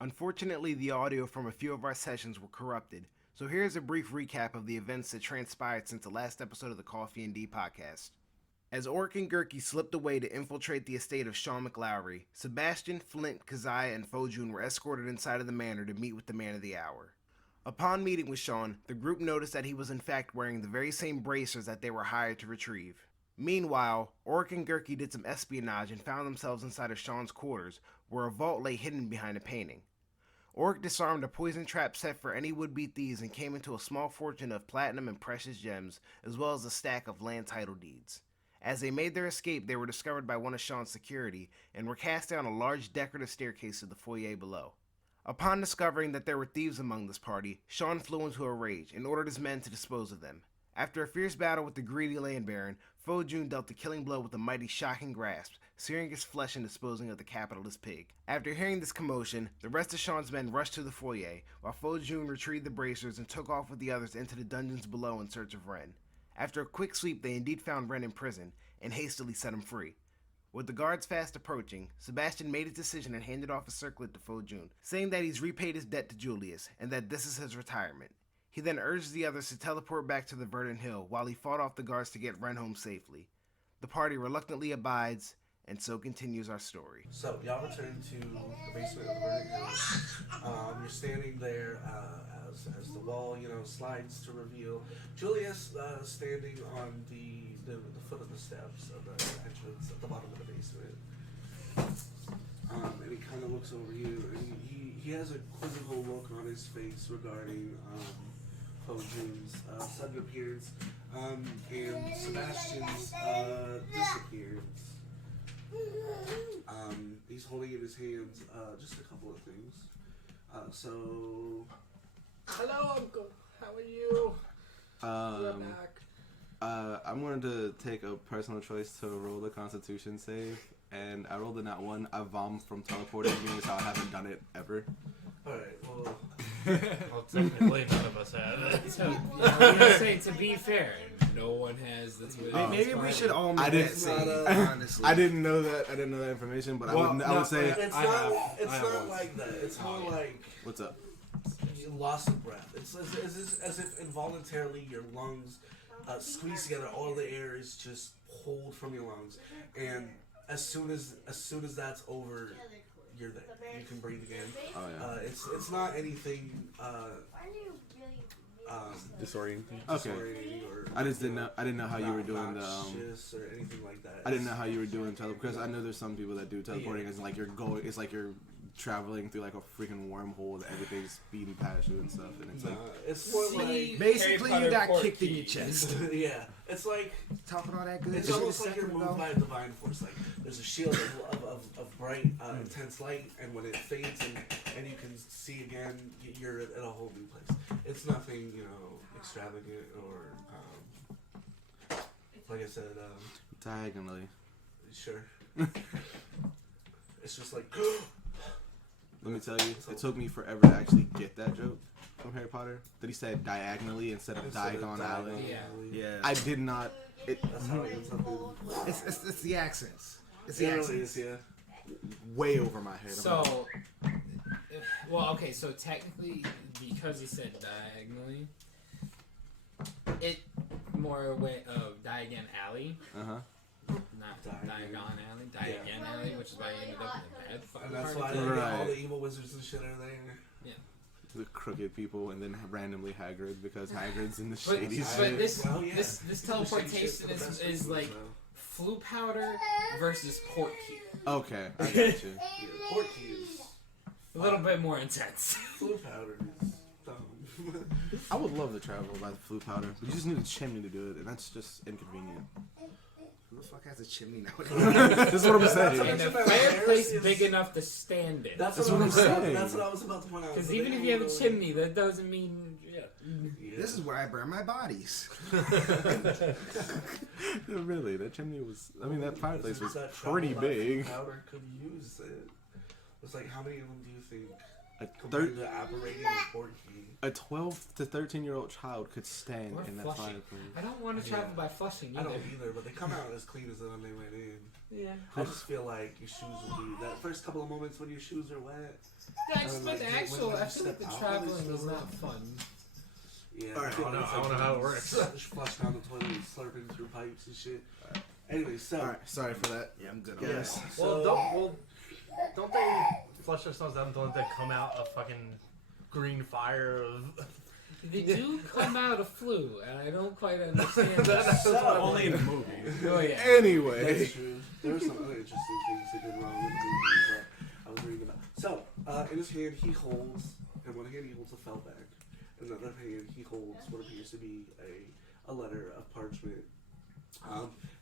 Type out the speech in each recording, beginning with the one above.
Unfortunately, the audio from a few of our sessions were corrupted, so here's a brief recap of the events that transpired since the last episode of the Coffee&D podcast. As Orc and Gurky slipped away to infiltrate the estate of Sean McLowry, Sebastian, Flint, Keziah, and Fojun were escorted inside of the manor to meet with the man of the hour. Upon meeting with Sean, the group noticed that he was in fact wearing the very same bracers that they were hired to retrieve. Meanwhile, Orc and Gurky did some espionage and found themselves inside of Sean's quarters, where a vault lay hidden behind a painting. Orc disarmed a poison trap set for any would-be thieves and came into a small fortune of platinum and precious gems, as well as a stack of land title deeds. As they made their escape, they were discovered by one of Sean's security and were cast down a large decorative staircase to the foyer below. Upon discovering that there were thieves among this party, Sean flew into a rage and ordered his men to dispose of them. After a fierce battle with the greedy land baron, Fojun dealt a killing blow with a mighty shocking grasp, searing his flesh and disposing of the capitalist pig. After hearing this commotion, the rest of Sean's men rushed to the foyer, while Fojun retrieved the bracers and took off with the others into the dungeons below in search of Ren. After a quick sweep, they indeed found Ren in prison, and hastily set him free. With the guards fast approaching, Sebastian made his decision and handed off a circlet to Fojun, saying that he's repaid his debt to Julius, and that this is his retirement. He then urged the others to teleport back to the Verdant Hill while he fought off the guards to get Ren home safely. The party reluctantly abides, and so continues our story. So, y'all return to the basement of the Verdant Hill. You're standing there as the wall, slides to reveal Julius standing on the foot of the steps of the entrance at the bottom of the basement. And he kind of looks over you, and he has a quizzical look on his face regarding Fojun's sudden appearance and Sebastian's disappearance. He's holding in his hands just a couple of things. Hello, Uncle. How are you? We're back. I'm going to take a personal choice to roll the Constitution save, and I rolled a nat 1. I vom from teleporting, meaning so I haven't done it ever. Alright, well... Well, technically, none of us have. So, I'm going to say, to be fair, no one has. That's what Maybe we should all make that save, honestly. I didn't know that information, but I would say... It's not like that. It's more like... What's up? You lost of breath. It's as if involuntarily your lungs squeeze together. All the air is just pulled from your lungs, and as soon as that's over, you're there. You can breathe again. Oh yeah. It's not anything disorienting. Okay. I didn't know how you were doing the or anything like that. I didn't know how you were doing because I know there's some people that do teleporting. It's like it's like you're traveling through like a freaking wormhole that everything's speeding past you and stuff, and it's like it's more like basically you got kicked in your chest. Yeah, it's like talking all that good. It's almost like you're moved by a divine force. Like there's a shield of bright, intense light, and when it fades and you can see again, you're in a whole new place. It's nothing, extravagant or like I said, diagonally. Sure. It's just like. Let me tell you, it took me forever to actually get that joke from Harry Potter. That he said diagonally instead of Diagon Alley. Yeah. I did not. That's how it is. It's the accents. It's the accents. Yeah. Way over my head. So, okay. So technically, because he said diagonally, it more a way of Diagon Alley. Not Diagon Alley, Diagon Alley, which is why he ended up in the bad fucking And that's party. why all the evil wizards and shit are there. Yeah. The crooked people, and then randomly Hagrid, because Hagrid's in the shady shit. But this teleportation is like flu powder versus port key. Okay, I got you. Port key is a little bit more intense. Flu powder is dumb. I would love to travel by the flu powder, but you just need a chimney to do it, and that's just inconvenient. Who the fuck has a chimney nowadays? That's what I'm saying. And a fireplace big enough to stand in. That's what I'm saying. That's what I was about to point out. Because even if you have a chimney, that doesn't mean... Yeah. This is where I burn my bodies. Really, that chimney was... I mean, that fireplace was that pretty big. Powder could use it. It's like, how many of them do you think compared to operating a port key. A 12 to 13-year-old child could stand Or in that flushing. fireplace. I don't want to travel by flushing I either. don't either, but they come out as clean as when they went in. Yeah. I just feel like your shoes will be that first couple of moments when your shoes are wet. Yeah, I just meant like, the actual. when I you feel like the step out, traveling it's is not fun. Yeah, All right, I feel I don't like know how it works. Just flush down the toilet, and slurping through pipes and shit. Anyway, so All right, sorry for that. Yeah, I'm good on yes, that. so Don't they flush themselves down? Don't they come out a fucking green fire of? They do come out of flu, and I don't quite understand that. So- only in the movie. Oh yeah. Anyway. that's true. There were some other interesting things they did wrong with the movie that I was reading about. So, in his hand he holds, in one hand he holds a felt bag, in the other hand he holds what appears to be a letter of parchment.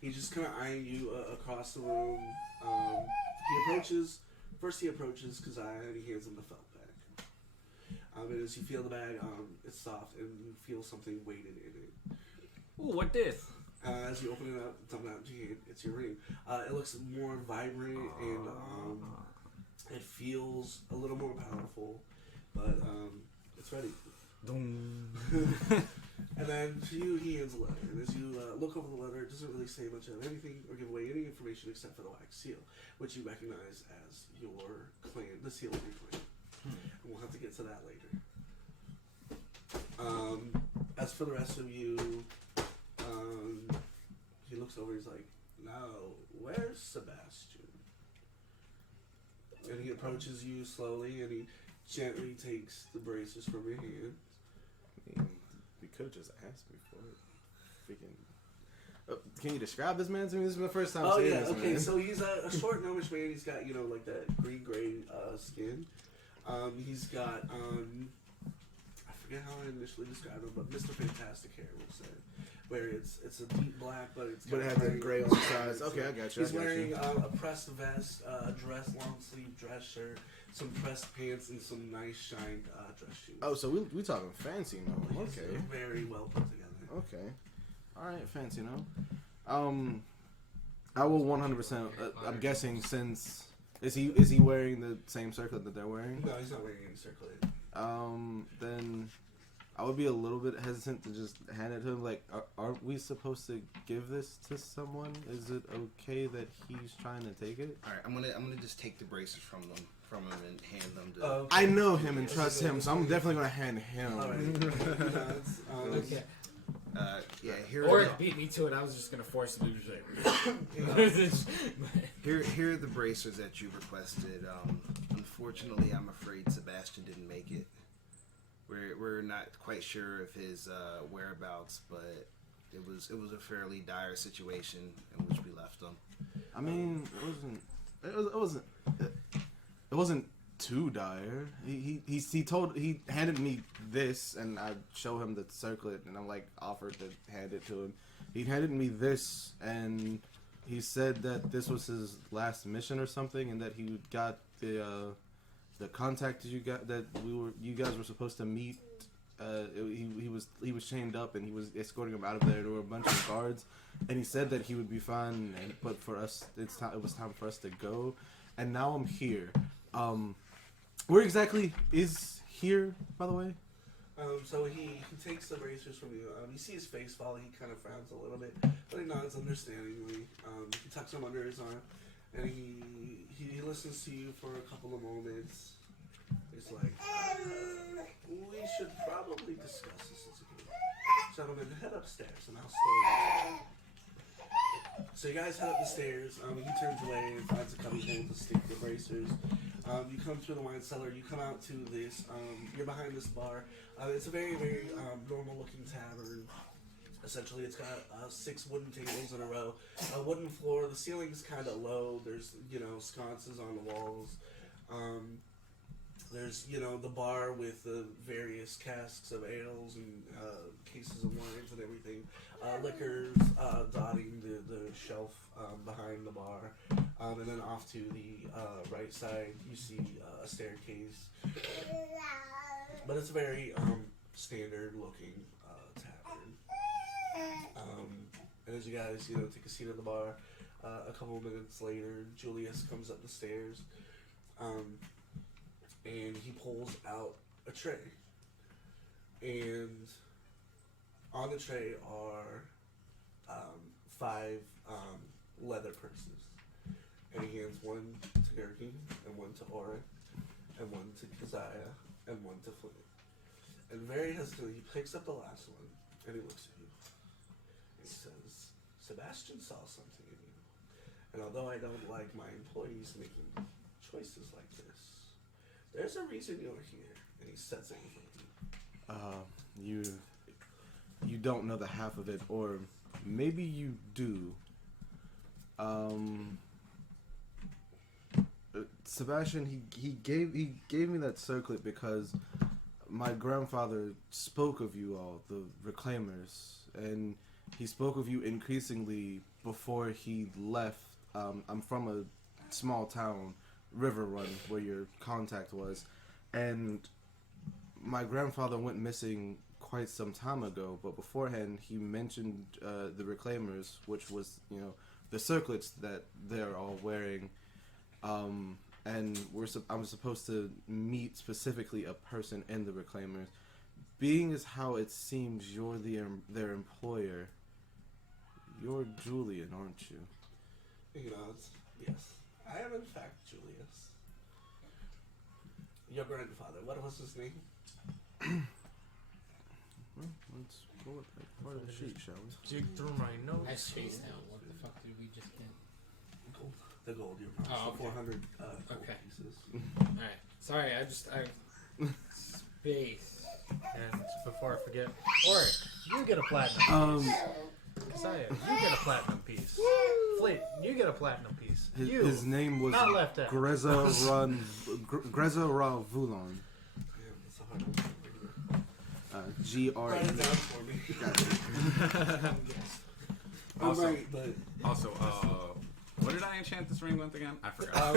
He's just kind of eyeing you across the room. He approaches Kazaya and he hands him the felt bag. And as you feel the bag, it's soft and you feel something weighted in it. Ooh, what this? As you open it up, dump it out into your hand, it's your ring. It looks more vibrant and it feels a little more powerful, but it's ready. And then to you, he hands a letter. And as you look over the letter, it doesn't really say much of anything or give away any information except for the wax seal, which you recognize as your clan, the seal of your clan. And we'll have to get to that later. As for the rest of you, he looks over, he's like, now, where's Sebastian? And he approaches you slowly and he gently takes the braces from your hand. I mean, we could have just asked me for it. Freaking. Can you describe this man to me? This is my first time seeing this man. So he's a short, gnomish man. He's got, like that green-gray skin. He's got, I forget how I initially described him, but Mr. Fantastic hair, we'll say. Where it's a deep black, but it's But it kinda has that gray on the sides. Okay, I got you. He's wearing a pressed vest, a long sleeve dress shirt, some pressed pants, and some nice shined dress shoes. Oh, so we talking fancy now. He's Okay. very well put together. Okay. All right, fancy, no. I will 100%. I'm guessing since is he wearing the same circlet that they're wearing? No, he's not wearing any circlet. Then I would be a little bit hesitant to just hand it to him. Like, aren't we supposed to give this to someone? Is it okay that he's trying to take it? All right, I'm gonna just take the braces from him and hand them to. Okay. I know him and trust him, so I'm definitely gonna hand him. All right. Okay. Yeah, here Or are it beat me to it. I was just gonna force the music. here are the bracers that you requested. Unfortunately, I'm afraid Sebastian didn't make it. We're not quite sure of his whereabouts, but it was a fairly dire situation in which we left him. I mean, it wasn't too dire. He handed me this, and I show him the circlet, and I'm like offered to hand it to him. He handed me this, and he said that this was his last mission or something, and that he got the contact that you guys were supposed to meet. He was chained up, and he was escorting him out of there. There were a bunch of guards, and he said that he would be fine. But for us, it was time for us to go, and now I'm here. Where exactly is here, by the way? So he takes the bracers from you. You see his face fall. He kind of frowns a little bit, but he nods understandingly. He tucks him under his arm, and he listens to you for a couple of moments. He's like, we should probably discuss this as a group. Gentlemen, head upstairs, and I'll store you. So you guys head up the stairs. He turns away and finds a cubby hole to stick the bracers. You come through the wine cellar. You come out to this. You're behind this bar. It's a very, very normal-looking tavern. Essentially, it's got 6 wooden tables in a row, a wooden floor. The ceiling's kind of low. There's sconces on the walls. There's the bar with the various casks of ales and cases of wines and everything. Liquors dotting the shelf behind the bar. And then off to the right side, you see a staircase. But it's a very standard-looking tavern. And as you guys, take a seat at the bar, a couple of minutes later, Julius comes up the stairs. and he pulls out a tray. And on the tray are 5 leather purses. And he hands one to Gergi, and one to Aura, and one to Keziah, and one to Flint. And very hesitantly, he picks up the last one, and he looks at you. And he says, Sebastian saw something in you. And although I don't like my employees making choices like this, there's a reason you're here. And he says anything. You don't know the half of it, or maybe you do. Sebastian, he gave me that circlet because my grandfather spoke of you all, the Reclaimers, and he spoke of you increasingly before he left. I'm from a small town, River Run, where your contact was, and my grandfather went missing quite some time ago, but beforehand he mentioned the Reclaimers, which was, the circlets that they're all wearing, and I'm supposed to meet specifically a person in the Reclaimers. Being as how it seems you're their employer, you're Julian, aren't you? Yes, I am in fact Julius. Your grandfather, what was his name? Well, let's go with that part of the sheet, shall we? Jig through my nose. That's face now. What the fuck did we just get? Gold. The gold you promised. Oh, okay. 400 gold Okay. pieces. Alright. Sorry, I space. And before I forget, or you get a platinum piece. Keziah, you get a platinum piece. Flint, you get a platinum piece. His name was not left out. Greza Ravulon. Damn, that's a hard one. GRE. Write it down for me. Also- Alright, but Also, what did I enchant this ring with again? I forgot.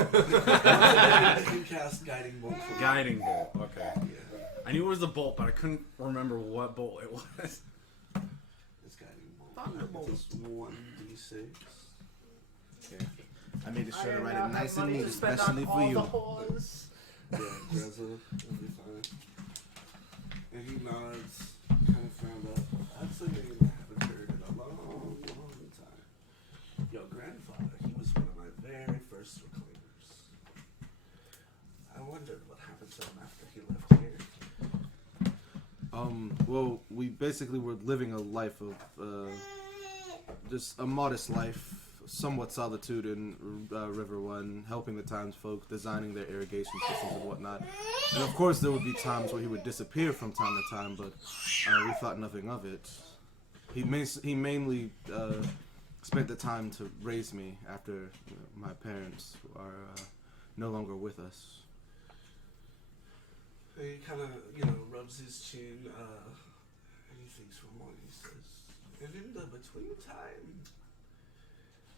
you cast Guiding Bolt for me. Guiding bolt. Okay. Yeah, I knew it was a bolt, but I couldn't remember what bolt it was. it's Guiding Bolt. Thunderbolt. It's 1d6. Okay. I made sure to write it nice and neat, especially for you. Yeah, Greza will be fine. And he nods, kind of frowned up. That's a name I haven't heard in a long, long time. Your grandfather, he was one of my very first Reclaimers. I wondered what happened to him after he left here. Well, we basically were living a life of, just a modest life, somewhat solitude in River One, helping the townsfolk, designing their irrigation systems and whatnot. And of course, there would be times where he would disappear from time to time, but we thought nothing of it. He mainly spent the time to raise me after my parents are no longer with us. He kind of, rubs his chin, and he thinks for a moment. He says, and in the between time,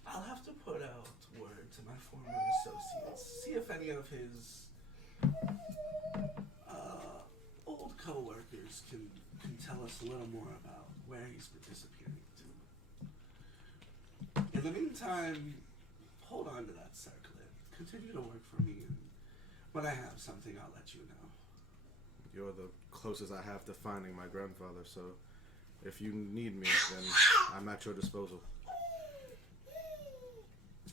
I'll have to put out word to my former associates, see if any of his old co-workers can tell us a little more about where he's been disappearing to. In the meantime, hold on to that circlet. Continue to work for me, and when I have something, I'll let you know. You're the closest I have to finding my grandfather, so if you need me, then I'm at your disposal.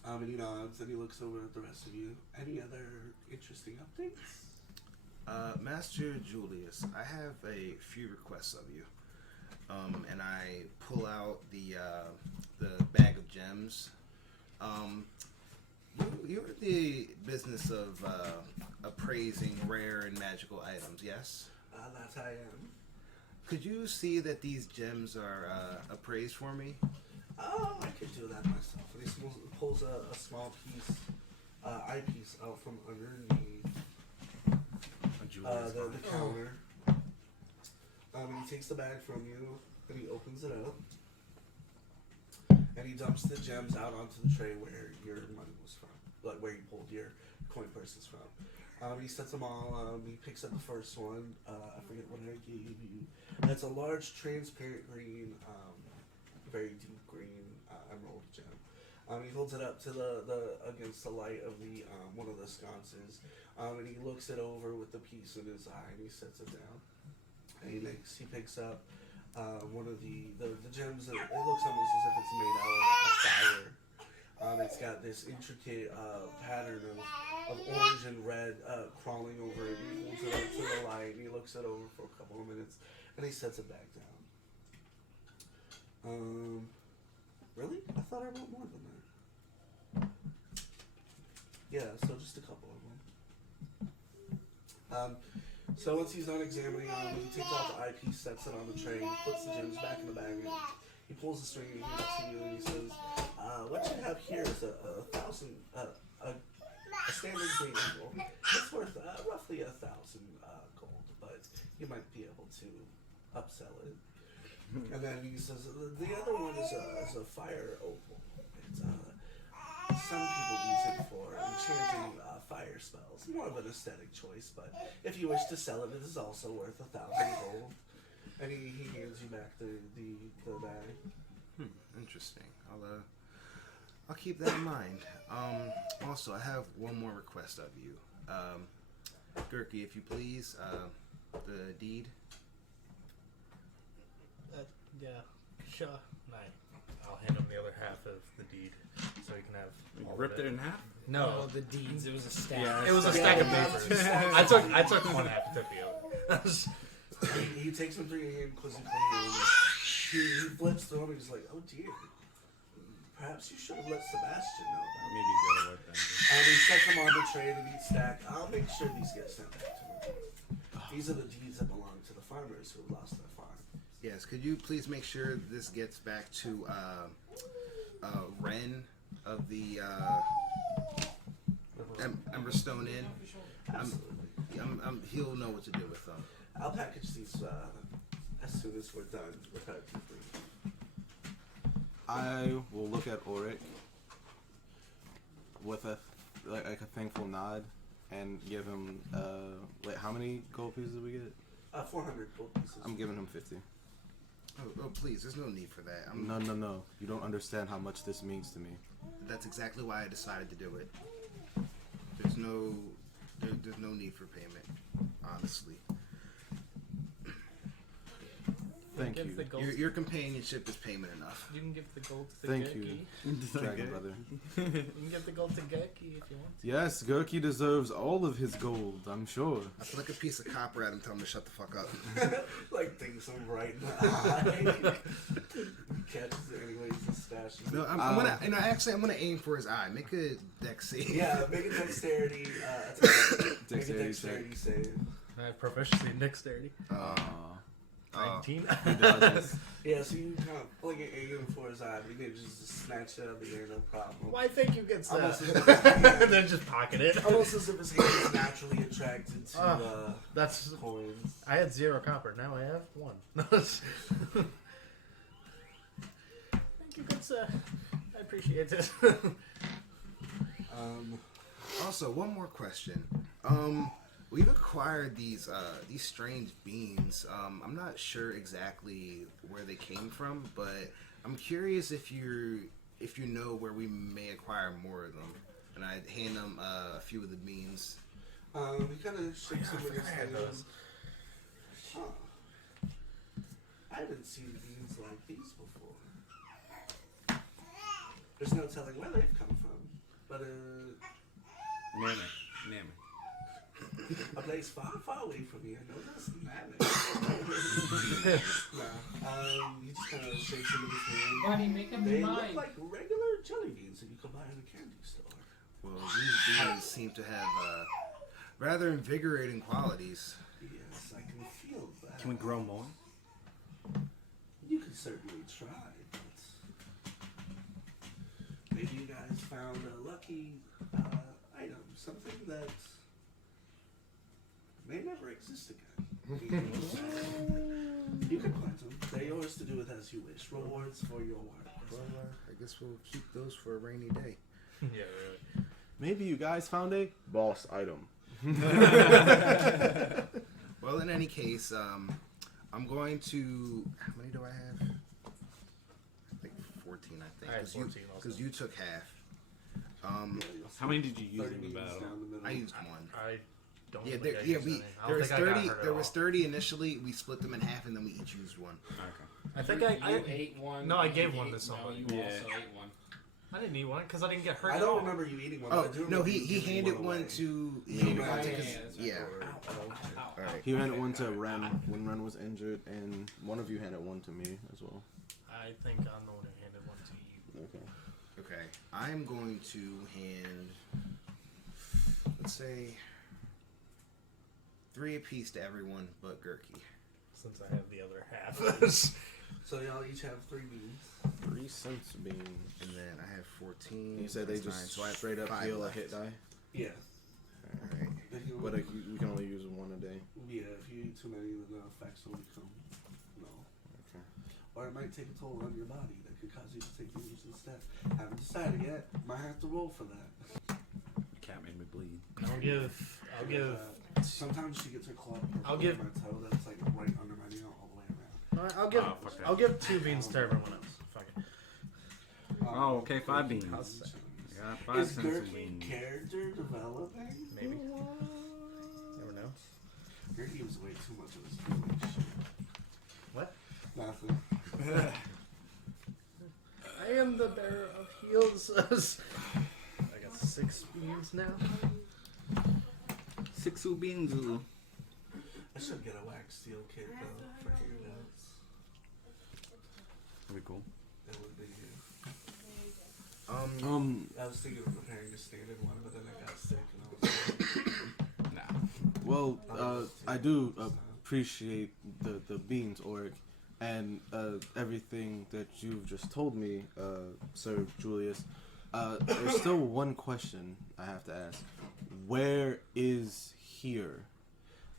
And he nods and he looks over at the rest of you. Any other interesting updates? Master Julius, I have a few requests of you. And I pull out the bag of gems. You're in the business of appraising rare and magical items, yes? That I am. Could you see that these gems are appraised for me? Oh, I could do that myself. And he pulls a small piece, eyepiece out from underneath the counter. And he takes the bag from you, and he opens it up. And he dumps the gems out onto the tray where your money was from, like where you pulled your coin purses from. He sets them all. He picks up the first one. I forget what I gave you. It's a large, transparent green, very deep green emerald gem. He holds it up to the against the light of the one of the sconces, and he looks it over with the piece in his eye, and he sets it down. And he picks up one of the gems. It looks almost as if it's made out of fire. It's got this intricate pattern of orange and red crawling over it. He holds it up to the light, and he looks it over for a couple of minutes, and he sets it back down. Really? I thought I wrote more than that. Yeah, so just a couple of them. So once he's done examining them, he takes out the eyepiece, sets it on the tray, puts the gems back in the bag, and he pulls the string and he looks at you and he says, what you have here is a standard green emerald. It's worth roughly 1,000 gold, but you might be able to upsell it. And then he says, the other one is a fire opal. It's, some people use it for enchanting fire spells. More of an aesthetic choice, but if you wish to sell it, it is also worth 1,000 gold. And he hands you back the bag. Interesting. I'll keep that in mind. Also, I have one more request of you. Gurky, if you please, the deed. Yeah, sure. I'll hand him the other half of the deed, so he can have. You all ripped of it in half? No, the deeds. It was a stack. Yeah, it was a stack of papers. I took one half, took the other. He takes them through your hand quizzically, and he flips through them and he's like, oh dear. Perhaps you should have let Sebastian know about it. Maybe go to work then. He sets them on the tray, the neat stack. I'll make sure these get sent back to him. These are the deeds that belong to the farmers who lost their farm. Yes, could you please make sure this gets back to Ren of the Emberstone Inn? Absolutely. He'll know what to do with them. I'll package these as soon as we're done with our debrief. I will look at Auric with a thankful nod and give him how many gold pieces did we get? 400 gold pieces. I'm giving him 50. Oh, please, there's no need for that. No. You don't understand how much this means to me. That's exactly why I decided to do it. There's no need for payment, honestly. Thank give you. The gold Your companionship is payment enough. You can give the gold to Thank Gurky. you, Dragon Brother. You can give the gold to Gurky if you want. Yes, Gurky deserves all of his gold, I'm sure. I flick a piece of copper at him, tell him to shut the fuck up. Like things I'm right in the eye. Catches it anyways and stashes it. No, I'm gonna. I'm gonna aim for his eye. Make a dex save. Yeah, make a dexterity attack. Make a Dexterity dexterity save. I have proficiency in dexterity. 19. He does. Yeah, so you kind of fling it aim for his eye, but he manages to snatch it out of the air, no problem. Why think you get Almost that? as if his hand- Then just pocket it. Almost as if his hand is naturally attracted to That's. coins. I had 0 copper. Now I have 1. Thank you, good sir. I appreciate it. Also, one more question. We've acquired these strange beans. I'm not sure exactly where they came from, but I'm curious if you know where we may acquire more of them. And I hand them a few of the beans. He kind of shakes them with his hands. Huh. I haven't seen beans like these before. There's no telling where they've come from, but Name a place far, far away from here. No, that's not he just kind of shakes them with his hand. Buddy, make up They your look mind. like regular jelly beans that you could buy in a candy store. Well, these beans seem to have rather invigorating qualities. Yes, I can feel that. Can we grow more? You could certainly try, but maybe you guys found a lucky item, something that may never exist again. You can plant them. They're yours to do with as you wish. Rewards for your work. Well, I guess we'll keep those for a rainy day. Yeah, really. Maybe you guys found a boss item. Well, in any case, I'm going to. How many do I have? Like 14. 14, I think. I had 14 also. Because you took half. How many did you use 30 in the beans battle? down the middle. I used one. I don't Yeah, think I there used any. I there don't was think I got 30. hurt at There all. was 30 initially. We split them in half, and then we each used one. Okay. I think you I ate one. No, I you gave one ate- to somebody. No, you Yeah. also ate one. I didn't eat one because I didn't get hurt I at don't all. remember you eating one. Oh but I do no, remember he you giving handed away. one to he handed one to Yeah, his, that's yeah. Ow. All right. He handed one to Ren when Ren was injured, and one of you handed one to me as well. I think I'm the one who handed one to you. Okay. Okay, I'm going to hand, let's say, 3 apiece to everyone but Gurky. Since I have the other half. So y'all each have 3 beans. 3 cents being. And then I have 14. You said they that's just 9, so I have straight up 5 heal a left. hit die, Yeah. All right. If you, but we can only use one a day. yeah, if you eat too many, then the effects will become null. Okay. Or it might take a toll on your body that could cause you to take damage instead. Haven't decided yet. Might have to roll for that. Cat made me bleed. I'll give. Sometimes she gets her claw I'll give- my toe that's like right under my nail all the way around. I'll give. Oh, fuck that. I'll give 2 beans to everyone else. Fuck it. Oh, okay, 5 beans. I'll say. I got 5 Is cents of Gurky beans. character developing? Maybe. Never know. Gurky was way too much of his feeling shit. What? Nothing. I am the bearer of heals. I got 6 beans now. 6 beans. I should get a wax steel kit though for handouts. That'd be cool. That would be good. I was thinking of preparing a standard one, but then I got sick and I was like, Nah. Well, I do appreciate the beans, Oric, and everything that you've just told me, Sir Julius. There's still one question I have to ask. Where is here?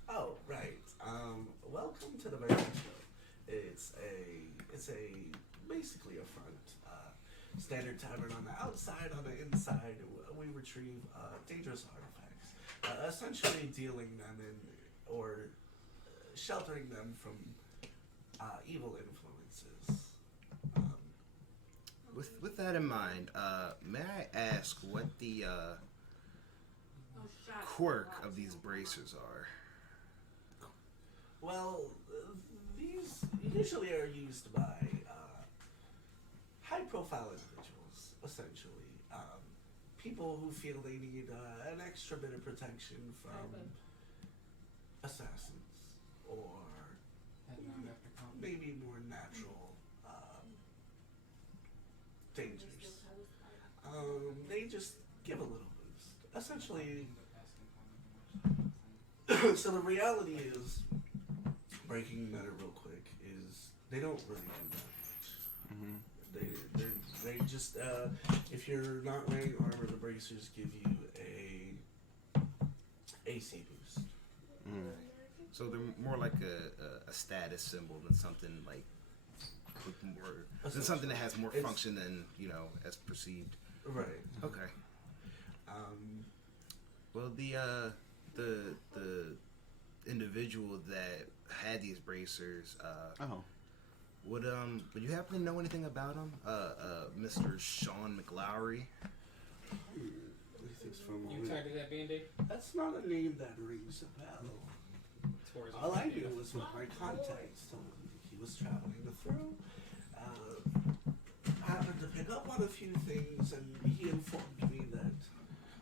oh right. Welcome to the Verdant show. It's a basically a front. Standard tavern on the outside. On the inside, we retrieve dangerous artifacts. Essentially dealing them in or sheltering them from evil influences. With that in mind, may I ask what the quirk of these bracers are? Well, these usually are used by high-profile individuals, essentially. People who feel they need an extra bit of protection from assassins or maybe more natural dangers. They just give a little boost. Essentially, so the reality is, breaking matter real quick, is they don't really do that much. Mm-hmm. They just, if you're not wearing armor, the bracers give you a AC boost. Mm. So they're more like a status symbol than something like with more than something that has more It's- function than as perceived. Right. Okay. Well, the individual that had these bracers, Oh. would you happen to know anything about him? Mr. Sean McLowry? He thinks for a You moment. tired of that Band-Aid? That's not a name that rings a bell. Tours All I Band-Aid. knew was what my contacts told me. He was traveling through. Happened to pick up on a few things, and he informed me that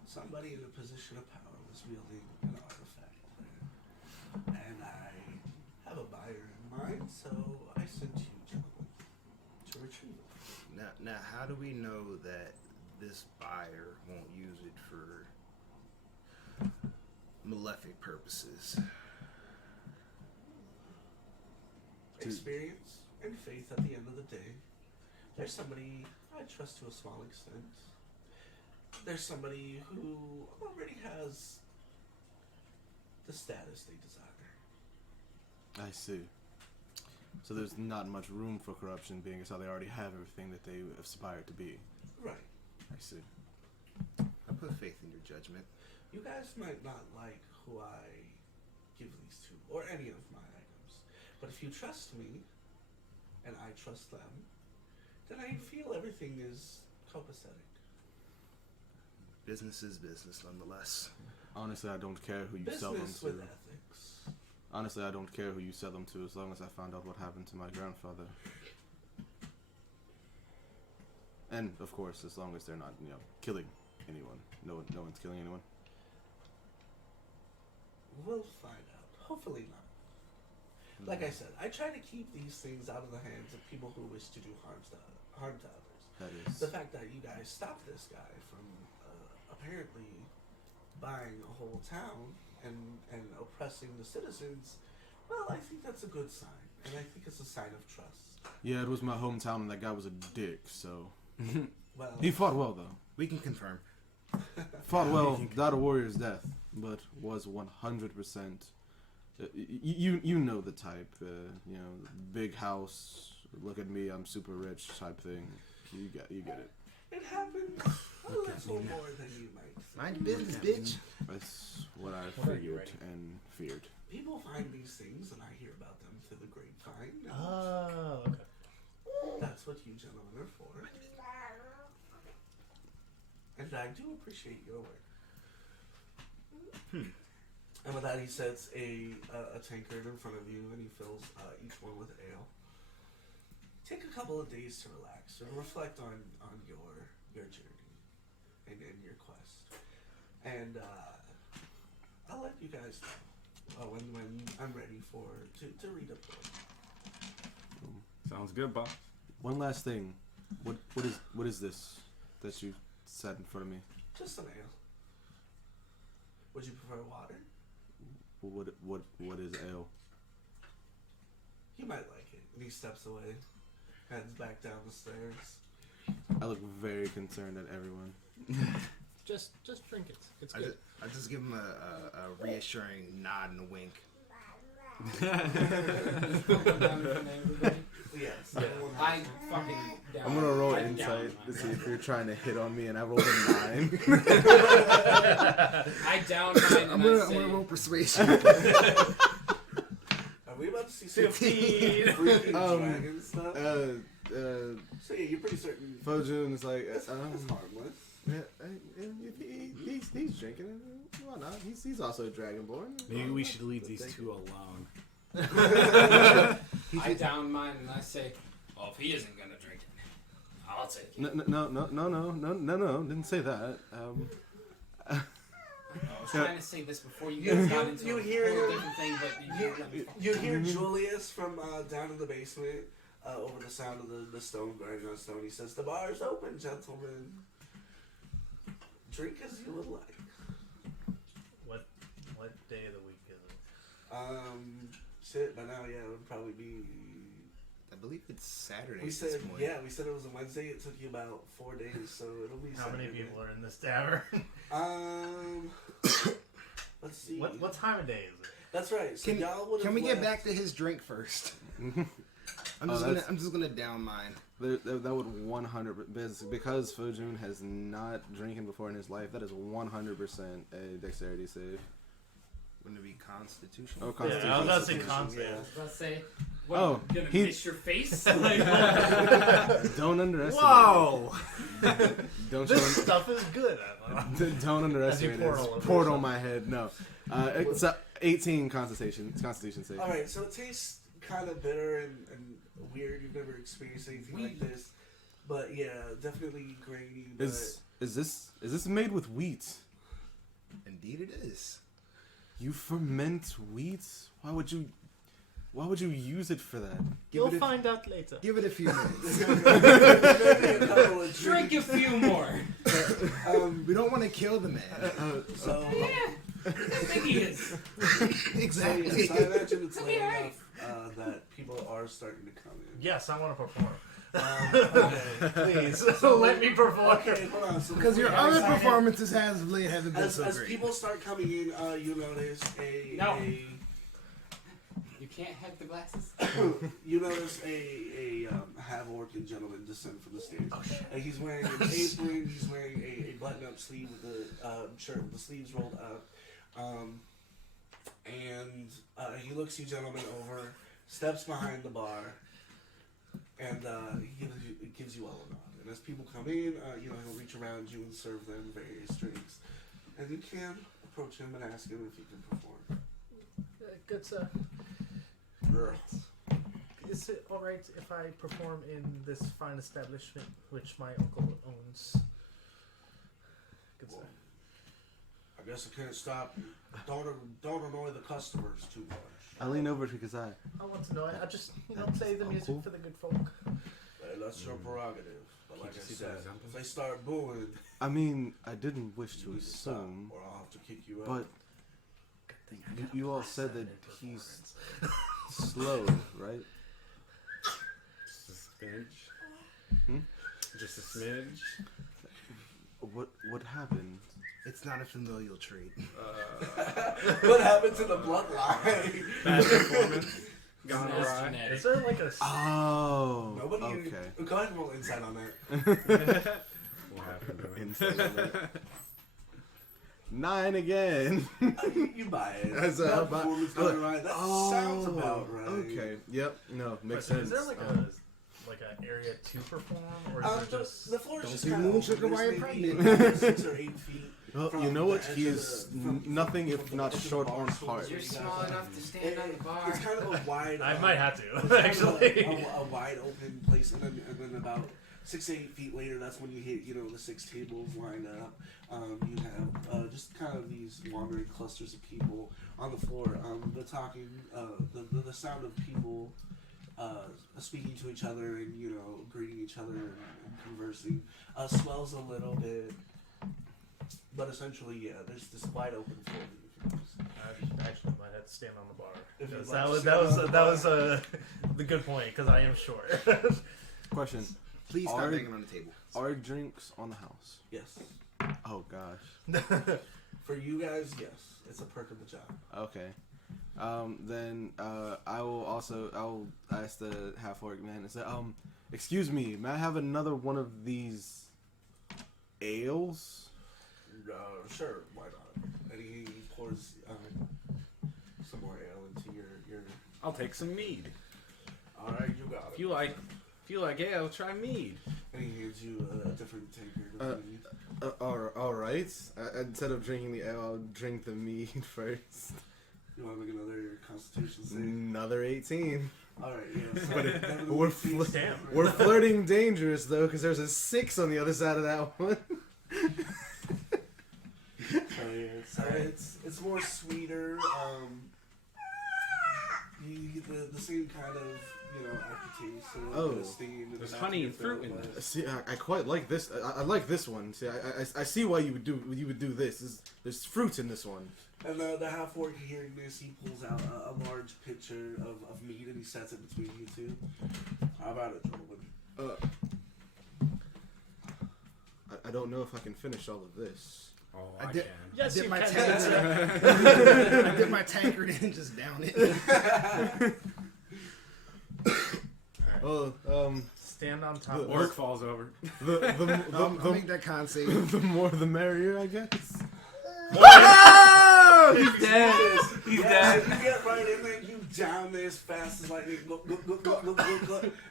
somebody in a position of power was wielding an artifact there. And I have a buyer in mind, so I sent you gentlemen to retrieve it. Now, how do we know that this buyer won't use it for malefic purposes? Experience and faith at the end of the day. There's somebody I trust to a small extent. There's somebody who already has the status they desire. I see. So there's not much room for corruption, being as how they already have everything that they aspire to be. Right. I see. I put faith in your judgment. You guys might not like who I give these to, or any of my items. But if you trust me, and I trust them, then I feel everything is copacetic. Business is business, nonetheless. Honestly, I don't care who you sell them Business to. with ethics. Honestly, I don't care who you sell them to, as long as I found out what happened to my grandfather. And of course, as long as they're not, killing anyone. No one's killing anyone. We'll find out. Hopefully not. Like I said, I try to keep these things out of the hands of people who wish to do harm to others. That is. The fact that you guys stopped this guy from apparently buying a whole town and oppressing the citizens, well, I think that's a good sign. And I think it's a sign of trust. Yeah, it was my hometown, and that guy was a dick. So Well, he fought well, though. We can confirm. Fought well, died a warrior's death, but was 100%. You know the type, big house. Look at me, I'm super rich type thing. You get it. it happens a little more than you might think. Mind your business, bitch. That's what I What are you figured writing? and feared. People find these things, and I hear about them through the grapevine. And Oh, okay. that's what you gentlemen are for. And I do appreciate your work. And with that, he sets a tankard in front of you, and he fills each one with ale. Take a couple of days to relax and reflect on your journey and your quest. And I'll let you guys know when I'm ready to redeploy. Sounds good, boss. One last thing. What is this that you set in front of me? Just an ale. Would you prefer water? What is ale? You might like it. And he steps away, heads back down the stairs. I look very concerned at everyone. Just drink it. It's good. I just give him a reassuring nod and a wink. Yes. I fucking down. I'm gonna roll I'm insight down, to see if you're trying to hit on me, and I rolled a 9. I down mine I'm and I gonna say, roll persuasion. Are we about to see some 15. freaking dragon stuff? So So yeah, you're pretty certain Fojun is like, it's harmless. he's drinking it. Why not? He's also a dragonborn. Maybe we should leave these two alone. I down mine and I say, well, if he isn't gonna drink it, I'll take it. No, didn't say that. I was trying to say this before you guys got into you a hear- whole different thing, but you didn't let me fucking You hear Julius from down in the basement over the sound of the stone grinding on stone. He says, "The bar's open, gentlemen. Drink as you would like." What day of the week is it? Shit. By now, yeah, it would probably be. I believe it's Saturday. We at said this point. we said it was a Wednesday. It took you about 4 days, so it'll be. How many Saturday. people are in this tavern? Let's see. What time of day is it? That's right. So y'all would. Can we get back to his drink first? I'm just gonna down mine. That would 100% because Fojun has not drinking before in his life. That is 100% a dexterity save. Wouldn't it be Constitution? Oh, Yeah, I was about to say Constitution, concept. yeah. I was about to say, what, Oh, gonna he- miss your face? Don't underestimate. Whoa! Don't This you? stuff is good. Don't underestimate pour it. all over Poured on yourself. my head. No, it's a 18 Constitution. It's Constitution save. All right, so it tastes kind of bitter and weird. You've never experienced anything like this, but yeah, definitely grainy. But Is this made with wheat? Indeed, it is. You ferment wheat? Why would you use it for that? You'll find out later. Give it a few minutes. maybe a couple of Drink a few more. We don't want to kill the man. So, I think he is. so Exactly. yes, I imagine it's late enough that people are starting to come in. Yes, I want to perform. Okay. Please, let me perform. Okay, hold on. So Because your before other you guys- performances haven't been as, so as great. people start coming in, you notice No. You can't have the glasses. you notice a half-orc gentleman descend from the stairs. And he's wearing an apron. He's wearing a button-up sleeve with the shirt with the sleeves rolled up. And he looks you gentlemen over, steps behind the bar, and he gives you all a And as people come in, he'll reach around you and serve them various drinks. And you can approach him and ask him if he can perform. Good sir. Is it alright if I perform in this fine establishment which my uncle owns? Good sir. I guess I can't stop. Don't annoy the customers too much. I lean over because I want to know. I just, play the music uncle? for the good folk. Hey, that's your prerogative. But like I said, if they start booing, I mean, I didn't wish to you need to stop, assume, or I'll have to kick you out. but you all said that he's slow, right? Just a smidge. Just a smidge. What happened? It's not a familial trait. What happened to the bloodline? Bad performance. Gone That's awry. genetic. Is there like a... Oh, Nobody. okay. Go ahead and roll insight on that. What happened to him? Insight. 9 again. You buy it. That's that a- performance gone right. That sounds about right. Okay. Yep. No, makes Is sense. there like an area to perform, or is it just... The floor is just do kind moon of sugar while you're maybe pregnant. 6 or 8 feet. Well, from you know the what? edge He of is the- from- nothing from if the not edge of the short bar on stool heart. You're where you small guys enough are. to stand on the bar. It's kind of a wide. I might have to, it's kind of actually. a wide open place, and then about 6 to 8 feet later, that's when you hit the 6 tables lined up. You have just kind of these wandering clusters of people on the floor. They're talking. The sound of people speaking to each other and greeting each other and conversing swells a little bit. But essentially, yeah, there's this wide open floor that you can use. I actually might have to stand on the bar. If you'd Because like that to was stand on that the was the good point, because I am short. Question: Please stop Are- banging on the table. Are drinks on the house? Yes. Oh gosh. For you guys, yes. It's a perk of the job. Okay. Then I'll ask the half orc man and say, excuse me, may I have another one of these ales? Sure, why not? And he pours some more ale into your. I'll take some mead. All right, you got If it. you like ale, try mead. And he hands you a different tankard of mead. All right. Instead of drinking the ale, I'll drink the mead first. You want to make another Constitution save? Another 18. All right, yeah. So But definitely we're feast damn. over. We're flirting dangerous though, because there's a 6 on the other side of that one. So it's more sweeter. You get the same kind of aftertaste. A little bit of steam in the There's back honey of and your fruit in throat, this. See, I quite like this. I like this one. See, I see why you would do this. There's fruit in this one. And the half orc hearing this, he pulls out a large pitcher of meat and he sets it between you two. How about it, gentlemen? I don't know if I can finish all of this. Oh, I I did- can. Yes, dip you my can. tankard. I dip my tankard in and just down it. Stand on top. The of Orc falls over. I'll make that con save. The more the merrier, I guess. He's dead. He's Yeah, dead. you get right in there, you down there as fast as lightning, go,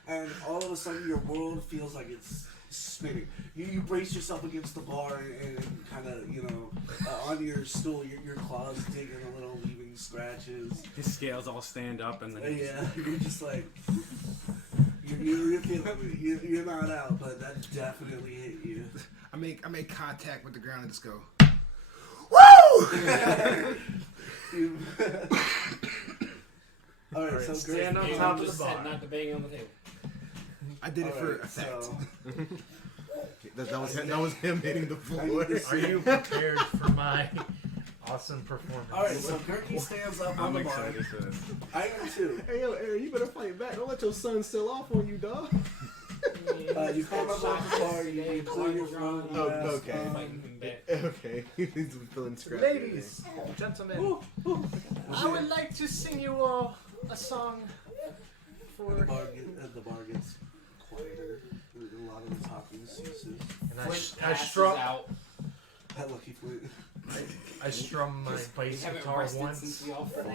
and all of a sudden your world feels like it's spinning. You brace yourself against the bar and kind of, on your stool, your claws digging a little, leaving scratches. His scales all stand up and then Yeah, you're just like, you're feeling it. You're not out, but that definitely hit you. I make contact with the ground and just go. Alright, so stand great. on top of just the bar. said not to bang on the table. I did it for Alright, effect. so That was him hitting the floor. Are you prepared for my awesome performance? Alright, so Gertie stands up on I'm the bar. excited for this. I am too. Hey yo, Aaron, you better fight back. Don't let your son still off on you, dog. You come up on the bar, you clear your throat. Oh, you ask, okay. Okay, he's feeling scrappy. Ladies, gentlemen, I would like to sing you all a song and the for. bar gets quieter. A lot of the talking ceases. And I Passes strum. out. That lucky Flint. I strum my We bass haven't guitar rested once. since we all fought.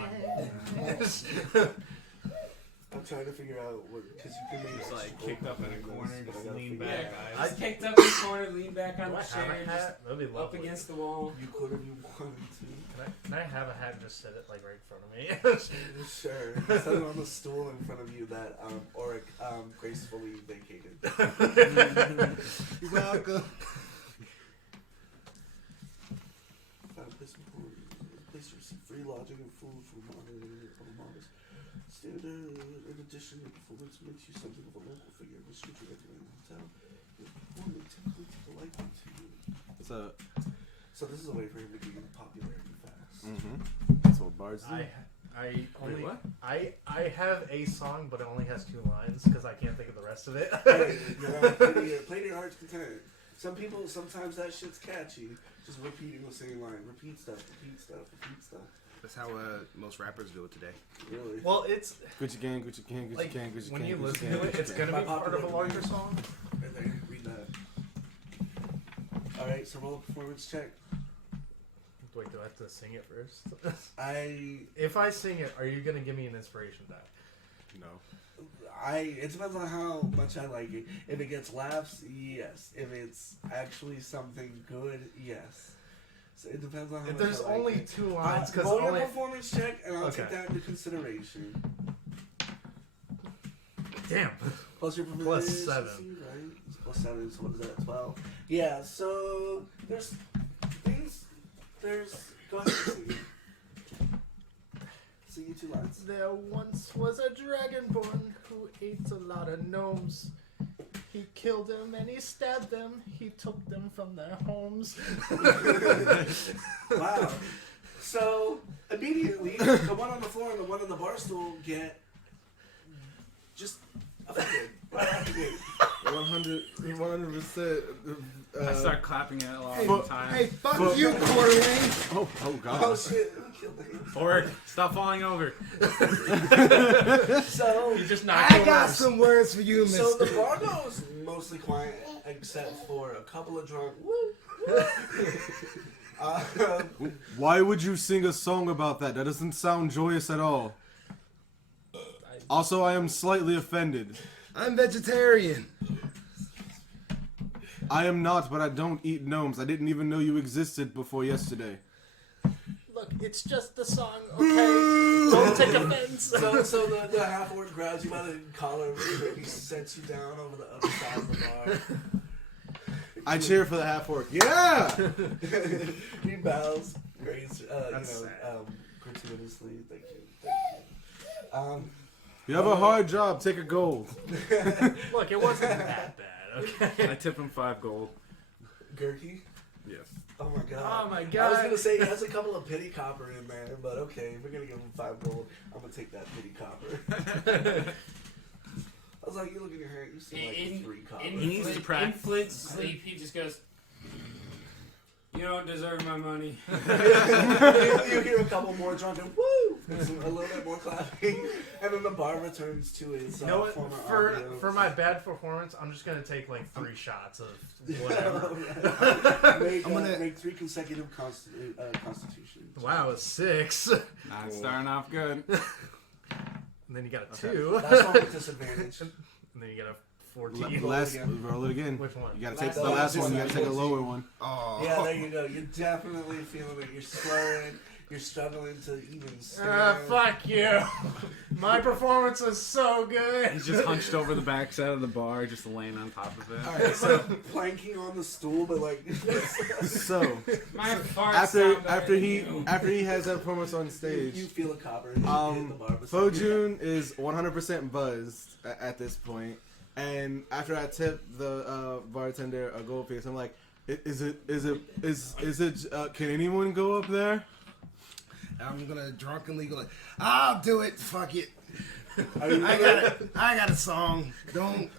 I'm trying to figure out what, because you can make He's like kicked up in a corner, just lean back, eyes Just kicked up in the corner, leaned back on Do the I have chair, a just hat? That'd be up lovely. against the wall. You could if you wanted to. Can I have a hat and just set it like right in front of me? Sure. Set it on the stool in front of you that Auric gracefully vacated. You're welcome. Found this place to receive free lodging and food from modest standard. In addition, your performance makes you something of a local figure. Which should you recommend in town? Your performance typically take a liking to you. So this is a way for him to gain popularity fast. That's what bards do. I only what? I have a song, but it only has 2 lines because I can't think of the rest of it. Hey, play to your heart's content. Sometimes that shit's catchy. Just repeating the same line. Repeat stuff. That's how most rappers do it today. Really? Well, it's Gucci gang, Gucci gang, Gucci like gang, Gucci when gang, you Gucci listen gang, to it, Gucci it's gang. gonna be part of a larger song. Right there. Read that. Alright, so roll a performance check. Wait, do I have to sing it first? If I sing it, are you gonna give me an inspiration die? No. It depends on how much I like it. If it gets laughs, yes. If it's actually something good, yes. So it depends on how If much there's I like only it. 2 lines, because roll your only performance check, and I'll take Okay. that into consideration. damn. Plus your Plus proficiency, 7. right? It's plus 7, so what is that, 12? Yeah, so there's things, go ahead and sing it. Sing your 2 lines. There once was a dragonborn who ate a lot of gnomes. He killed them and he stabbed them. He took them from their homes. Wow. So immediately, the one on the floor and the one on the bar stool get just offended. Right out the gate. 100%. I start clapping it along Hey, the time. hey, fuck you, Quartermain. Oh Oh god. shit! We killed him. Or stop falling over. So He just knocked I over got us. some words for you, So the mister. bar goes mostly quiet, except for a couple of drunk. Why would you sing a song about that? That doesn't sound joyous at all. Also, I am slightly offended. I'm vegetarian. I am not, but I don't eat gnomes. I didn't even know you existed before yesterday. Look, it's just the song, okay? Don't take offense. So the half orc grabs you by the collar, he sets you down over the other side of the bar. I cheer for the half orc. Yeah. He bows, graciously, That's sad. gratuitously. Thank you. You have a hard job. Take a gold. Look, it wasn't that bad, okay? I tip him 5 gold. Gurky. Yes. Oh my god. Oh my I was god. gonna say he has a couple of pity copper in there, but okay, if we're gonna give him 5 gold, I'm gonna take that pity copper. I was like, you look at your hair, you see like 3 copper. He needs to In practice. Flint's sleep, he just goes, "You don't deserve my money." you hear a couple more drunk and woo, and a little bit more clapping, and then the bar returns to its You know what? former For ambiance. my bad performance, I'm just gonna take like 3 shots of whatever. Make 3 consecutive constitutions. Wow, it's 6. Not starting off good. And then you got a 2. That's one with disadvantage. And then you got a 14. Roll it again. Which one? You gotta take Last the one. last one. You gotta take a lower one. Oh. Yeah, there you go. You're definitely feeling it. You're slurring. You're struggling to even stand. Fuck you. My performance was so good. He's just hunched over the backside of the bar, just laying on top of it. Alright, so planking on the stool, but like. So My farts after sound better than you. he has that performance on You stage, feel a copper. You hit the bar beside you. Fojun is 100% buzzed at this point, and after I tip the bartender a gold piece, I'm like, is it? Can anyone go up there? I'm gonna drunkenly go like, I'll do it. Fuck it. Are you I got a song.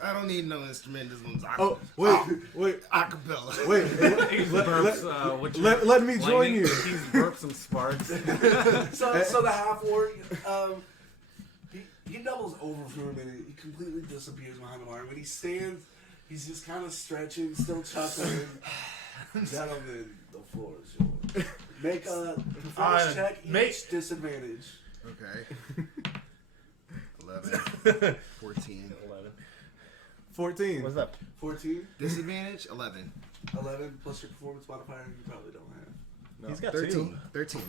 I don't need no instrument. This one's Oh, wait, acapella. wait. He burps, Let me join you. He's burped some sparks. So the half orc, he doubles over for a minute. He completely disappears behind the bar. When he stands, he's just kind of stretching, still chuckling. Gentlemen, the floor is yours. Make a performance check. Each disadvantage. Okay. 11, 14, 11. 14. What's up? 14, Disadvantage 11. 11 plus your performance modifier. You probably don't have. No. He's got 13. two. 13.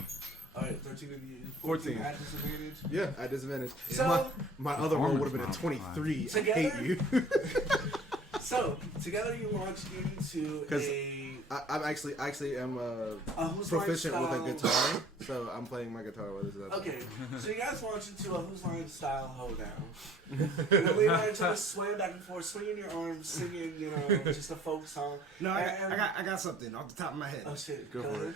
All right, 13 and you. 14. At disadvantage. Yeah, at disadvantage. So- my other roll would have been a 23. I hate you. So together you launch into 'Cause a I'm actually am Who's Line proficient with a style- guitar, so I'm playing my guitar while this is happening. Okay, so you guys launch into a Who's Line style hoedown. And Leonardo just swaying back and forth, swinging your arms, singing, just a folk song. No, I And- got something off the top of my head. Oh shit! Go for ahead. it.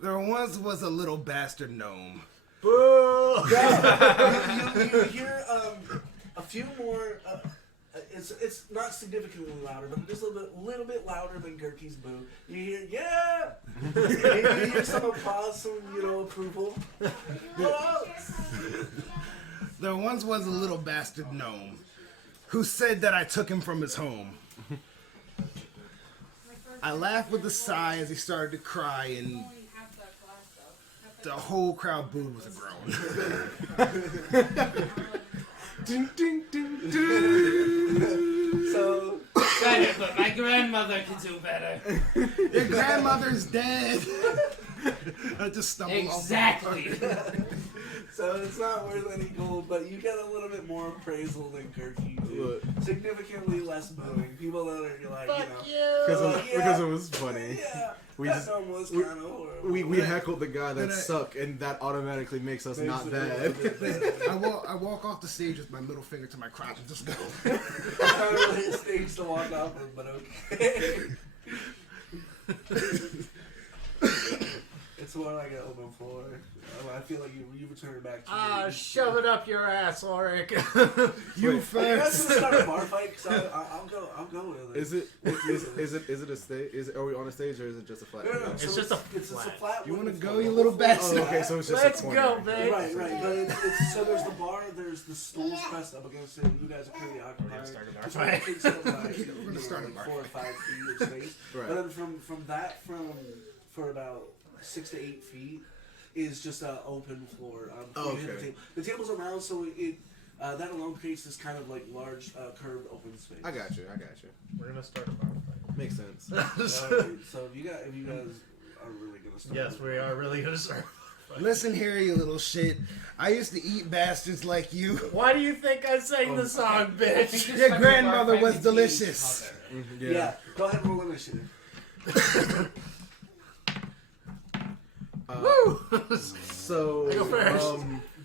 There once was a little bastard gnome. Boo! You hear a few more. It's not significantly louder, but just a little bit louder than Gurky's boo. You hear yeah. You hear some applause, some approval. Whoa. There once was a little bastard gnome who said that I took him from his home. I laughed with a sigh as he started to cry, and the whole crowd booed with a groan. Ding, ding, ding, ding. So Better, but my grandmother could do better. Your grandmother's dead. I just stumbled Exactly. So it's not worth any gold, but you get a little bit more appraisal than Gurky do. Look. Significantly less booing. People that are like, Fuck Because you! because it was funny. yeah, We that just- song was we- kind of horrible. We heckled the guy that And I- sucked, and that automatically makes us not Makes it a bad. little bit better. I walk off the stage with my middle finger to my crotch and just go. It's not really a stage to walk off of, but okay. It's more like an open floor. I feel like you return back to your- Shove it up your ass, Ulrich. You Are you guys first. gonna start a bar fight? Cause I'll go with it. Is it a stage? Are we on a stage or is it just a flat? No. It's so just a it's a flat. flat. You wooden wanna go, floor. you little The whole floor bastard? is Okay, flat. so it's just Let's a corner. go, babe. Right. But it's so there's the bar, there's the stools pressed up against it. You guys are currently occupied. start a bar It's fight. only takes up like, We're gonna start a like bar 4 or 5 feet of space. Right. But then for about 6 to 8 feet is just an open floor. Okay. The table's around, so it that alone creates this kind of like large curved open space. I got you. We're gonna start a bar fight. Makes sense. So if you guys are really gonna start. Yes, we are really gonna start. Listen here, you little shit. I used to eat bastards like you. Why do you think I sang the song, bitch? Your grandmother was delicious. Yeah. Go ahead and roll initiative. Woo! So, I go first.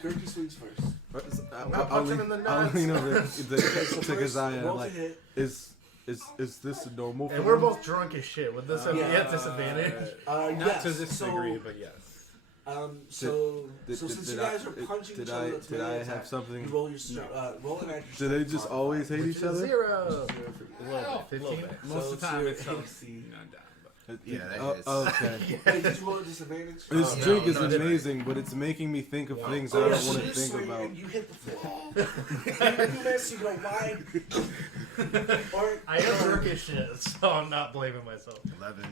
Gurky swings first. I'll punch him in the nuts. I'll lean over So to first, Keziah, roll to like, hit. is this a normal? And for we're him? both drunk as shit. Would this be at disadvantage? Not Yes. to this so, degree, but yes. So since you guys are punching each other, that's did melee I attack, have something? You roll your roll an action. Do they just always hate each other? 0. Little A little bit. Most of the time, it's so down. But Yeah, that Oh, is. okay. Hey, did you roll a disadvantage? This no, drink is no, different. amazing, but it's making me think of things I Oh, don't so want to you think swing about. and you hit the floor. You miss, you go wide. Or I am drunk as shit, so I'm not blaming myself. 11.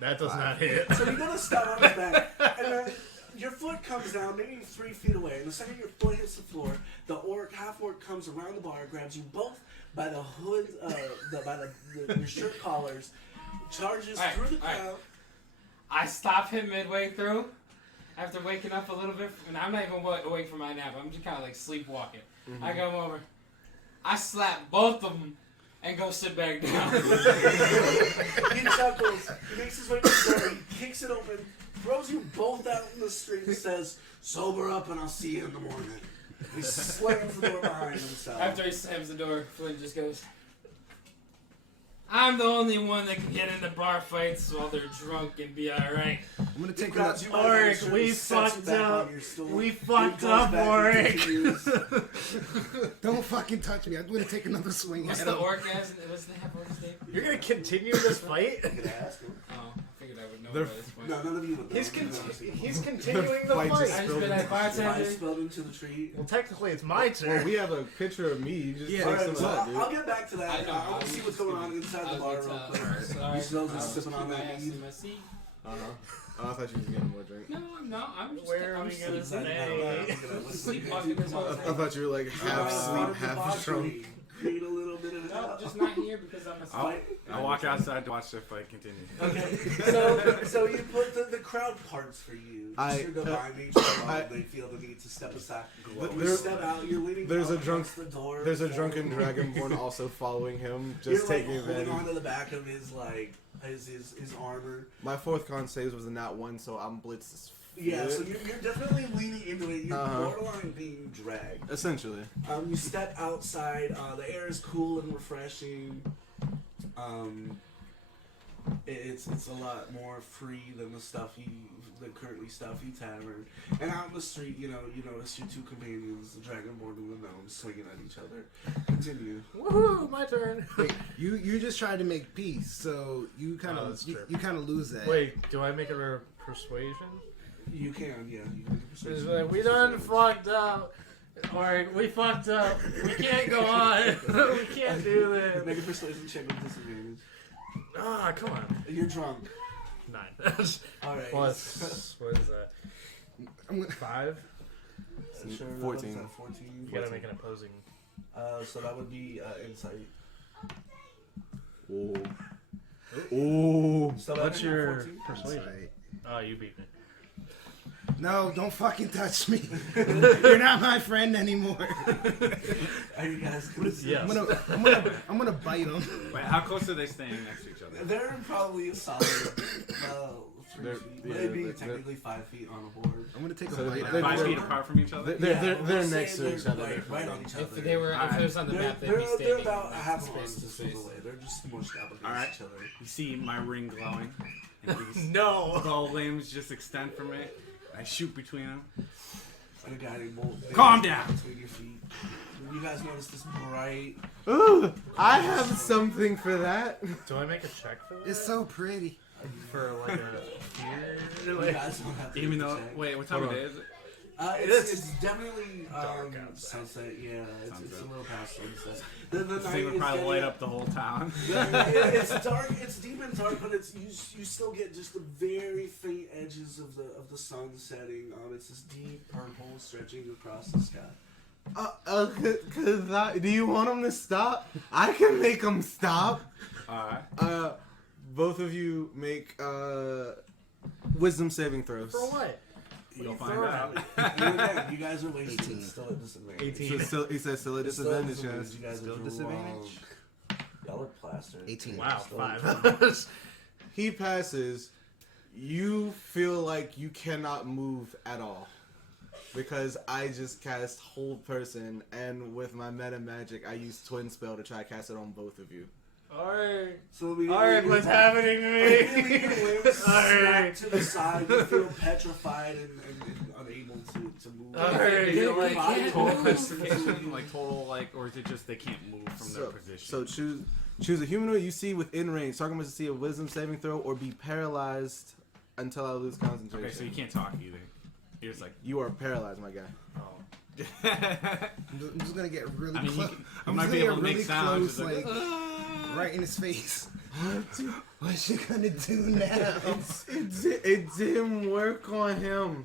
That does not hit. So you're gonna start on his back, and then your foot comes down maybe 3 feet away, and the second your foot hits the floor, the half orc comes around the bar, grabs you both by the hood, your shirt collars, charges Alright, through the alright. crowd. I stop him midway through after waking up a little bit, and I'm not even awake from my nap. I'm just kind of like sleepwalking. I come over, I slap both of them, and go sit back down. He chuckles, he makes his way to the door, he kicks it open, throws you both out in the street, and says, "Sober up, and I'll see you in the morning." He slams the door behind himself. After he slams the door, Flynn just goes, "I'm the only one that can get into bar fights while they're drunk and be alright." I'm gonna He take grabs that. you by the Ulrich, shirt we and sets you fucked back on up. your stool. We He fucked goes up, back and Ulrich. continues. Don't fucking touch me. I'm gonna take another swing What's at the him. orgasm? What's the half orc's name? You're gonna continue this fight? You can ask him. Oh, I figured I would know They're by this point. No, none of you would know. He's continuing the Fight fight. just I just been at I bartender. spilled into the tree. Well, technically, it's my Well, turn. we have a picture of me. You just Yeah, take Alright, some so of that, dude. I'll get back to that. I know, I want I to see was what's going gonna- on inside I the bar was real gonna quick. tell her, sorry. You still I was just sipping on keeping my that ass mead? in my seat. Oh, I thought you was getting more drink. No, I'm not. I'm just. Where are I'm we gonna sleeping. stay? I'm sleepwalking this whole I time. thought you were like half sleep, half drunk. create a little bit of No, just not here because I'm a Fight. I'll walk outside to watch the fight continue. Okay, so you put the crowd parts for you. I- Your divine nature, they feel the need to step aside. You There- step out. You're leaning. there's a out drunk- against the door. There's a drunken dragonborn also following him, just You're taking like holding advantage. onto the back of his his armor. My 4th con saves was a nat 1, so I'm blitzed as Yeah, so shit. you're definitely leaning into it. You're Uh-huh. borderline being dragged. Essentially. You step outside. The air is cool and refreshing. It's a lot more free than the currently stuffy tavern. And out in the street, you notice your 2 companions, the Dragonborn and the Gnome, swinging at each other. Continue. Woohoo! My turn. Wait, you just tried to make peace, so you kind of that's true. you kind of lose that. Wait, do I make it a persuasion? You can, yeah. You can It's persuade like, we done fucked up. Or we fucked up. We can't go on. We can't do this. Make a persuasion check with disadvantage. Ah, come on. You're drunk. 9. Alright. Plus, what is that? I'm gonna, 5? Sure, 14. what is that, 14. You gotta make an opposing. So that would be insight. Ooh. Ooh. So What's that would be your 14? persuasion? Sorry. Oh, you beat me. No, don't fucking touch me. You're not my friend anymore. Are you guys gonna see? Yes. I'm gonna bite him. Wait, how close are they staying next to each other? They're probably a solid 3 They're- feet. yeah, Maybe they're- technically 5 feet on a board. I'm gonna take a So bite. they're- out. 5 they're- feet apart from each other? They're we'll next say to they're each other. right on each other. If they were, if it was on the map, they'd be They're standing. about a half a mile space to distance space. away. They're just smushed up against Alright. each other. You see my ring glowing, and these No! bow limbs just extend from it. I shoot between them. And a guiding bolt. Calm down. Between your feet. You guys notice this bright. Ooh, I have something for that. Do I make a check for that? It's so pretty. For like a fear? You Like, guys don't have to Even make a though, check. wait, what time of Hold day on. is it? It's definitely dark outside. sunset. Yeah, it's a Sunset. little past sunset. The This night thing would is probably getting- light up the whole town. It's dark. It's deep and dark, but it's you still get just the very faint edges of the sun setting. It's this deep purple stretching across the sky. Do you want him to stop? I can make him stop. Alright. Both of you make wisdom saving throws. for what? You'll throw find out. Again, you guys are wasted. 18. It's still at disadvantage. 18. So still, he says still at It's still at disadvantage, yes. You guys Still are disadvantage? Y'all are plastered. 18. Wow, Still 5. He passes. You feel like you cannot move at all. Because I just cast Hold Person, and with my meta magic, I use Twin Spell to try to cast it on both of you. Alright. So immediately Alright, what's happening to me? Immediately your limbs snap Alright. to the side. You feel petrified and unable to move. Alright, Your you're like, body can't Total move. concentration, like total, like, or is it just they can't move from their position? So choose a humanoid you see within range. Target must see a wisdom saving throw or be paralyzed until I lose concentration. Okay, so you can't talk either. You're just like, You are paralyzed, my guy. I'm just gonna get really I mean, close. you I'm might just be gonna able get to make really sounds. close, Just like, right in his face. What's she gonna do now? It didn't work on him.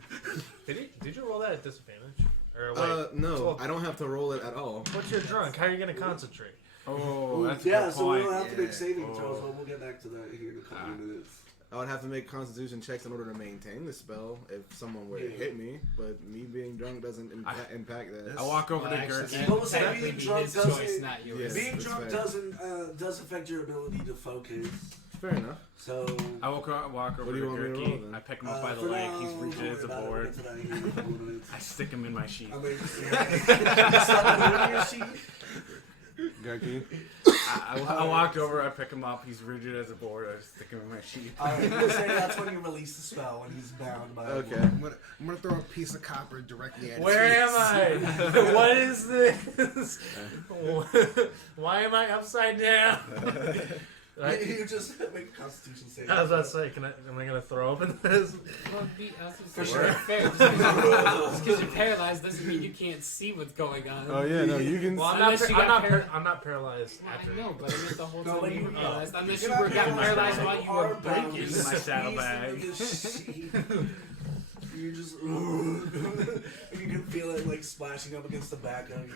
Did you roll that at disadvantage? Or wait, No, I don't have to roll it at all. what's your drunk? How are you gonna concentrate? oh, that's a Yeah, good so we point. don't have to make Yeah. saving Oh. throws, but we'll get back to that here in a couple of minutes. I would have to make constitution checks in order to maintain the spell if someone were to hit me, but me being drunk doesn't impact that. I walk over Well, to actually, Gurky. that Well, say technically being be drunk his doesn't- choice, not yours. Yes. Being that's drunk fair. does affect your ability to focus. Fair enough. So I walk over What do to you want me to roll, Gurky. then? I pick him up by the for leg. now, He's don't rigid worry as a about it. board. We'll get to that here in a couple of minutes. I stick him in my sheet. I mean, you start moving your sheet. Gurky. I walked over. I pick him up. He's rigid as a board. I stick him in my sheet. Alright, we'll say that's when you release the spell when he's bound by. Okay. I'm gonna throw a piece of copper directly at Where am his face. I? What is this? Why am I upside down? You just make a Constitution save. I was about to say, am I gonna throw up in this? Well, I was For just sure. fair. Just because you're paralyzed doesn't mean you can't see what's going on. Oh yeah, no, you can. Well, I'm Unless not, you I'm, got not par- I'm not paralyzed Well, after. I know, but I meant the whole No, time but you were you- paralyzed. Unless You're you were not got paralyzed, paralyzed while you you are were bound. breaking. in my saddlebag. You just and you can feel it like splashing up against the back of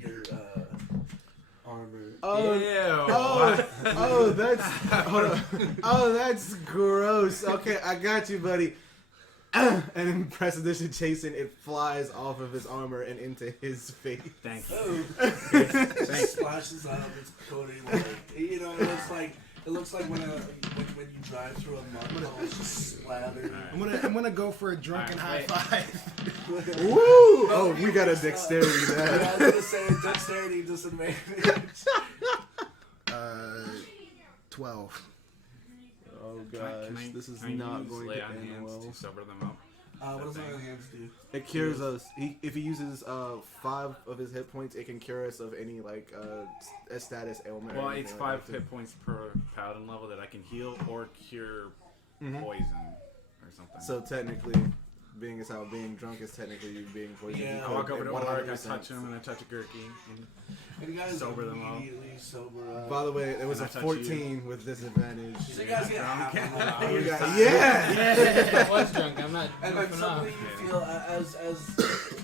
your armor. That's hold on. Oh, that's gross. Okay, I got you, buddy. And in prestidigitation, it flies off of his armor and into his face. Thank you. Oh, it splashes out. It's coated with, you know, it looks like when you drive through a mud hole, it's just splattered. I'm gonna go for a drunken high five. Woo! Oh, we got a dexterity I there. was gonna say dexterity disadvantage. 12. Oh Can gosh, this is not going lay to on end hands well. to sober them up? What does my hands do? It cures us. If he uses 5 of his hit points, it can cure us of any like a status ailment. or Well, anything it's like 5 that. hit points per paladin level that I can heal or cure poison or something. So technically, being as how being drunk is technically you being poisoned. Yeah. You I could walk over to Org, I 100%. touch him, and I touch a Gurky. And you guys Sober them up. immediately sober up. By the way, it was And a I touch 14 with disadvantage. So you guys get half of Oh, you them. got- yeah. I was drunk. I'm not And then goofing suddenly off. you feel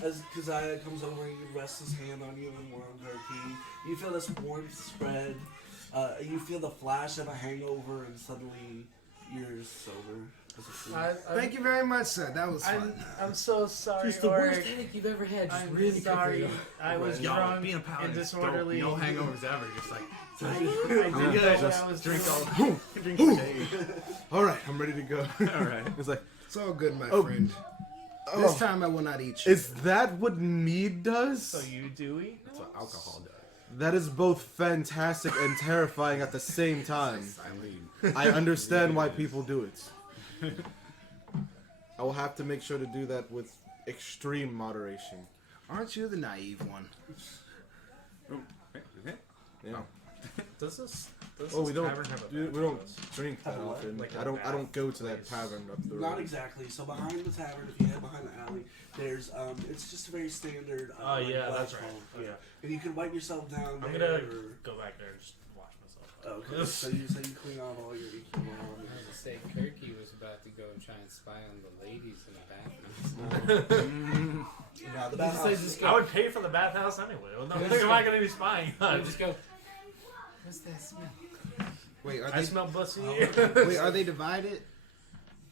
as Keziah comes over and he rests his hand on you and warm Gurky. You feel this warmth spread. You feel the flash of a hangover, and suddenly you're sober. As a fool. Thank you very much, sir. That was fun. I'm so sorry, It's the worst Oric. headache you've ever had. Just I'm really sorry. I was Yo, drunk being a paladin and is disorderly. dope. No hangovers ever. Just like I didn't know what I was drink doing. all drink for days. All right, I'm ready to go. All right. It's like, It's all good, my Oh. friend. oh, This time I will not eat you. is that what mead does? So you do eat? That's what alcohol does. That is both fantastic and terrifying at the same time. I lead. I understand why people do it. I will have to make sure to do that with extreme moderation. Aren't you the naive one? Yeah. Does this Oh, we don't. tavern have a We bathhouse? don't drink that Have a what? often. Like a I don't go to that place. tavern up the Not road. exactly. So behind the tavern, if you head behind the alley, there's it's just a very standard. Oh yeah, black that's right. hole. Okay. And you can wipe yourself down. I'm there, gonna or- go back there and just wash myself. Okay. so you clean off all your EQ. I was gonna say Kirky was about to go and try and spy on the ladies in the bathroom. Now the He just says bathhouse. just I go. would pay for the bathhouse anyway. What the Yeah, fuck am I gonna be spying on? Just go. What's that smell? Wait, are I they? smell pussy. Wait, are they divided?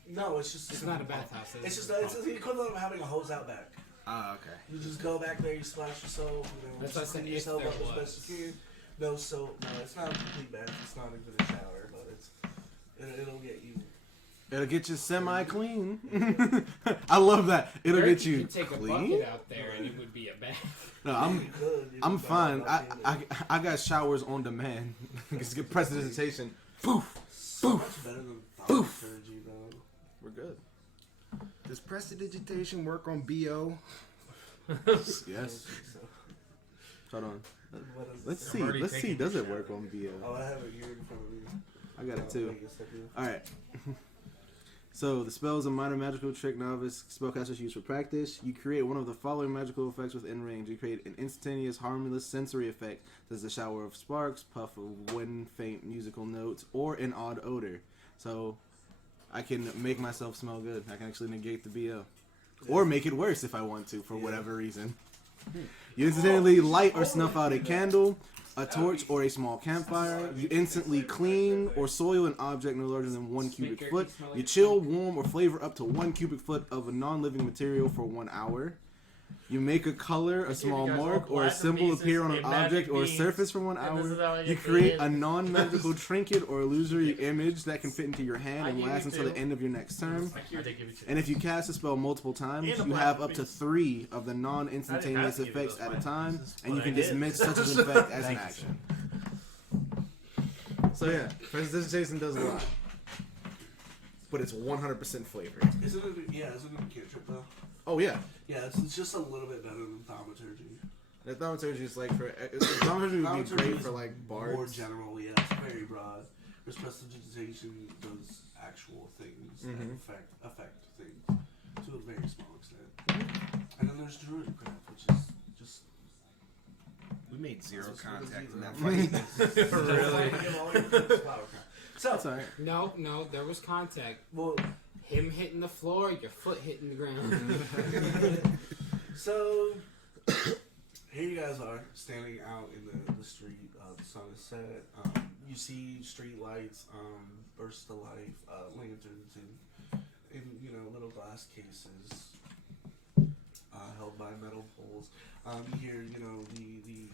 No, it's just. It's not a bathhouse. It's just it's the equivalent of having a hose out back. Oh, okay. You just go back there, you splash yourself, That's just what I clean said, yourself if up there as best was. you can. No soap. No, it's not a complete bath. It's not even a shower, but it'll get you. It'll get you semi-clean. I love that. It'll Kirky get you could take a clean. bucket out there and it would be a bath. No, You could. You I'm could fine. bath out there. I got showers on demand. Just get prestidigitation. Poof. So much better than thaumaturgy, though. We're good. Does prestidigitation work on BO? Yes. So, Hold on. what is Let's it? see. already Let's see. taking Does a it shower. work on BO? Oh, I have it here in front of me. I got it too. Yes, I do. All right. So the spell is a minor magical trick novice spellcasters use for practice. You create one of the following magical effects within range. You create an instantaneous, harmless sensory effect, such as a shower of sparks, puff of wind, faint musical notes, or an odd odor. So I can make myself smell good. I can actually negate the BO. Or make it worse if I want to, for whatever reason. You instantaneously light or snuff out a candle, a torch, or a small campfire. You instantly clean or soil an object no larger than 1 cubic foot. You chill, warm, or flavor up to 1 cubic foot of a non-living material for 1 hour. You make a color, a small guys all mark, or a platinum symbol pieces appear on an and magic object or a beans, surface for 1 and this is how hour. I You get create a creative. non-magical trinket or illusory image that can fit into your hand I and give last you until the 2. end of your next turn. I did give it to And if you cast a spell multiple times, And a you have black up to piece. 3 of the non-instantaneous I didn't have to give you effects those at a black time, pieces, and you but can I did. dismiss such an effect as an Thank you, action. So yeah, prestidigitation does a lot, but it's 100% flavored. Isn't it? Yeah, isn't it a cantrip though? Oh yeah, Yeah, it's just a little bit better than thaumaturgy. the thaumaturgy is like for thaumaturgy would be Thaumaturgy great is for like More bards. general, yeah, it's very broad. Whereas prestidigitation does actual things that Mhm. affect things to a very small extent. And then there's druidcraft, which is just We made zero That's what contact in that really? fight. So, That's alright. No, there was contact. well, Him hitting the floor, your foot hitting the ground. so here you guys are standing out in the street. sun is set. You see street lights burst to life, lanterns in little glass cases held by metal poles. You hear the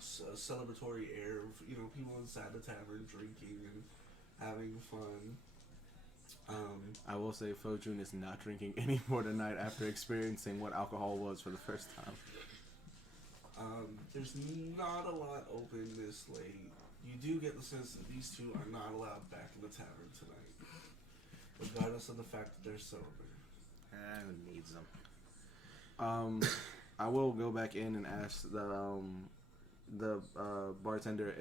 celebratory air of people inside the tavern drinking and having fun. I will say Fojun is not drinking any more tonight after experiencing what alcohol was for the first time. There's not a lot open this late. You do get the sense that these two are not allowed back in the tavern tonight, regardless of the fact that they're sober. Who needs them? I will go back in and ask the bartender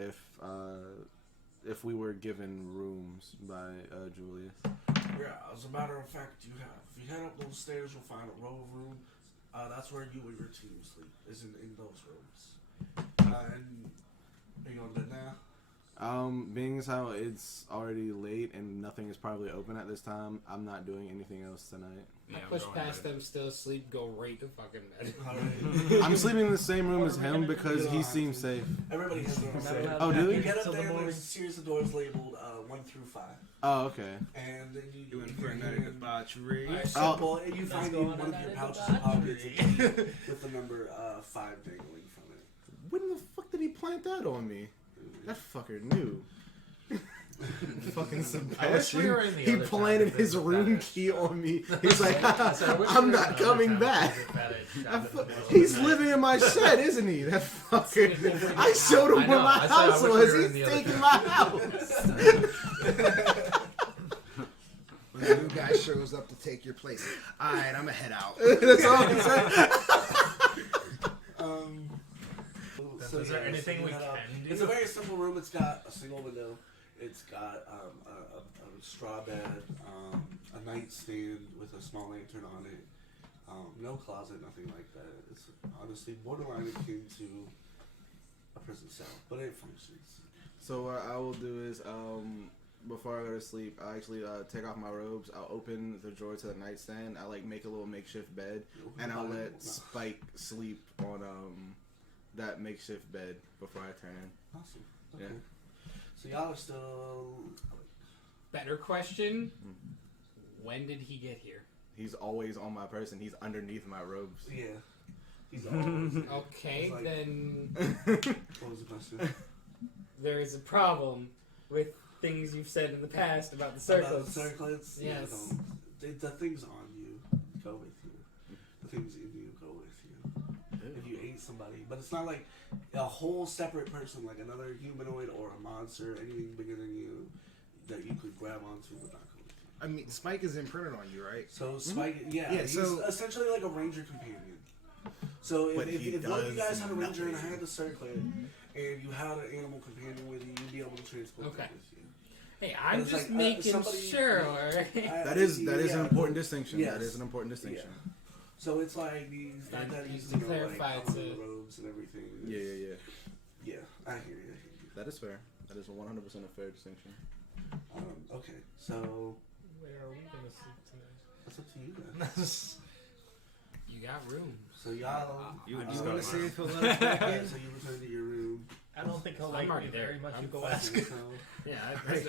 if we were given rooms by Julius. Yeah, as a matter of fact, you have. If you head up those stairs, you'll find a row of room. That's where you and your team sleep, is in those rooms. And are you on bed now? Being as how it's already late and nothing is probably open at this time, I'm not doing anything else tonight. I push past them, still asleep, go right to fucking bed. Alright. I'm sleeping in the same room as him because he seems safe. Everybody has their own room. Oh, do You we? get up there, and there's a series of doors labeled 1 through 5. Oh, okay. And then you In for a night of debauchery. Alright, Oh. simple, and you find in one of your pouches and pockets a key with the number 5 dangling from it. When the fuck did he plant that on me? That fucker knew. Fucking I wish we were Sebastian. in the He other planted tavern. his room key on me. He's like, I said, I wish we I'm were not in the coming other back. tavern. He's living in my shed, isn't he? That fucker. I showed him I where know. my I said, I house wish we was. were in He's the other taking my house. When the new guy shows up to take your place. Alright, I'm gonna head out. That's all he said. So Is there anything we head can out. do? It's a very simple room. It's got a single window. It's got a straw bed, a nightstand with a small lantern on it. No closet, nothing like that. It's honestly borderline akin to a prison cell, but it functions. So what I will do is, before I go to sleep, I actually take off my robes. I'll open the drawer to the nightstand. I make a little makeshift bed, and I'll let Spike sleep on that makeshift bed before I turn in. Awesome. Okay. Yeah. So y'all are still. Better question: when did he get here? He's always on my person. He's underneath my robes. Yeah. He's always. Okay, He's like- then What was the question? there is a problem with things you've said in the past about the About circles. the circlets? Yes. The things on you go with you. The things in you go with you. If you ate somebody. But it's not like a whole separate person, like another humanoid or a monster, anything bigger than you, that you could grab onto would not go with you. I mean, Spike is imprinted on you, right? So Spike, Yeah, he's so- essentially like a ranger companion. So But if he one of you does guys had a ranger and I nothing. had the circlet, and you had an animal companion with you, you'd be able to transport Okay. them with you. Hey, I'm It's just like, making somebody- sure, alright? That is an important distinction. Yes. That is an important distinction. So it's like he's not And that just easy to clarify, like, it's the a- robes and everything. Yeah, It's- yeah, yeah. Yeah, I hear you. That is fair. That is 100% a fair distinction. Okay, so Where are we gonna sleep tonight? that's up to you guys. You got room. So y'all, You just want got to see mine. if he'll let us back in? so you return to your room. I don't think he'll I'm like already me there. very much. I'm You go fine. ask. So Yeah,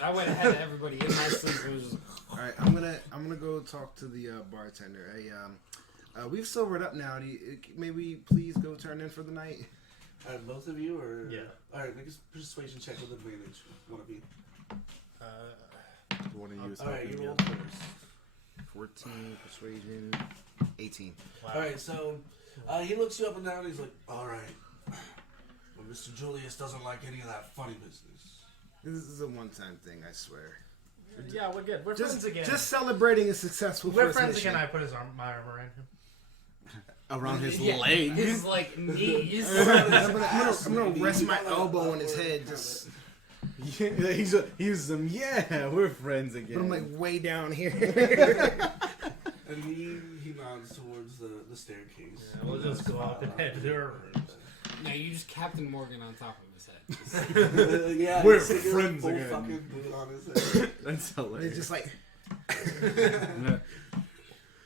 I went ahead of everybody in my sleep. It was All right, I'm gonna go talk to the bartender. Hey, we've sobered up now. Maybe please go turn in for the night. both of you, or Yeah. All right, make a persuasion check with advantage. One of you. One of you is All right, helping you roll me. first. 14 persuasion, 18. Wow. All right, so he looks you up and down. And he's like, "All right, but Mr. Julius doesn't like any of that funny business." This is a one-time thing, I swear. Yeah, we're good. We're friends again. Just celebrating a successful we're first friends mission. again. I put my arm around him. Around his yeah, leg. his like knees. I'm gonna rest my elbow on his head, just. Yeah, he's yeah, we're friends again. But I'm like way down here. And he nods towards the staircase. Yeah, we'll just go up and head to her room. No, you just Captain Morgan on top of his head. Yeah, We're he's sitting friends full again. fucking boot on his head. That's It's hilarious. just like.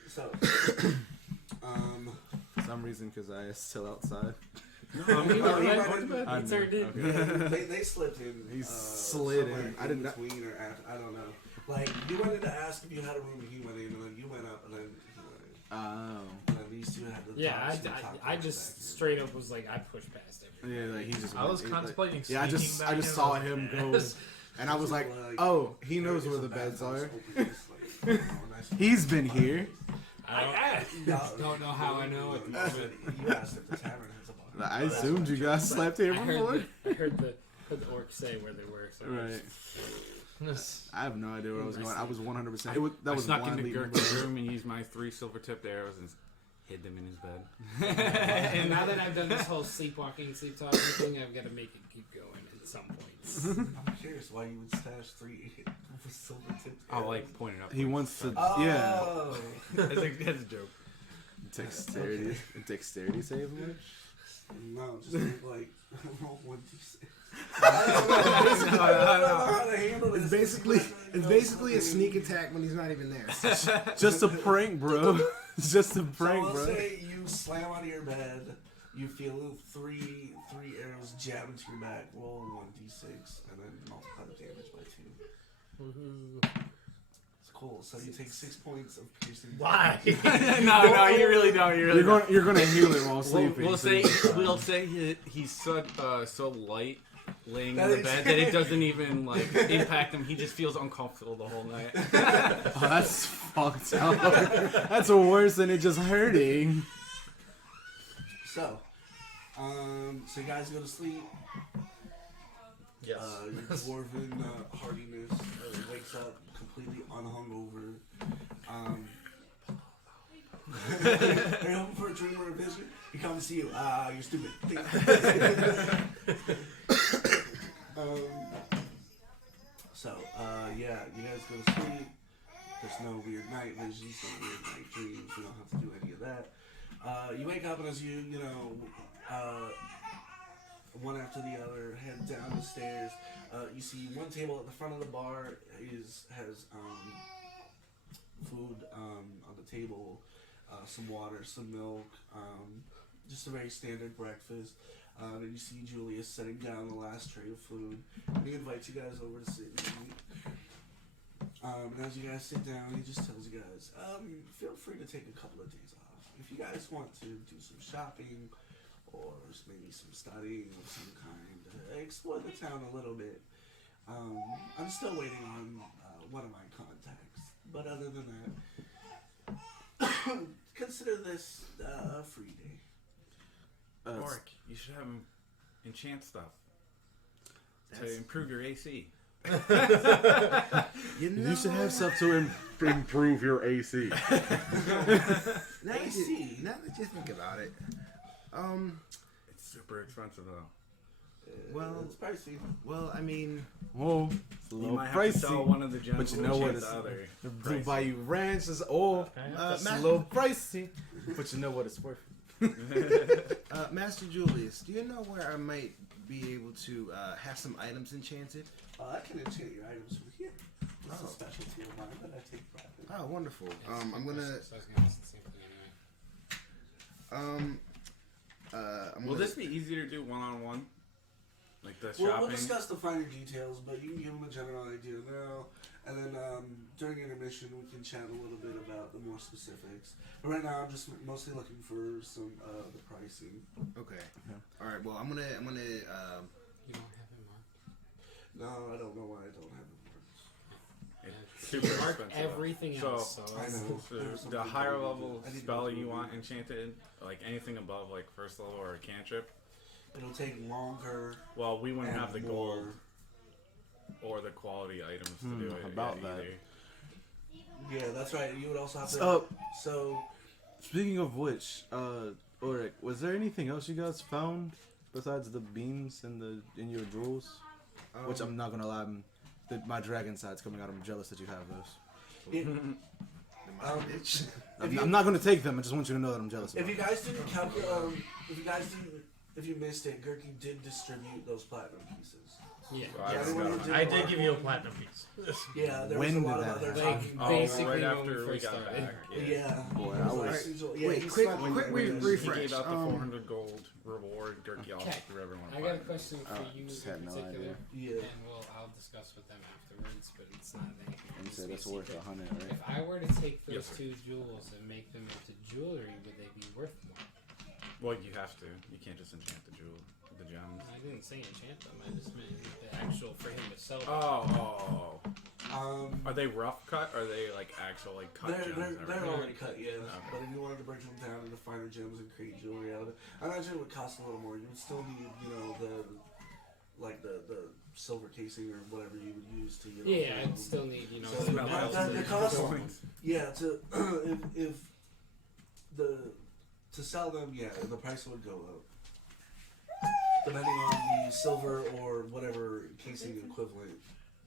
So, For some reason, because I is still outside. He turned in. They slipped in. He slid somewhere in. I did not. between or after, I don't know. Like you went in to ask if you had a room, and he went in, and then you went up, and then he went in. Oh. And then these two had the Yeah, top I back just here. straight up was like, I pushed past everything. Yeah, like he just. I was went- contemplating. Yeah, I just sneaking back in, saw I was him like, go, and I was like, oh, he knows where the beds are. He's been here. I don't know how I know at the moment. You asked if the tavern has a bar. I assumed you guys slept here I before. heard the orc say where they were. So Right. I have no idea where I was going. I was 100%. That I was snuck into blindly. Gert's room and used my 3 silver-tipped arrows and hid them in his bed. And now that I've done this whole sleepwalking, sleep talking thing, I've got to make it keep going at some points. I'm curious why you would stash 3 silver tipped. I'll like point it up. He wants to. Oh. Yeah. That's a joke. Dexterity save much? No, just like roll 1d6. I don't know how to handle It's this. basically a sneak attack when he's not even there. Just a prank, bro. It's just a prank, So bro. let's say you slam out of your bed, you feel three arrows jab into your back, roll 1d6, and then multiply the damage by 2. It's cool. So you take 6 points of piercing. Why? No, you really don't. You really don't. You're gonna heal it while sleeping. We'll so say you- he's so light laying That in the is- bed that it doesn't even like impact him. He just feels uncomfortable the whole night. Oh, that's fucked up. That's worse than it just hurting. So you guys go to sleep. Yes. Your dwarven hardiness wakes up completely unhungover. Are you hoping for a dream or a vision? He comes to you. You're stupid. Yeah, you guys go to sleep. There's no weird night visions, no weird night dreams. You don't have to do any of that. You wake up and as you one after the other, head down the stairs. You see one table at the front of the bar has food on the table, some water, some milk, just a very standard breakfast. Then you see Julius setting down the last tray of food. He invites you guys over to sit and eat. And as you guys sit down, he just tells you guys, feel free to take a couple of days off. If you guys want to do some shopping, or maybe some studying of some kind, explore the town a little bit. I'm still waiting on one of my contacts, but other than that, consider this a free day. Orc, you should have him enchant stuff to improve your AC. You should have stuff to improve your AC. Now that you think about it, It's super expensive though. Well, It's pricey. well, I mean, Whoa, it's a You little might have to sell pricey. one of the gems, But you to know what? enchant It's the other. to buy you ranches. Oh, it's a little pricey. But you know what it's worth. Master Julius, do you know where I might be able to have some items enchanted? I can enchant your items from here. It's a specialty of mine that I take pride in. Oh, wonderful. I'm gonna. So I was gonna ask the same thing anyway. Will this be easier to do one-on-one? Like the We'll shopping? discuss the finer details, but you can give them a general idea now, and then during intermission we can chat a little bit about the more specifics. But right now I'm just mostly looking for some the pricing. Okay. All right. Well, I'm gonna. You don't have him marked. No, I don't know why I don't have it. It's super You mark expensive. everything else. So I know. So the higher level spell you want enchanted, like anything above like first level or a cantrip, It'll take longer. well, we wouldn't and have the more. gold or the quality items to do it. about yet that. either. Yeah, that's right. You would also have to. So Speaking of which, Ulrich, was there anything else you guys found besides the beans in your jewels? Which I'm not gonna lie, my dragon side's coming out. I'm jealous that you have those. it, bitch. I'm not gonna take them. I just want you to know that I'm jealous. if About you guys didn't calculate, if you missed it, Gurky did distribute those platinum pieces. Yeah. Well, I Yeah, just everyone got- did I a did lot. give you a platinum piece. Yeah, there When was a did lot of that other happen? talking. Oh, Basically, right when after we we first got started. back. Yeah. Boy, It I was like, was- yeah, Wait, he quick spent- refresh. He gave out the Um, 400 gold reward Gurky off Okay. for everyone. I got a question for I you just in had no particular, idea. Yeah. and I'll discuss with them afterwards, but it's not anything. And that said needs that's to be worth secret. 100, right? If I were to take those Yes, sir. 2 jewels and make them into jewelry, would they be worth more? Well, you have to. You can't just enchant the jewel, the gems. I didn't say enchant them. I just meant the actual for him to sell them. Oh. Um, Are they rough cut? Or are they like actual like cut they're, gems? they're, and they're everything? already cut, yes. Okay. But if you wanted to break them down into finer gems and create jewelry out of it, I imagine it would cost a little more. You would still need, the silver casing or whatever you would use to, Yeah, I'd still need, So some that- metals that- and the cost- coins. Yeah, to sell them, yeah, the price would go up. Depending on the silver or whatever casing equivalent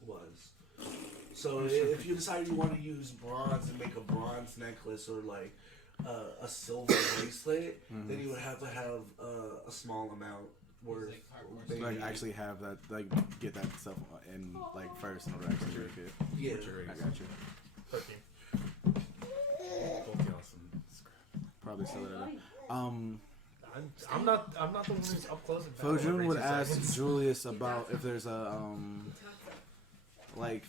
was. So if you decide you want to use bronze and make a bronze necklace or like a silver bracelet, then you would have to have a small amount worth. Like hardware. maybe- Like actually have that, like get that stuff in like first in order to actually make it. yeah. Which are I got you. 13. Both awesome. Probably sell it at I'm not the one who's up close and Fojun would ask Julius about if there's a like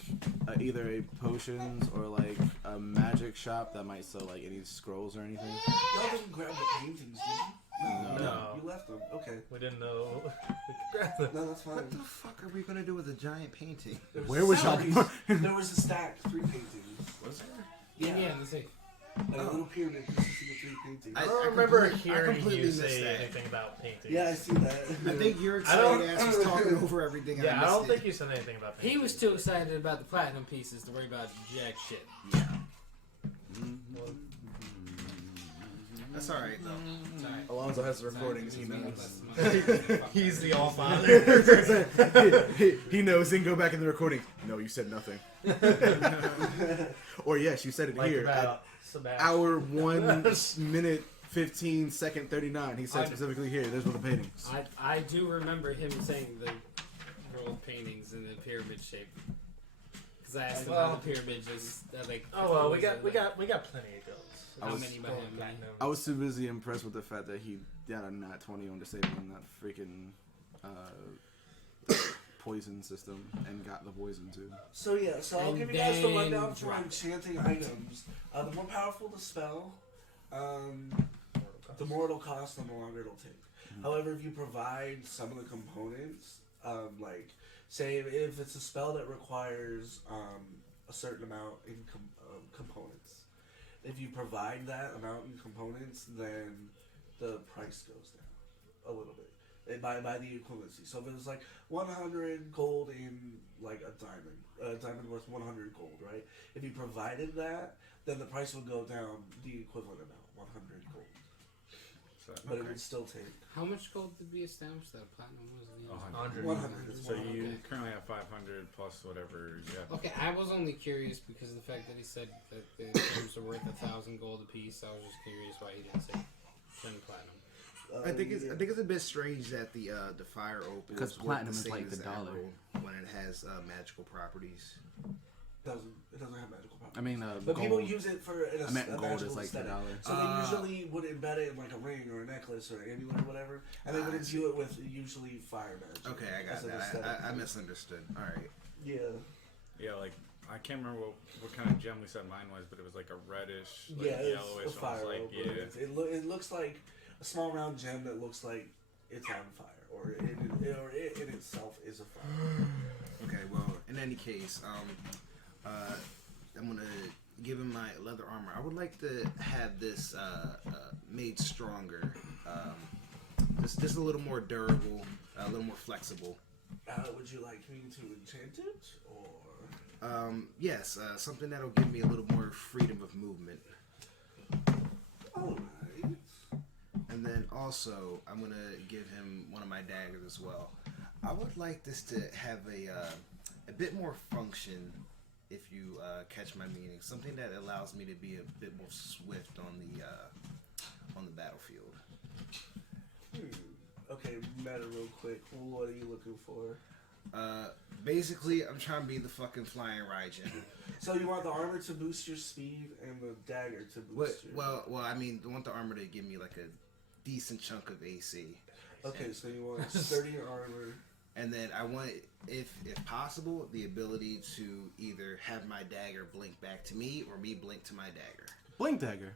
either a potions or like a magic shop that might sell like any scrolls or anything. Y'all didn't grab the paintings, did you? No. You left them. Okay. We didn't know we could grab them. No, that's fine. What the fuck are we gonna do with a giant painting? There Where was y'all? There was a stack, 3 paintings. Was there? Yeah. let's see. Like a little pyramid consisting of 3 paintings. I don't remember completely- I hearing completely you missed say that. anything about painting. Yeah, I see that. I think your I don't- excited ass was talking over everything. Yeah, I missed don't it. think you said anything about painting. He was too excited about the platinum pieces to worry about jack shit. Yeah, that's all right though. It's alright. Alonzo has the It's recordings. alright. He It's knows. my- He's the all father. he knows. He can go back in the recording. No, you said nothing. Or yes, you said it Like here at about Sebastian. hour 1 minute 15 second 39. He said I- specifically here. There's where the paintings. I do remember him saying the rolled paintings in the pyramid shape. Because I asked him how the pyramid just like. Oh well, we was got it, we like, got plenty of goats. How was- many by Gold, him? platinum. I was too busy impressed with the fact that he got a nat 20 on disabling that freaking poison system and got the poison too. So yeah, so I'll And give you guys the then rundown for drop. enchanting items. The more powerful the spell, the more it'll cost, the longer it'll take. However, if you provide some of the components, like say if it's a spell that requires a certain amount in components, if you provide that amount in components, then the price goes down a little bit. By the equivalency. So if it was like 100 gold in like a diamond worth 100 gold, right? If you provided that, then the price would go down the equivalent amount, 100 gold. So, But it would still take How much gold did we establish that platinum was? In the end? 100. 100. So you Okay. currently have 500 plus whatever. Yeah. Okay, I was only curious because of the fact that he said that the items are worth 1,000 gold apiece. I was just curious why he didn't say 10 platinum. I think it's a bit strange that the fire opal Because is worth platinum the is same like as the dollar. emerald when it has magical properties. it doesn't have magical power. I mean, But people gold. use it for I meant a gold magical is like the aesthetic. dollar. So they usually would embed it in like a ring or a necklace or an amulet or whatever, and they would imbue it with usually fire magic. Okay, I got as an that. aesthetic. I misunderstood. All right. Yeah. Yeah, like I can't remember what kind of gem we said mine was, but it was like a reddish, like Yeah, it's yellowish. a fire almost like opal. It looks like a small round gem that looks like it's on fire, or it in itself is a fire. Okay. Well, in any case, I'm gonna give him my leather armor. I would like to have this made stronger, just a little more durable, a little more flexible. Would you like me to enchant it, or? Yes, something that'll give me a little more freedom of movement. All right. And then also, I'm gonna give him one of my daggers as well. I would like this to have a bit more function, if you catch my meaning. Something that allows me to be a bit more swift on the battlefield. Okay, matter real quick. What are you looking for? Basically, I'm trying to be the fucking flying Raijin. So you want the armor to boost your speed and the dagger to boost your... Well, I mean, I want the armor to give me like a decent chunk of AC. Okay, so you want sturdy armor. And then I want, if possible, the ability to either have my dagger blink back to me or me blink to my dagger. Blink dagger.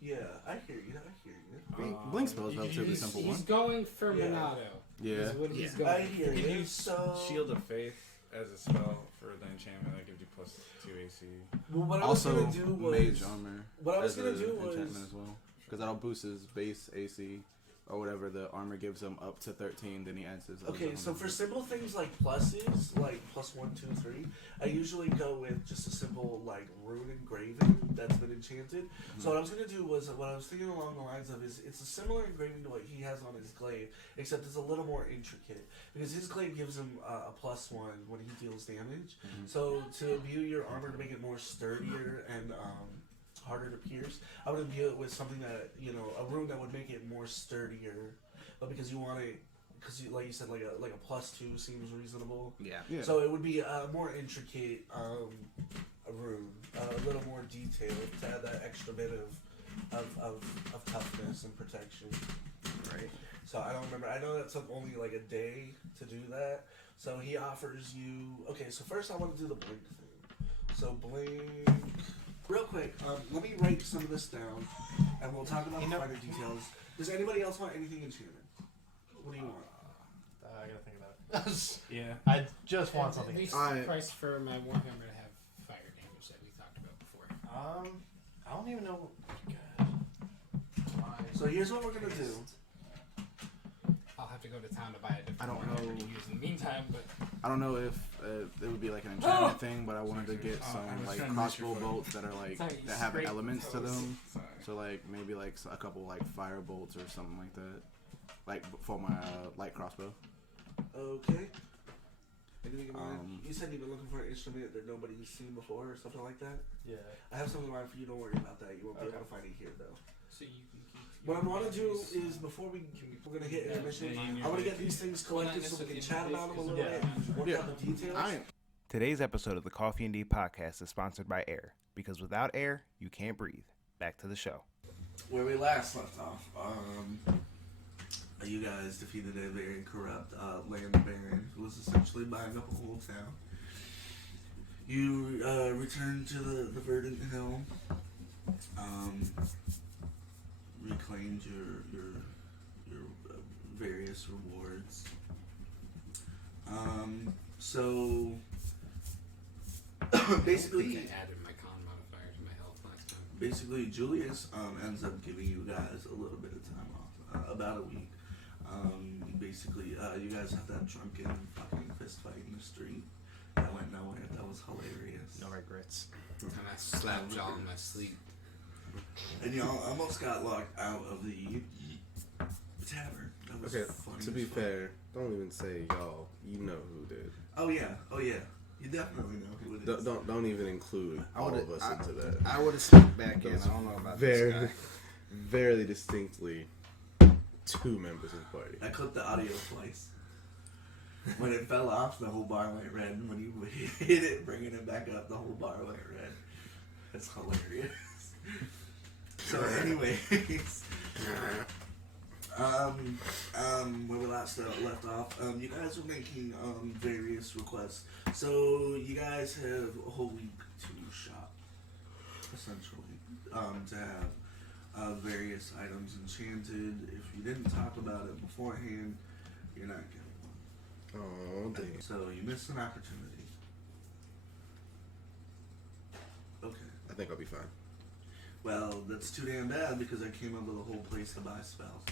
Yeah, I hear you. Blink spell is relatively simple He's one. going for Yeah. Monado. Yeah. Is what he's Yeah. going I hear You can you. use So... Shield of Faith as a spell for the enchantment that gives you +2 AC. Well, what I was Also, gonna do was... mage armor. What I was as gonna a do was... enchantment as well, because that'll boost his base AC or whatever the armor gives him up to 13. Then he adds his. Okay, so for simple things like pluses, like +1, 2, 3, I usually go with just a simple like rune engraving that's been enchanted. So what I was gonna do was what I was thinking along the lines of is it's a similar engraving to what he has on his glaive, except it's a little more intricate because his glaive gives him a +1 when he deals damage. So to imbue your armor to make it more sturdier and harder to pierce, I would imbue it with something that, you know, a rune that would make it more sturdier, but because you want it, because like you said, like a +2 seems reasonable. Yeah. Yeah. So it would be a more intricate a rune, a little more detailed to add that extra bit of toughness and protection. Right. So I don't remember. I know that took only like a day to do that. So he offers you. Okay, so first I want to do the blink thing. So blink. Real quick, let me write some of this down, and we'll talk about the finer details. Does anybody else want anything enchanted? What do you want? I gotta think about it. Yeah. I just want something. At least I- the price for my Warhammer to have fire damage that we talked about before. I don't even know. God. So here's what we're gonna do. I'll have to go to town to buy a different I don't Warhammer know. to use in the meantime, but I don't know if it would be like an enchantment thing, but I wanted to get I some was like trying to miss your crossbow foot. bolts that are like Sorry, that have scrape elements to toes. them. Sorry. So like maybe like a couple like fire bolts or something like that, like for my light crossbow. Okay. Anything in mind? You said you've been looking for an instrument that nobody's seen before or something like that? Yeah. I have something in mind for you. Don't worry about that. You won't be able to find it here, though. so you can keep. What I want to do is before we're going to hit intermission, I want to get these things collected so we can chat about them a little bit and work out the details. Today's episode of the Coffee&D podcast is sponsored by air, because without air, you can't breathe. Back to the show. Where we last left off, you guys defeated a very corrupt land baron who was essentially buying up a whole town. You returned to the Verdant Hill, reclaimed your various rewards. So basically, I added my con modifier to my health last time. basically Julius ends up giving you guys a little bit of time off, about a week. Basically, you guys have that drunken fucking fist fight in the street that went nowhere. That was hilarious. No regrets. And I slapped y'all in my sleep. And y'all almost got locked out of the tavern. That was Okay, funny to as be fuck. fair, don't even say y'all. You know who did. Oh yeah. You definitely know who it is. Don't even include all of us into that. I would have slipped back in. I don't know about Very, this guy. very distinctly, 2 members of the party. I clipped the audio twice. When it fell off, the whole bar went red. And when you hit it, bringing it back up, the whole bar went red. That's hilarious. So, anyways, where we last left off, you guys were making various requests. So you guys have a whole week to shop, essentially, to have various items enchanted. If you didn't talk about it beforehand, you're not getting one. Oh, dang. So you missed an opportunity. Okay. I think I'll be fine. Well, that's too damn bad because I came up with a whole place to buy spells.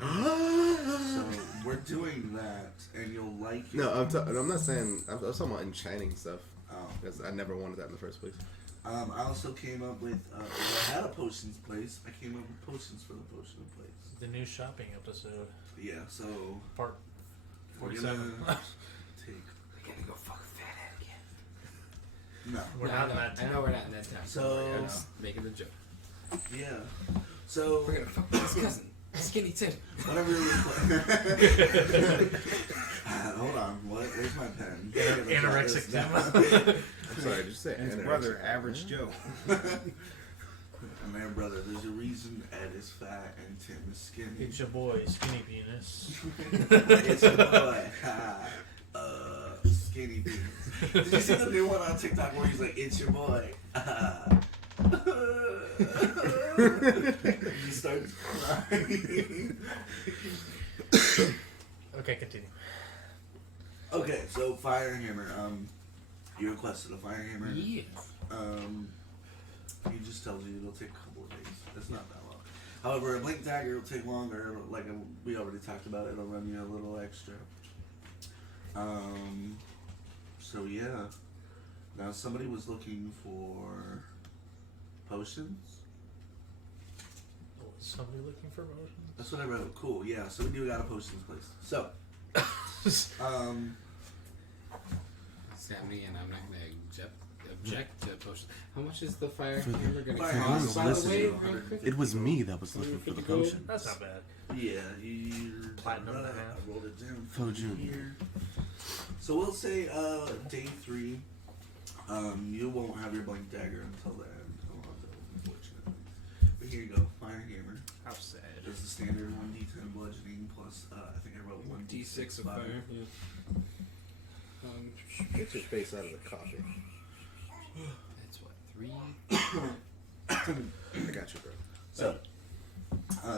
So we're doing that, and you'll like it. No, I'm not saying. I'm talking about enchanting stuff. Oh. Because I never wanted that in the first place. I also came up with. I had a potions place. I came up with potions for the potion place. The new shopping episode, Yeah. So part we're 47. gonna take. I gotta go fuck a fat head again. No. We're No, not I in know, that I know town. we're not in that town. So- I'm just making a joke. Yeah. So We're gonna fuck with his cousin. Skinny tip. Whenever you're hold on, where's my pen? Anorexic Tim. I'm sorry, did you say And his anorexic? brother, Average Joe. And man, brother, there's a reason Ed is fat and Tim is skinny. It's your boy, Skinny Penis. It's your boy, Skinny Beans. Did you see the new one on TikTok where he's like, it's your boy? He starts crying. Okay, continue. Okay, so fire hammer. You requested a fire hammer. Yeah. He just tells you it'll take a couple of days. It's not that long. However, a blink dagger will take longer. Like we already talked about, it'll run you a little extra. So yeah. Now somebody was looking for potions. Was somebody looking for motions? That's what I wrote. Cool. Yeah. So we do got a potions place. So, It's got me, and I'm not gonna object to potion. How much is the fire hammer gonna Fire cost? hammer's By the listed way, at real quick? It was me that was looking for the potion. That's not bad. yeah. You're Platinum and a half. I rolled it down Faux for junior. here. So we'll say day 3. You won't have your blank dagger until the end, unfortunately. But here you go, fire hammer. How sad. There's the standard 1d10 bludgeoning plus I think I wrote 1d6 of fire. Yeah. Get your face out of the coffee. That's what, 3? I got you, bro. So,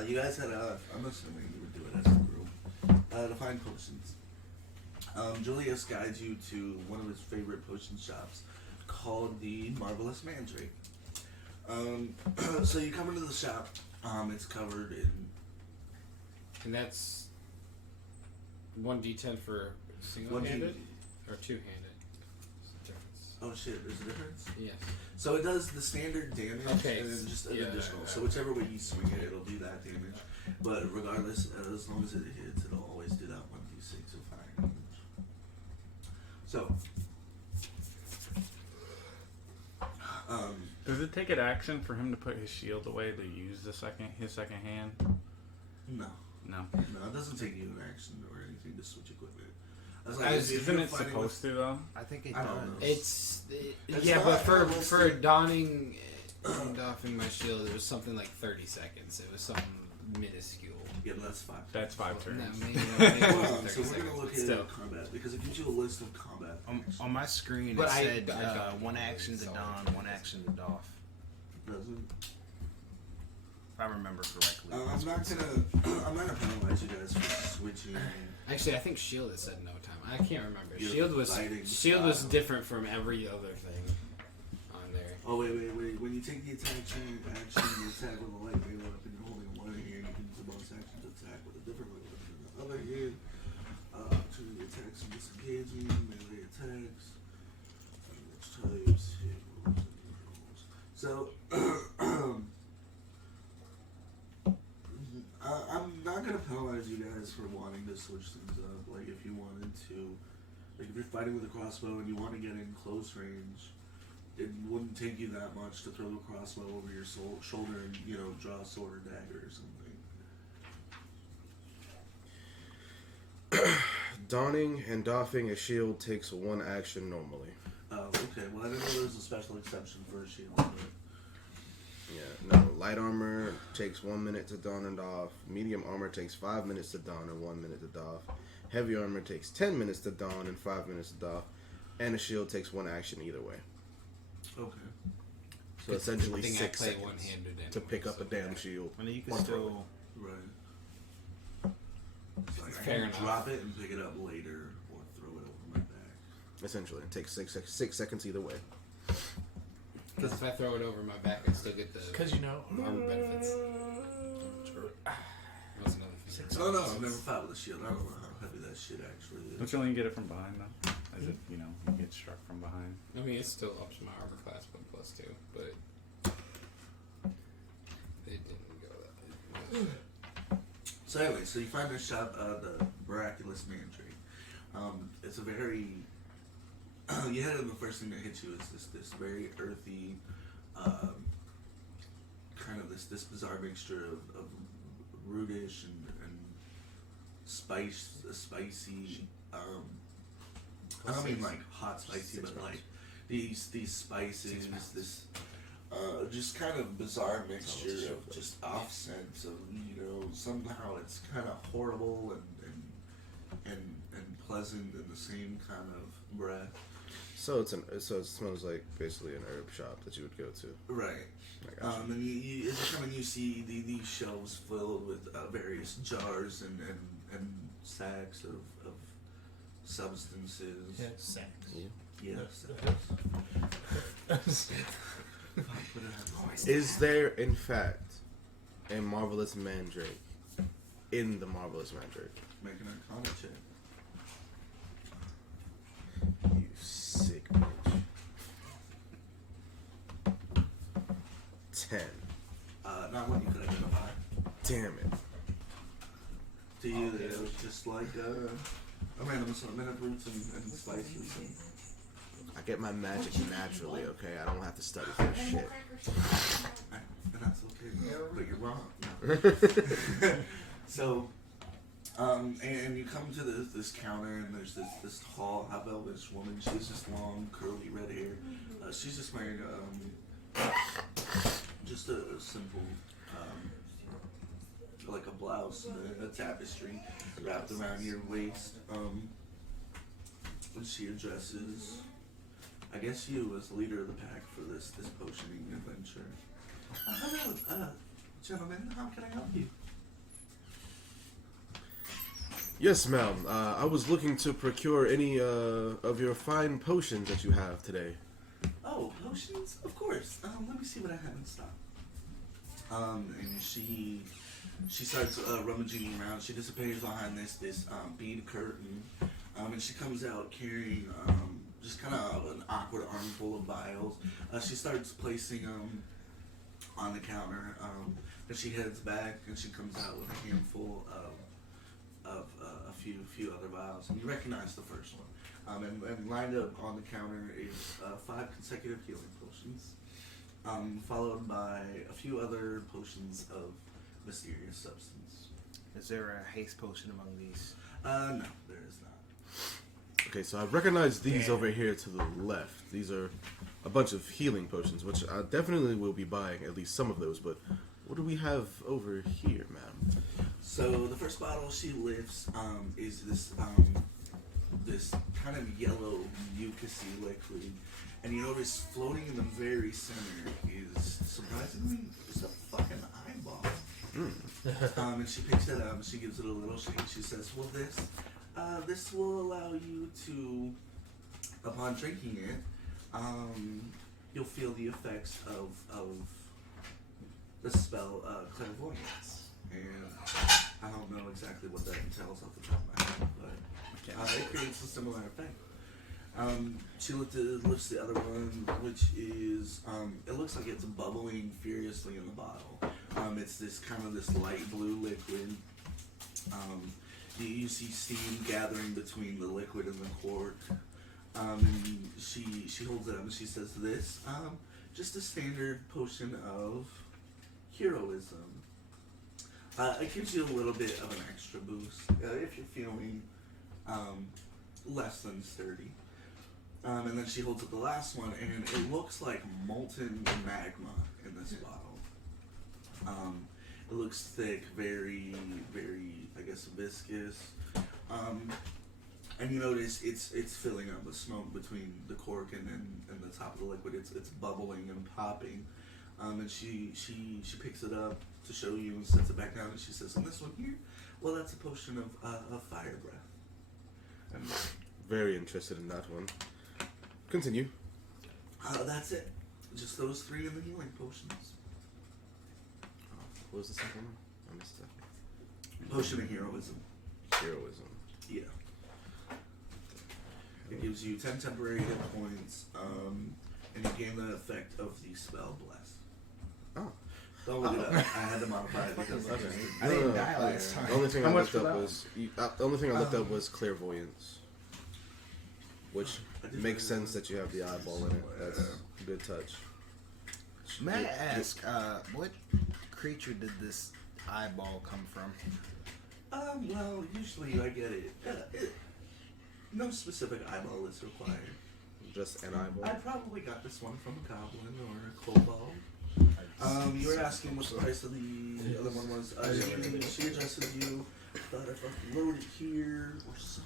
you guys had I'm assuming you would do it as a group, to find potions. Julius guides you to one of his favorite potion shops called the Marvelous Mandrake. So you come into the shop, it's covered in... And that's 1d10 for single-handed or two-handed? Difference. Oh shit, there's a difference? Yes. So it does the standard damage Okay, and then just an yeah, additional. So whichever way you swing it, it'll do that damage. But regardless, as long as it hits, it'll always do that 1d6 of fire damage. So, Does it take an action for him to put his shield away to use his second hand? no. No. No, it doesn't take you an action or anything to switch equipment. That's Isn't it supposed to though? I think it I does. don't know. It's It's yeah, not but for realistic. donning and doffing my shield, it was something like 30 seconds. It was something minuscule. Yeah, but that's 5. That's 5 turns. No, maybe it Hold wasn't on, 30 so we're seconds. gonna look but at still. combat because it gives you a list of combat. actions. On my screen, But it I said don't one know. action to So- don, one action to doff. Does it? If I remember correctly. I'm not gonna penalize you guys for switching. Actually, I think shield it said no time. I can't remember. Your Shield was lighting style. different from every other thing on there. Oh wait. When you take the attack chain action, you attack with a light melee weapon you're holding in one hand. You can use the bonus action to attack with a different weapon in the other hand. Opportunity attacks and disengaging, melee attacks, which types, hit rolls, and rolls. So, I'm not gonna penalize you guys for wanting to switch things up. Like if you wanted to, like if you're fighting with a crossbow and you want to get in close range, it wouldn't take you that much to throw the crossbow over your shoulder and draw a sword or dagger or something. Donning and doffing a shield takes one action normally. Oh, okay. Well, I didn't know there was a special exception for a shield. But Yeah, no. Light armor takes 1 minute to don and doff. Medium armor takes 5 minutes to don and 1 minute to doff. Heavy armor takes 10 minutes to don and 5 minutes to doff. And a shield takes one action either way. okay. So essentially Thing 6 I play seconds one-handed to anyway, pick up so a damn shield. I mean, you can Or throw still. Right. So I Fair can enough. drop it and pick it up later, or throw it over my back. Essentially, it takes 6 seconds either way. Because if I throw it over my back, I still get the Because armor benefits. That was another thing. Oh no, I've never fought with a shield. I don't know how heavy that shit actually Don't is. you only get it from behind though? As it, you get struck from behind. I mean, it's still up to my armor class, but +2. But it didn't go that way. So anyway, so you find this shop, the Miraculous Mandrake. It's a very you hit it, and the first thing that hits you is this very earthy, kind of this bizarre mixture of rootish and spicy. I don't mean like hot spicy, but like these spices, this just kind of bizarre mixture of just off scents of, you know, somehow it's kind of horrible and pleasant in the same kind of breath. So it smells like basically an herb shop that you would go to. Right. And you as you come in, you see these shelves filled with various jars and sacks of substances. Yeah, sex. Yeah, Is there, in fact, a Marvelous Mandrake in the Marvelous Mandrake? Make an Arcana check. You sick bitch. 10. Not one you could identify. Damn it. To you, it was just like a random assortment of roots and spices. I get my magic naturally, okay? I don't have to study for this shit. And that's okay, but you're wrong. So, and you come to this counter, and there's this tall, high velvetish woman. She has this long, curly red hair. She's just wearing just a simple, like a blouse, a tapestry wrapped around your waist. And she addresses, I guess, you as the leader of the pack for this potioning adventure. Hello, gentlemen. How can I help you? Yes, ma'am. I was looking to procure any of your fine potions that you have today. Oh, potions? Of course. Let me see what I have in stock. And she starts rummaging around. She disappears behind this bead curtain, and she comes out carrying just kind of an awkward armful of vials. She starts placing them on the counter. Then she heads back and she comes out with a handful of a few other vials. And you recognize the first one. And lined up on the counter is 5 consecutive healing potions, followed by a few other potions of mysterious substance. Is there a haste potion among these? No, there is not. Okay, so I recognize these over here to the left. These are a bunch of healing potions, which I definitely will be buying at least some of those, but what do we have over here, ma'am? So the first bottle she lifts is this kind of yellow mucousy liquid, and you notice floating in the very center is surprisingly just a fucking eyeball. And she picks it up and she gives it a little shake. She says, "Well, this will allow you to, upon drinking it, you'll feel the effects of the spell clairvoyance." And I don't know exactly what that entails off the top of my head, but it creates a similar effect. She lifts the other one, which is, it looks like it's bubbling furiously in the bottle. It's this light blue liquid. You see steam gathering between the liquid and the cork. And she holds it up and she says, "This, just a standard potion of heroism. It gives you a little bit of an extra boost if you're feeling less than sturdy." And then she holds up the last one, and it looks like molten magma in this bottle. It looks thick, very, very, I guess, viscous. And you notice it's filling up with smoke between the cork and the top of the liquid. It's bubbling and popping. And she picks it up to show you and sets it back down, and she says, "And this one here, well, that's a potion of fire breath." And Very interested in that one. Continue. that's it. Just those 3 in the healing potions. What was the second one? I missed that. Potion of heroism. Heroism. Yeah. It gives you 10 temporary hit points, and you gain the effect of the spell Bless. Oh. Don't look it up. I had to modify it because I didn't die last time. The only thing How I much looked for up that? was the only thing I looked up was clairvoyance, which makes sense that you have the eyeball in it. That's a good touch. May I ask, what creature did this eyeball come from? Well, usually I get it. No specific eyeball is required. Just an eyeball. I probably got this one from a goblin or a kobold. You were asking what the price of the other one was. She addresses you. Thought I fucking load it here or some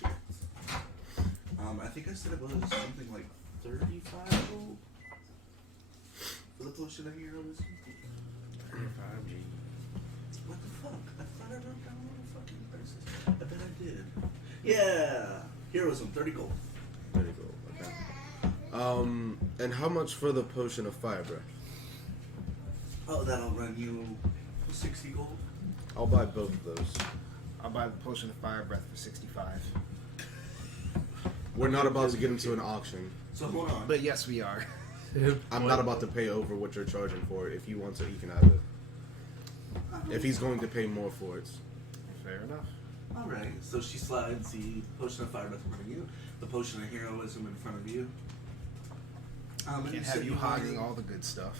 shit. I think I said it was something like 35 gold for the potion of heroism. 35 G. What the fuck? I thought I wrote down all the fucking prices. I bet I did. Yeah, heroism, 30 gold. 30 gold. Okay. And how much for the potion of fire breath? Oh, that'll run you 60 gold. I'll buy both of those. I'll buy the potion of fire breath for 65. We're not about to get into an auction. So hold on. But yes, we are. I'm not about to pay over what you're charging for it. If you want to, he can have it. If he's going to pay more for it. Fair enough. Alright, so she slides the potion of fire breath in front of you, the potion of heroism in front of you. And Can't said have you wanted- hogging all the good stuff.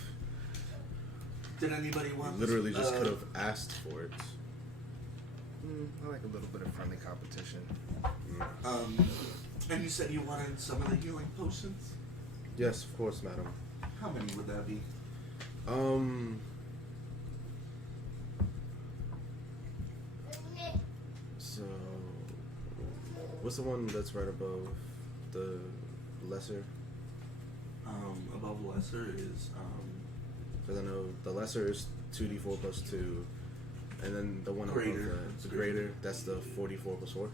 Did anybody want Literally just could have asked for it. I like a little bit of friendly competition. And you said you wanted some of the healing potions? Yes, of course, madam. How many would that be? So, what's the one that's right above the lesser? Above lesser is, Because I know the lesser is 2d4 plus 2, and then the one Greater. above the greater, that's the 44 plus 4.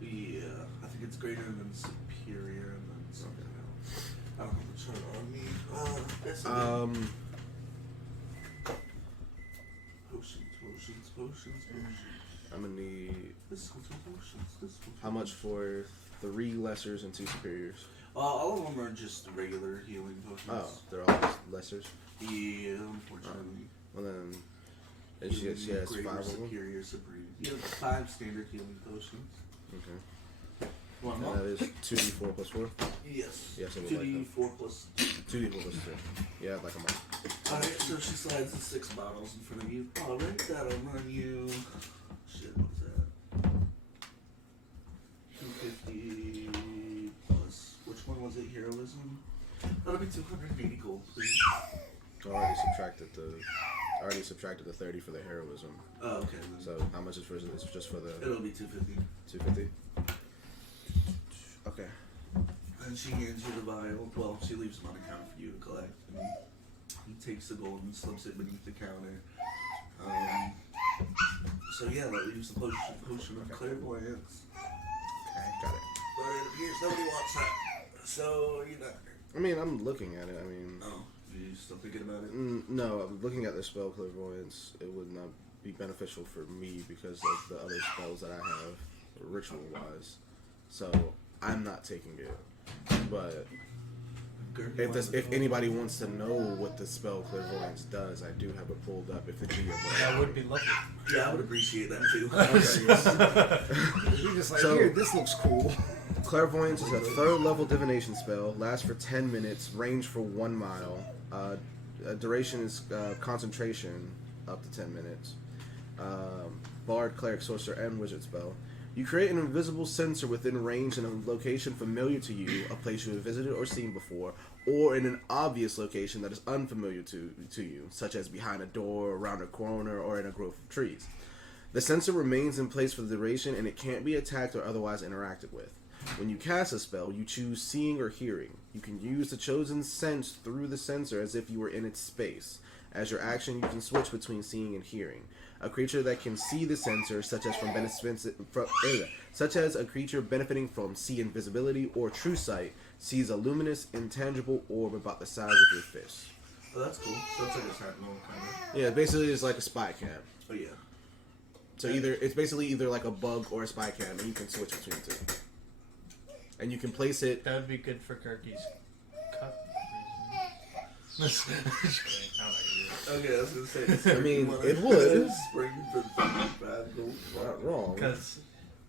yeah, I think it's greater than superior and then something else. I don't have the chart on me. That's potions. I'm gonna need This one's potions. how much for 3 lessers and 2 superiors? All of them are just regular healing potions. Oh, they're all just lessers. Yeah, unfortunately. Well then, and she has Greater, 5 of them. superior, supreme. You have 5 standard healing potions. Okay. Want And more? that is 2d4 plus 4. Yes. Yes, I would like 2d4 plus. 2d4 plus 2. Yeah, I'd like them all. Alright, so she slides the 6 bottles in front of you. Alright, that'll run you. Shit, what's that? 250 plus. Which one was it? Heroism? That'll be 280 gold, please. I already subtracted the 30 for the heroism. Oh, okay. Then. So how much is for? It's just for the It'll be 250. 250. Okay. And she hands you the vial. Well, she leaves them on the counter for you to collect. And he takes the gold and slips it beneath the counter. So yeah, that leaves the potion of clairvoyance. Okay, got it. But it appears nobody wants that. So you're not. I mean, I'm looking at it. I mean, Oh, you still thinking about it? no, I'm looking at the spell clairvoyance. It would not be beneficial for me because of the other spells that I have, ritual-wise. So I'm not taking it. But if anybody wants to know what the spell clairvoyance does, I do have it pulled up. If the GM That would be lovely. Yeah, I would appreciate that too. You're just like, So- here, this looks cool. Clairvoyance is a 3rd level divination spell. Lasts for 10 minutes. Range for 1 mile. Duration is concentration up to 10 minutes. Bard, cleric, sorcerer, and wizard spell. You create an invisible sensor within range in a location familiar to you, a place you have visited or seen before, or in an obvious location that is unfamiliar to you, such as behind a door, around a corner, or in a grove of trees. The sensor remains in place for the duration, and it can't be attacked or otherwise interacted with. When you cast a spell, you choose seeing or hearing. You can use the chosen sense through the sensor as if you were in its space. As your action, you can switch between seeing and hearing. A creature that can see the sensor, such as a creature benefiting from see invisibility or true sight, sees a luminous, intangible orb about the size of your fist. Oh, that's cool. So it's like a sentinel kind of. Yeah, basically it's like a spy cam. Oh yeah. So it's basically either like a bug or a spy cam, and you can switch between the two. And you can place it. That would be good for Kirky's cup. Okay, I was gonna say. I mean, it would. Spring for 5 gold. Not wrong. Because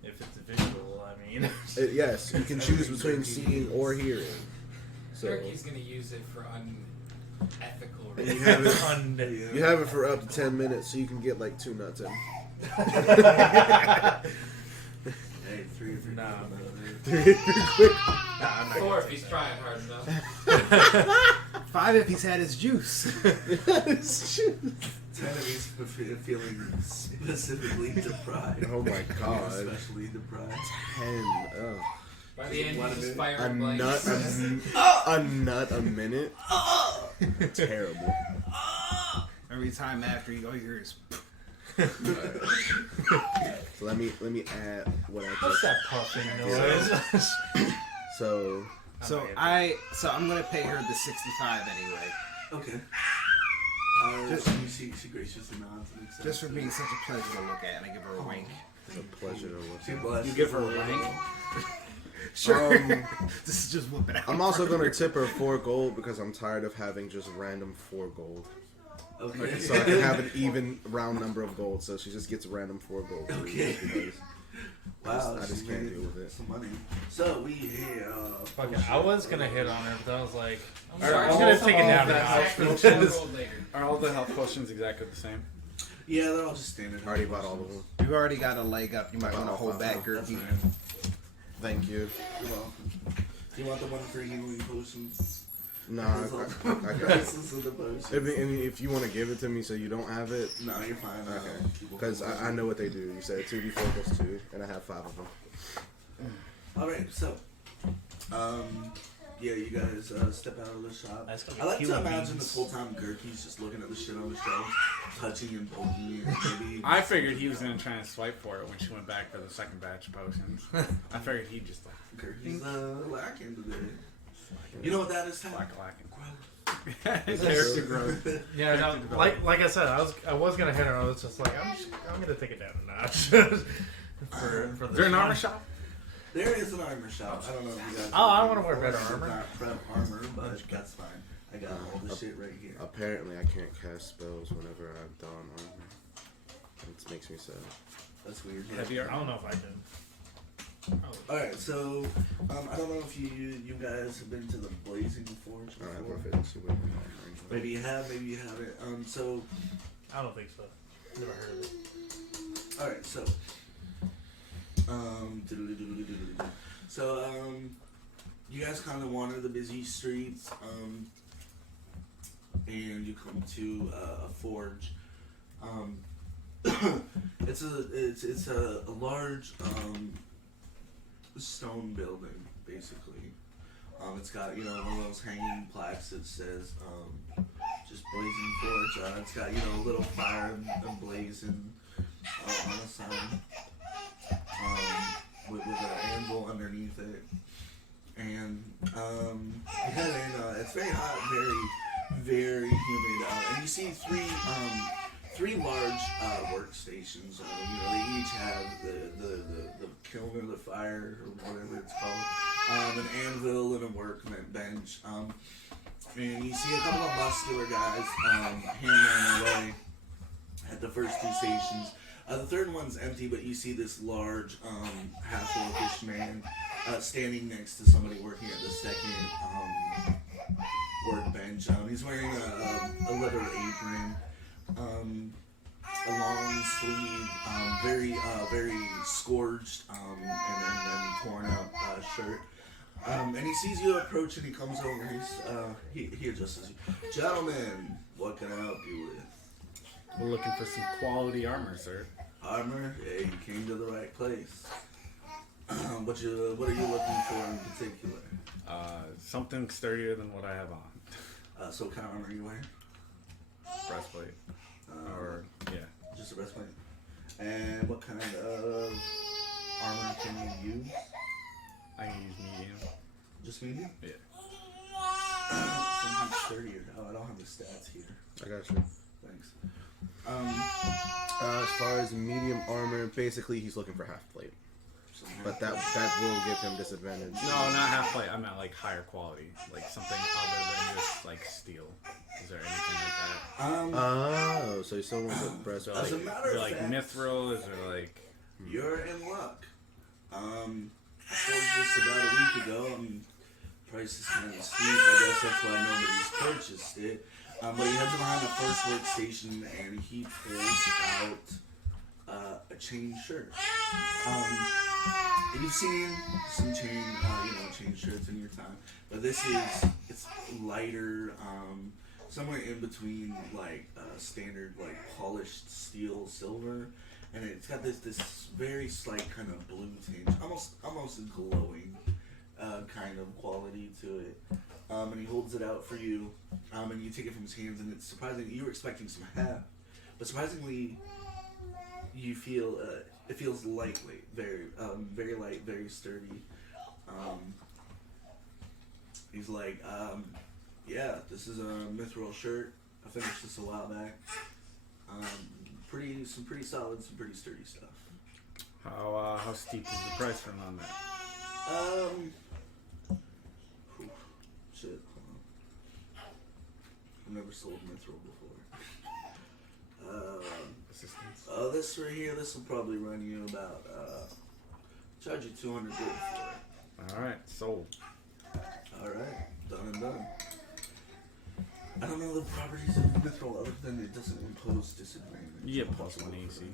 if it's visual, I mean. Yes, you can choose between seeing or hearing. So Turkey's gonna use it for Ethical. And you have it. Undead. You have it for up to 10 minutes, so you can get like 2 nuts in. Hey, 3 if you're Nah, Quick. I'm not 4 gonna if he's trying hard enough. 5 if he's had his juice. 10 if he's feeling specifically deprived. Oh my god. Especially deprived. 10. Ugh. By the end, he's just A firing nut, blanks. a nut a minute. Terrible. Every time after you go, you hear is. So let me add what I What's just. that puffing noise? So I'm gonna pay her the 65 anyway, Okay. She graciously nods and accepts. just for being such a pleasure to look at, and I give her a wink. it's a pleasure to look She at. blushes You give her a little. rank? Sure. Um, This is just whooping out. I'm also gonna tip her 4 gold because I'm tired of having just random 4 gold. Okay. So I can have an even round number of gold. So she just gets random 4 gold. Okay. Because Wow, I just she can't made deal with it. some money. So we hear. Fuck it, I was gonna hit on her, but I was like, I'm Alright, gonna all- take it all down a that notch. Exactly helps. 4 gold later. Are all the health potions exactly the same? Yeah, they're all just standard. I already bought all of them. You've already got a leg up. You might want to hold back, That's Gertie. fine. Thank you. You're welcome. Do you want the one for healing potions? No, That's all. I got it. Prices of the potions. If you want to give it to me so you don't have it, No, you're fine. okay. Because I know what they do. You said 2d4 plus 2, and I have 5 of them. Alright, so. Yeah, you guys step out of the shop. That's gonna I like to healing imagine beans. this whole time Gertie's just looking at the shit on the shelf, touching and poking it. Maybe. I figured he was gonna try and swipe for it when she went back for the second batch of potions. I figured he'd just like Gertie's lacking today. You know what that is, Ty? lacking. Gross. Character growth. Yeah, no, like I said, I was gonna hit her. I was just like, I'm gonna take it down a notch. for Is this there an armor one. shop? There is an armor shop. I don't know if you guys. Oh, I wanna wear better It's armor. not prep armor, but that's fine. I got all the shit right here. Apparently, I can't cast spells whenever I've done armor. It makes me sad. That's weird. Heavier. I don't know if I can. Alright, so I don't know if you guys have been to the Blazing Forge I don't have before. proficiency with armor. Maybe you have, maybe you haven't. So I don't think so. Never heard of it. alright, so you guys kind of wander the busy streets, and you come to a forge. It's a large stone building, basically. It's got one of those hanging plaques that says just Blazing Forge. It's got a little fire and blazing on the sign, with an anvil underneath it, and it's very hot, very humid, and you see three large workstations. They each have the kiln or the fire or whatever it's called, an anvil and a workbench. And you see a couple of muscular guys hammering away at the first 2 stations. The third one's empty, but you see this large half-orcish man standing next to somebody working at the second workbench. He's wearing a leather apron. A long sleeve, very scorched, and torn out shirt. And he sees you approach, and he comes over. He addresses you, gentlemen. What can I help you with? We're looking for some quality armor, sir. Armor? Yeah, you came to the right place. What are you looking for in particular? Something sturdier than what I have on. So what kind of armor are you wearing? Breastplate. Or yeah. Just a breastplate. And what kind of armor can you use? I can use medium. Just medium? Yeah. Something sturdier. Oh, I don't have the stats here. I got you. Thanks. As far as medium armor, basically he's looking for half plate, but that will give him disadvantage. No, not half plate. I meant like higher quality, like something other than just like steel. Is there anything like that? Oh, so you still want the breast? So, As a like, matter is there, of like fact- mithril? Is there like? You're in luck. I forged this about a week ago. I'm price is kind of steep. I guess that's why nobody's purchased it. But he heads behind the first workstation and he pulls out a chain shirt. You've seen some chain shirts in your time, but this is, it's lighter, somewhere in between like standard like polished steel silver, and it's got this very slight kind of blue tinge, almost a glowing kind of quality to it. And he holds it out for you, and you take it from his hands, and it's surprising. You were expecting some heft, but surprisingly, you feel it feels lightweight, very light, very sturdy. He's like, yeah, this is a Mithril shirt. I finished this a while back. Some pretty solid, some pretty sturdy stuff. How steep is the price run on that? Shit. Hold on. I've never sold Mithril before. Assistance. This right here, this will probably run you about, charge you 200 gold for it. All right, sold. Alright, done and done. I don't know the properties of Mithril other than it doesn't impose disadvantage. You get plus 1 AC.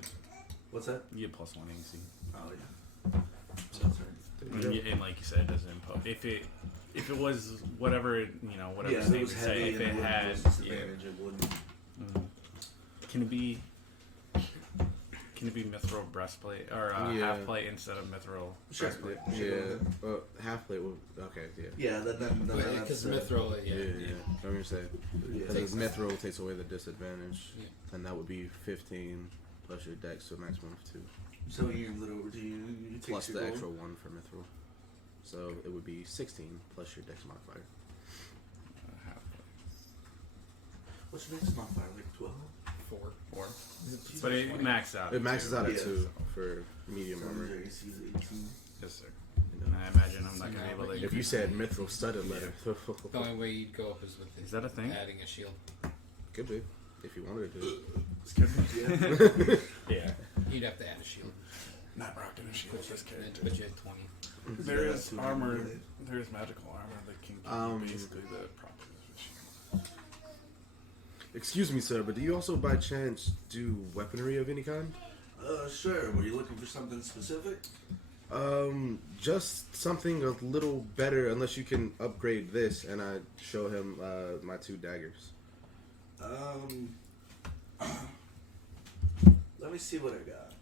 What's that? You get plus 1 AC. Oh, yeah. So that's right. And like you said, it doesn't impose. If it was whatever whatever Yeah, if it state was said, heavy if and it it had impose disadvantage, it wouldn't. Can it be mithril breastplate or half plate instead of mithril Sure. breastplate? Yeah. Half plate would. Okay. Yeah. Yeah, then Because Mithril, Yeah. I'm gonna say Yeah. because Mithril takes away the disadvantage, Yeah. and that would be 15 plus your dex to a maximum of 2, So he hands it over to you. You take plus your the gold. extra 1 for Mithril. So it would be 16 plus your dex modifier. Half plate. What's your next modifier? Like 12? 4. But it maxes out. It maxes out at Yeah. 2 for medium So armor. your AC is 18. Yes, sir. And I imagine I'm not gonna be able to. If you said Mithril studded letter, The only way you'd go up is with Is that a thing? adding a shield. could be if you wanted to. Yeah. Yeah. You'd have to add a shield. Not rocking a shield Put this you character. at 20. There Yeah, is that's armor. what it There is magical armor that can give you basically the properties of a shield. Excuse me, sir, but do you also by chance do weaponry of any kind? Sure. Were you looking for something specific? Just something a little better, unless you can upgrade this, and I show him my 2 daggers. Let me see what I got.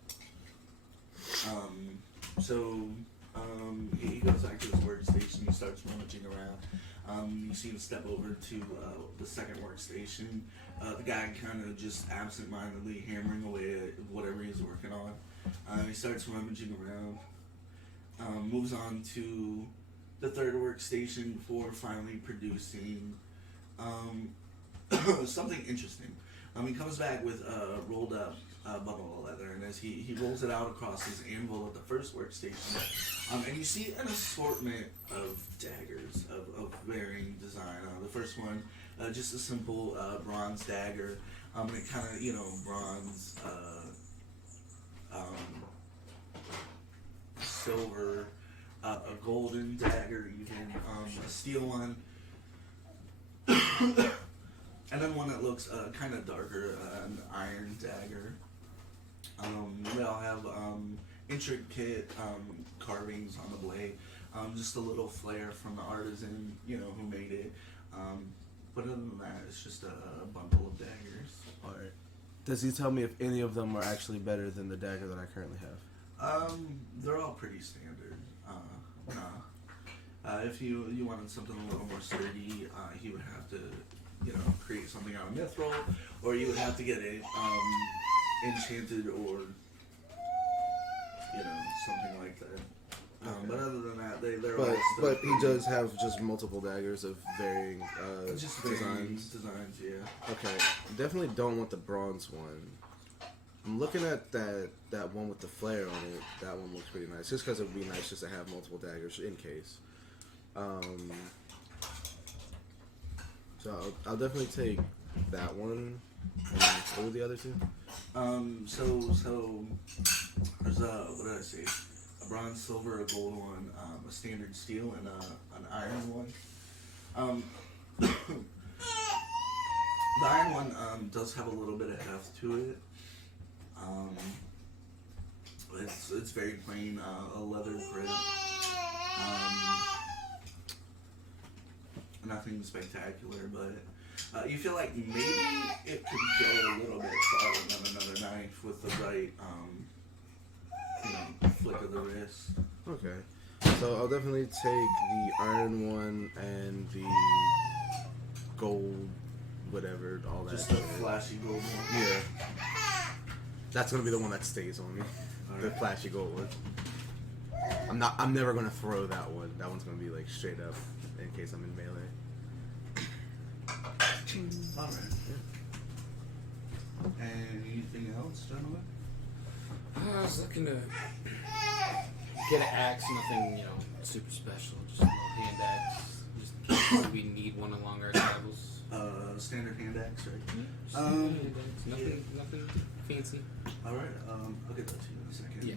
He goes back to his workstation. He starts rummaging around. You see him step over to the second workstation. The guy kind of just absent-mindedly hammering away at whatever he's working on. He starts rummaging around. Moves on to the third workstation before finally producing something interesting. He comes back with a rolled up bundle of leather, and as he rolls it out across his anvil at the first workstation, and you see an assortment of daggers of varying design. The first one, just a simple bronze dagger, and it kind of, bronze, silver, a golden dagger even, a steel one. And then one that looks kind of darker, an iron dagger. They all have intricate carvings on the blade. Just a little flair from the artisan, who made it. But other than that, it's just a bundle of daggers. Alright. Does he tell me if any of them are actually better than the dagger that I currently have? They're all pretty standard. If you wanted something a little more sturdy, he would have to, create something out of mithril, or you would have to get it enchanted or, something like that. But other than that, they're all But he does have just multiple daggers of varying just designs. Designs, yeah. Okay, definitely don't want the bronze one. I'm looking at that one with the flare on it. That one looks pretty nice. Just because it would be nice just to have multiple daggers in case. So I'll definitely take that one. And what were the other 2? So there's what did I say? a bronze, silver, a gold one, a standard steel, and an iron one. The iron one does have a little bit of heft to it. It's very plain, a leather grip. Nothing spectacular, but you feel like maybe it could go a little bit farther than another knife with the right, flick of the wrist. Okay. So I'll definitely take the iron one and the gold, whatever, all that. Just the shit. flashy gold one. Yeah. That's gonna be the one that stays on me. All The right. flashy gold one. I'm never gonna throw that one. That one's gonna be like straight up in case I'm in melee. All right. Anything else, gentlemen? I was looking to get an axe, nothing, super special, just a little hand axe. Just in case we need one along our travels. Standard hand axe, right? Just a hand axe, nothing fancy. All right. I'll get that to you in a second. Yeah.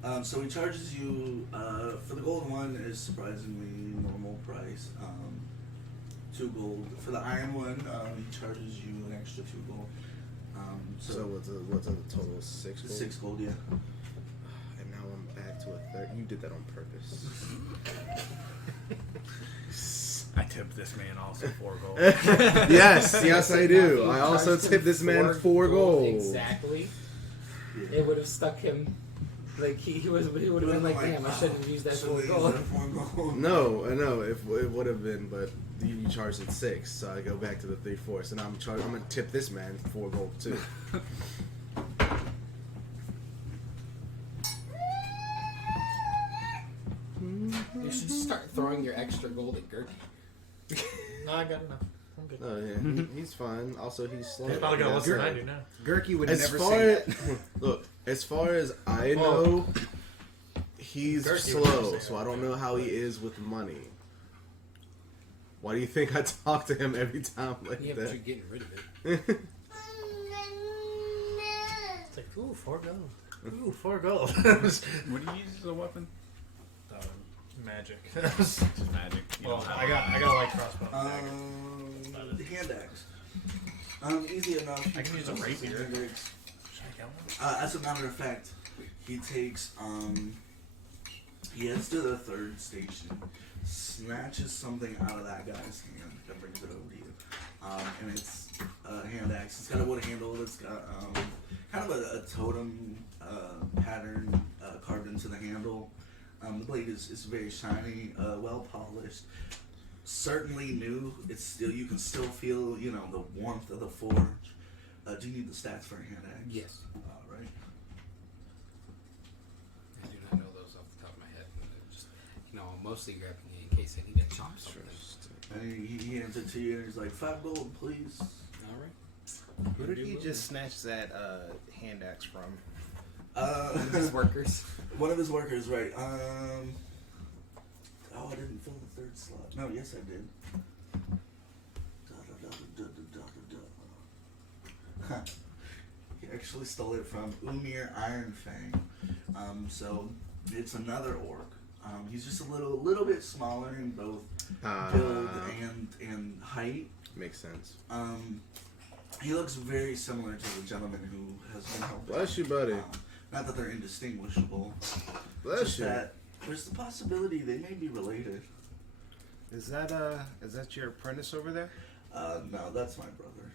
But so he charges you for the gold one is surprisingly normal price. 2 gold. For the iron one, he charges you an extra 2 gold. So what's the total? 6 gold? 6 gold, yeah. And now I'm back to a third. You did that on purpose. I tipped this man also 4 gold. yes, I do. If I you also charged him tipped this man 4 gold. Exactly. It would have stuck him. Like he would have been like, damn, I shouldn't have used that So 4 he gold. used that 4 gold. No, I know it would have been, but you charged it 6, so I go back to the 3/4. So now I'm gonna tip this man 4 gold too. You should just start throwing your extra gold at Gurky. No, I got enough. I'm good. Oh yeah, he's fine. Also, he's slow. He's probably gonna Yeah, listen so- than I do now. Gurky would As never far say as that. look, as far as I know, he's Gurky would slow, never say so that. I don't know how he is with money. Why do you think I talk to him every time like Yeah, but that? you're getting rid of it. It's like, ooh, 4 gold. Ooh, 4 gold. What do you use as a weapon? Magic. Just magic. You Well, don't have I got a light crossbow. The hand axe. Easy enough. I can use a rapier. Hand axe. Should I get one? As a matter of fact, he takes, he heads to the 3rd station, snatches something out of that guy's hand, and brings it over to you. And it's a hand axe. It's got a wood handle. It's got kind of a totem pattern carved into the handle. The blade is very shiny, well polished. Certainly new. It's still, you can still feel, the warmth of the forge. Do you need the stats for a hand axe? Yes. All right. I do not know those off the top of my head. Just, I'm mostly grabbing it in case I need to chop something. And he hands it to you and he's like, 5 gold, please. All right. Who did he just snatch that hand axe from? His workers. One of his workers, right. Oh, I didn't fill the 3rd slot. No, yes, I did. He actually stole it from Umir Ironfang. So it's another orc. He's just a little bit smaller in both build and height. Makes sense. He looks very similar to the gentleman who has been helping. Bless you, buddy. Not that they're indistinguishable. Bless Just you. that there's the possibility they may be related. Is that your apprentice over there? No, that's my brother.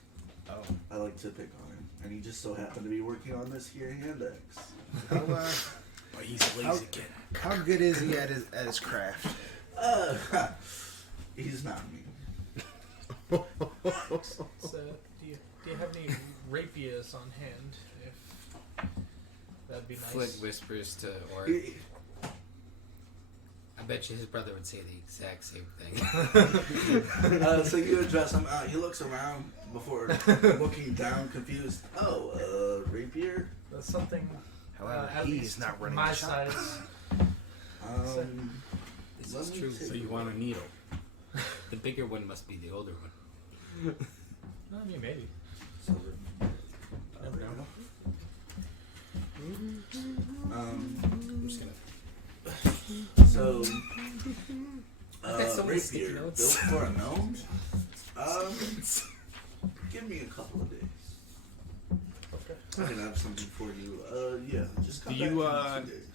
Oh. I like to pick on him, and he just so happened to be working on this here hand axe. How, But he's a lazy kid. how good is he at his craft? He's not me. So, do you have any rapiers on hand? If that'd be nice. Flint whispers to Orc. I bet you his brother would say the exact same thing. So you address him. He looks around before looking down, confused. Oh, rapier? That's something. However, at he's least not running my the shop. size. This Let is me true. take So a you want look. a needle. The bigger one must be the older one. I mean, maybe. Never know. I'm just gonna So, got so many sticky rapier, built notes. for a gnome. Give me a couple of days. I can have something for you. Yeah, just come Do back you in 2 days.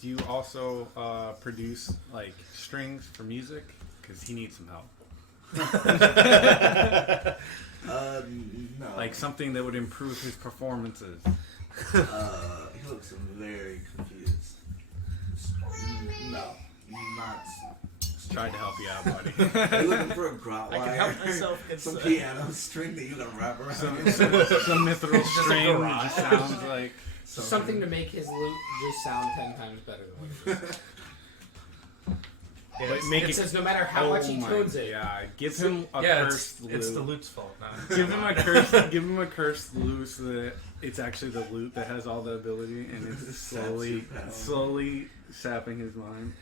do you also produce like strings for music? Because he needs some help. No. Like something that would improve his performances. He looks very confused. No, not. Tried to help you out, buddy. You're looking for a grot I can wire, help myself some inside. piano string that you can wrap around. some mithril string that just sounds like. Something to make his loot just sound 10 times better than what it is. But make It it says no matter how much he my codes it. God. Give him a Yeah, cursed loot. it's the loot's fault. Not Give him a cursed loot so that it's actually the loot that has all the ability and it's slowly sapping his mind.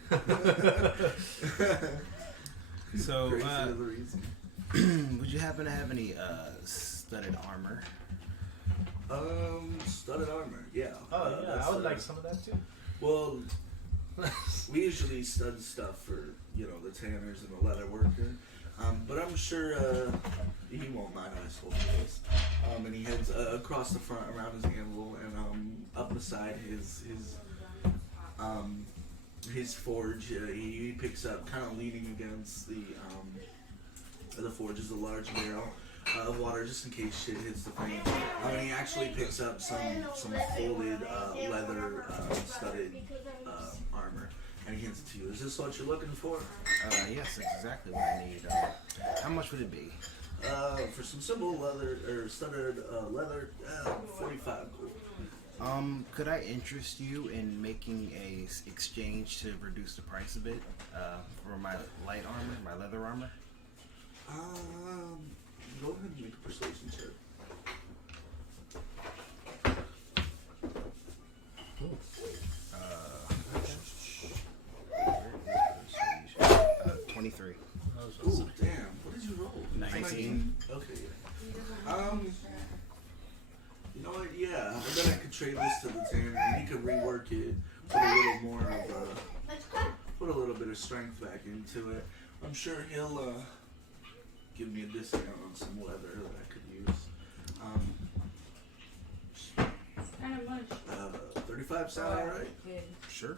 So, Crazy for the reason. would you happen to have any studded armor? Studded armor. Yeah. Oh yeah, that's I would the- like some of that too. Well, we usually stud stuff for the tanners and the leather worker, but I'm sure he won't mind us holding this. And he heads across the front around his anvil and up beside his forge. He picks up, kind of leaning against the forge is a large barrel of water just in case shit hits the flame. And he actually picks up some folded leather studded armor, and he hands it to you. Is this what you're looking for? Yes, that's exactly what I need. How much would it be? For some simple leather or studded leather, 45 gold. Could I interest you in making a exchange to reduce the price a bit for my light armor, my leather armor? Go ahead and make a persuasion check. 23. Ooh, damn! What did you roll? 19. Okay. Yeah. You know what? Yeah. And then I could trade this to the tanner, and he could rework it, put a little more of put a little bit of strength back into it. I'm sure he'll give me a discount on some leather that I could use. Kind of much. 35 sound alright? Sure.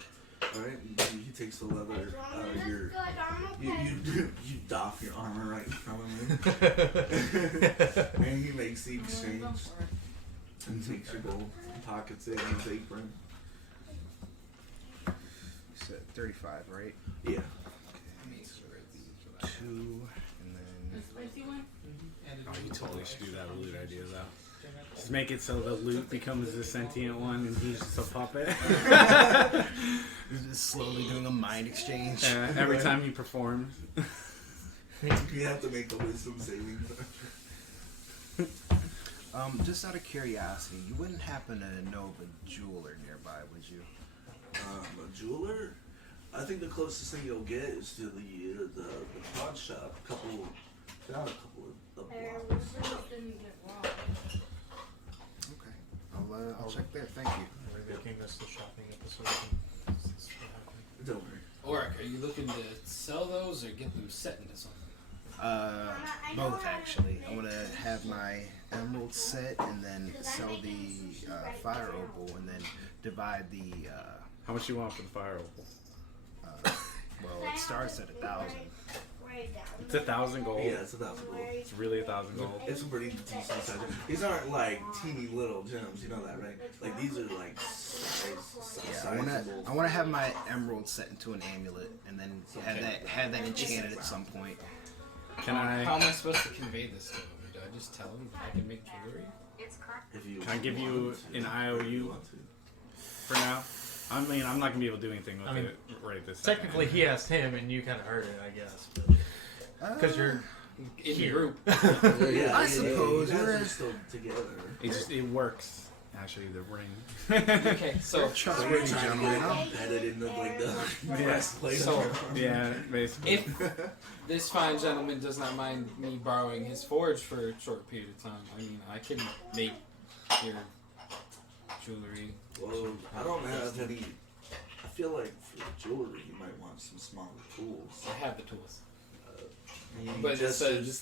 Alright, he takes the leather, you doff your armor right in front of him. And he makes the exchange and takes your gold and pockets it in his apron. You said 35, right? Yeah. 2, and The then... spicy one? Oh, you totally should do that loot idea though. Just make it so the loot becomes the sentient one and he's just a puppet. You're just slowly doing a mind exchange. Every time he performs. You have to make a wisdom saving throw. Just out of curiosity, you wouldn't happen to know of a jeweler nearby, would you? A jeweler? I think the closest thing you'll get is to the pawn shop. Down a couple of blocks. Okay. I'll check there. Thank you. We're making this the shopping episode. Don't worry. Oric, are you looking to sell those or get them set into something? Both actually. I want to have my emerald set and then sell the fire opal and then divide the. How much you want for the fire opal? Well, it starts at 1,000. It's 1,000 gold. Yeah, it's 1,000 gold. It's really 1,000 gold. It's a pretty decent size. These aren't like teeny little gems, you know that, right? Like these are like sizable. I want to have my emerald set into an amulet and then have that enchanted at some point. Can How I am I supposed to convey this to him? Do I just tell him I can make jewelry? If you Can I give you want to. an IOU for now? I mean, I'm not gonna be able to do anything with I mean, it right this second. Technically, he asked him, and you kind of heard it, I guess. Because you're In here. group. Yeah, I suppose you guys we're- are still together. It works. Actually, the ring. Okay, so Trustworthy Trying to gentlemen. get embedded in the like the breastplate. So- Yeah, basically. if this fine gentleman does not mind me borrowing his forge for a short period of time, I mean, I can make your jewelry. Well, I don't have any feel like for jewelry, you might want some smaller tools. I have the tools, He but it's gestures,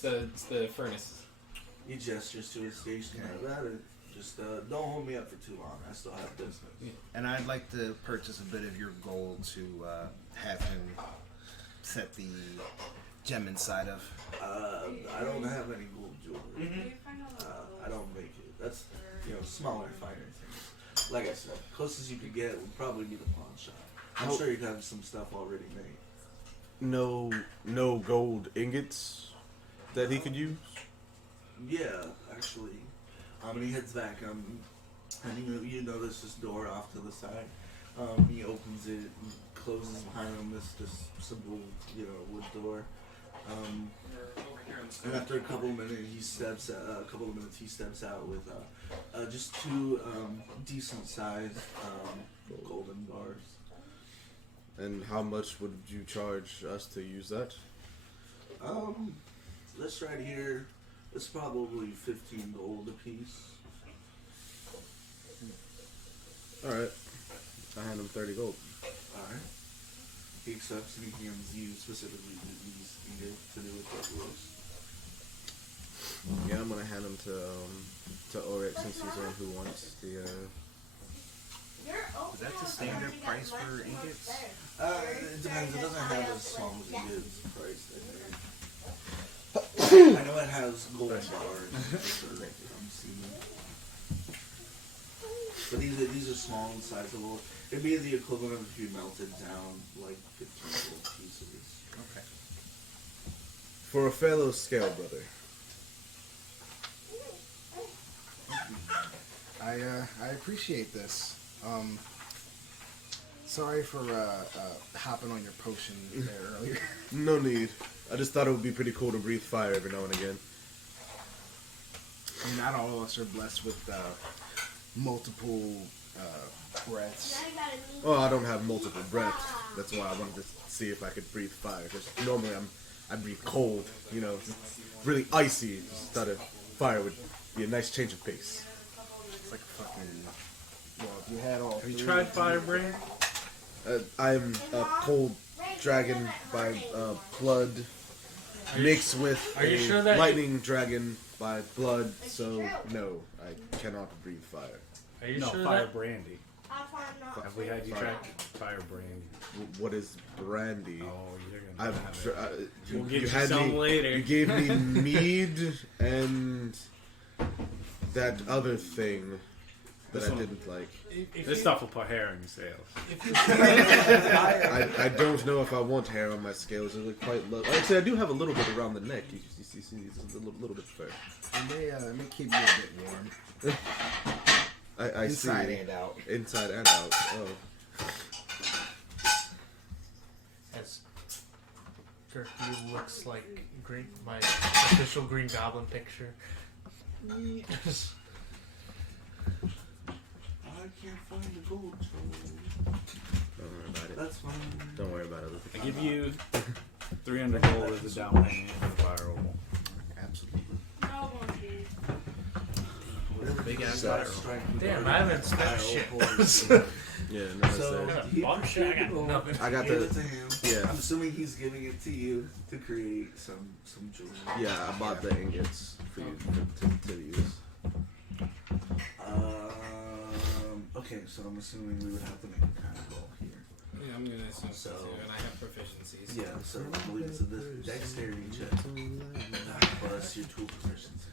the furnace. he gestures to his station. Just don't hold me up for too long. I still have business. And I'd like to purchase a bit of your gold to have him set the gem inside of. I don't have any gold jewelry. I don't make it. That's smaller, finer things. Like I said, closest you could get would probably be the pawn shop. I'm sure you'd have some stuff already made. No gold ingots that he could use. Yeah, actually. When he heads back, and you notice this door off to the side. He opens it and closes behind him this simple, wood door. And after a couple of minutes, he steps out with just two decent sized golden bars. And how much would you charge us to use that? This right here, it's probably 15 gold a piece. Alright. I hand him 30 gold. Alright. He accepts and he hands you specifically these ingots to do with what yours. Yeah, I'm gonna hand him to Oryx since he's the one who wants the Is that the standard price for ingots? It depends. It doesn't have as long as it is priced, I think. I know it has gold bars. I'm seeing. But these are small and sizable. It'd be the equivalent of if you melted down like 15 gold pieces. Okay. for a fellow scale brother. I appreciate this. Sorry for hopping on your potion there earlier. No need. I just thought it would be pretty cool to breathe fire every now and again. I mean, not all of us are blessed with multiple breaths. Well, I don't have multiple breaths. That's why I wanted to see if I could breathe fire. Because normally I breathe cold, you know, really icy. Just thought a fire would be a nice change of pace. It's like fucking. Well, if you had all. Have you tried Firebrand? I'm a cold dragon by blood, mixed with Are you a sure that- lightning dragon by blood. So no, I cannot breathe fire. Are you No, sure Fire that? Brandy. Have we had you try Firebrand? What is brandy? Oh, you're gonna I've have tr- it. you, We'll get you you had some me. later. You gave me mead and that other thing that This I one. didn't like. This stuff will put hair on your sails. I don't know if I want hair on my scales. They look quite low. Actually, I do have a little bit around the neck. You see, it's a little bit fur. It may keep you a bit warm. I Inside see. and out. Inside and out. Oh. As Gertie looks like my official Green Goblin picture. I can't find the gold tool. Don't worry about it. That's fine. Don't worry about it. I give you 300 gold as a down payment for the firewall. Absolutely. Whatever Big ass you guys viral. strike with Damn, our I haven't spent viral shit. points. Yeah, no, So it's he Bomb shit, I got the gold, nothing. I got gave the- it to him. yeah. I'm assuming he's giving it to you to create some jewelry. yeah, I bought the ingots for you to use. Okay, so I'm assuming we would have to make a kind of roll here. Yeah, I'm gonna assume so So- too, and I have proficiencies. Yeah, so I believe it's a dexterity check plus your tool proficiency.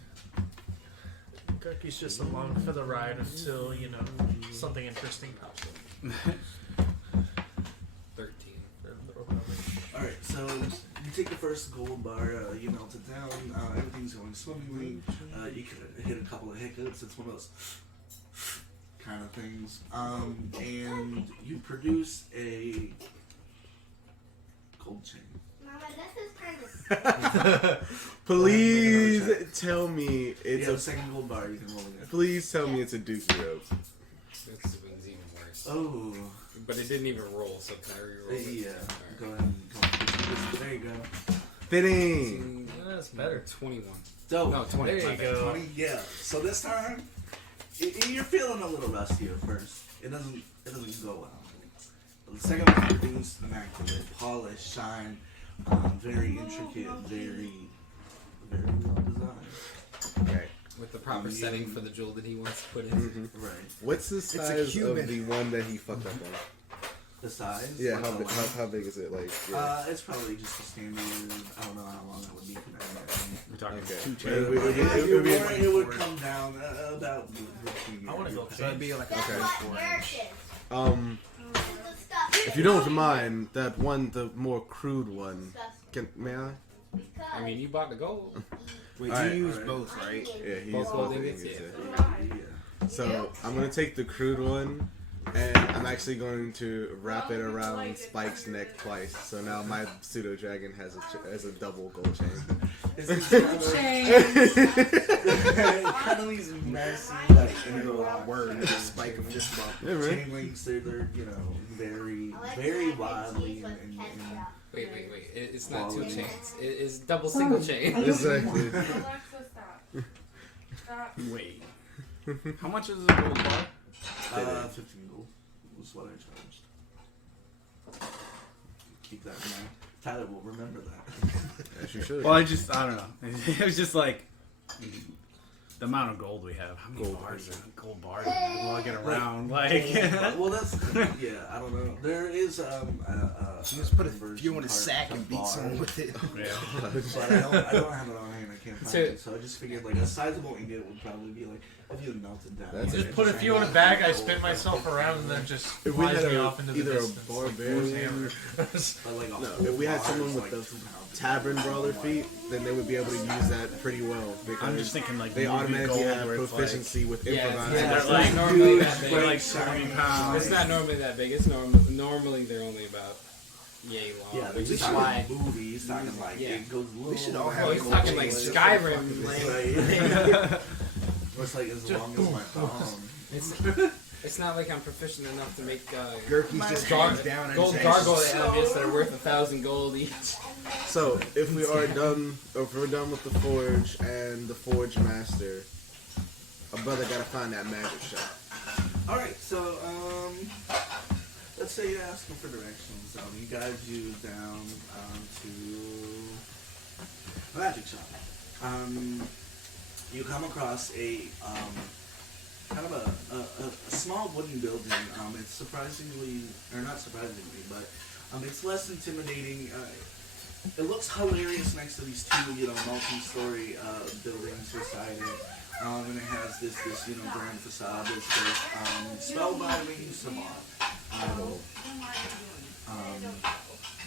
Gertie's just along for the ride until, something interesting pops up. 13. Alright, so you take the first gold bar, you melt it down, everything's going swimmingly. You could hit a couple of hiccups, it's one of those kind of things. And you produce a gold chain. Mama, this is kind of Please Another tell me You it's have a a. second gold bar, you can roll again. Please tell me it's a dookie rope. This one's even worse. Oh, But it didn't even roll, so can I re-roll it? yeah. Alright. Go ahead and go. There you go. Fitting. That's better. 21. Dope. No, 20. There you my bad. go. 20, yeah. So this time, you're feeling a little rusty at first. It doesn't go well. the second one, everything's immaculate, polished, shine, very intricate, very well designed. Okay. With the proper setting for the jewel that he wants to put in. Right. What's the a size Cuban. of the one that he fucked up on? The size? Yeah, like, how big is it? Like, yeah. it's probably just a standard. I don't know how long that would be. We're talking Okay. 2 Well, chains. It would come down about. I want to go. So it'd be like a Guess what? 4 Yours inch. is. If you don't mind, that one, the more crude one, may I? I mean, you bought the gold. Wait, Alright, you use alright. both, right? Yeah, he Both used gold both ingots, ingots, yeah. yeah. So I'm gonna take the crude one, and I'm actually going to wrap it around Spike's neck twice. So now my pseudo dragon has a double gold chain. It's kind of these messy, like, interlock Word, Spike of this month. Yeah, man. chain links. They're very wildly and Wait. It's not 2 chains. It's double single chain. Exactly. Alexa, stop. Stop. Wait. How much is a gold bar? 15 gold was what I charged. Keep that in mind. Tyler will remember that. Yes, you should. Well, I don't know. It was just like the amount of gold we have. How many Gold bars? bars. Gold bars. We'll get around. Like, Well, that's I don't know. There is You just put a conversion few in a card sack to and beat bar. someone with it. yeah. But I don't have it on hand. I can't find So- it. So I just figured like a sizable ingot would probably be like if you had melted down. That's Just it. put a few in a bag. I spin myself around and then just If we flies had me off into the either a distance. barbarian, But like a no, whole if we had bar someone is with like the 2 pounds. tavern brawler feet, then they would be able to use that pretty well because I'm just thinking like they movie automatically gold have where it's proficiency with Yeah, improvising. yeah, They're it's like not normally huge, that big. They're like 70 pounds. It's not normally that big. It's normally they're only about yay long. Yeah, which he's is talking why. movie. He's talking like Yeah. it goes. We should little all have Oh, he's gold talking like chains. Skyrim. Like, it's like as long as my thumb. It's not like I'm proficient enough to make Gurky's just hands down and gold says, gargoyle enemies that are worth 1,000 gold each. So if we are done, or if we're done with the forge and the forge master, a brother gotta find that magic shop. All right, so let's say you're asking for directions. He guides you down to a magic shop. You come across a kind of a small wooden building. It's surprisingly, or not surprisingly, but it's less intimidating. It looks hilarious next to these 2, multi-story buildings beside it. And it has this, grand facade that says, spellbinding Samad.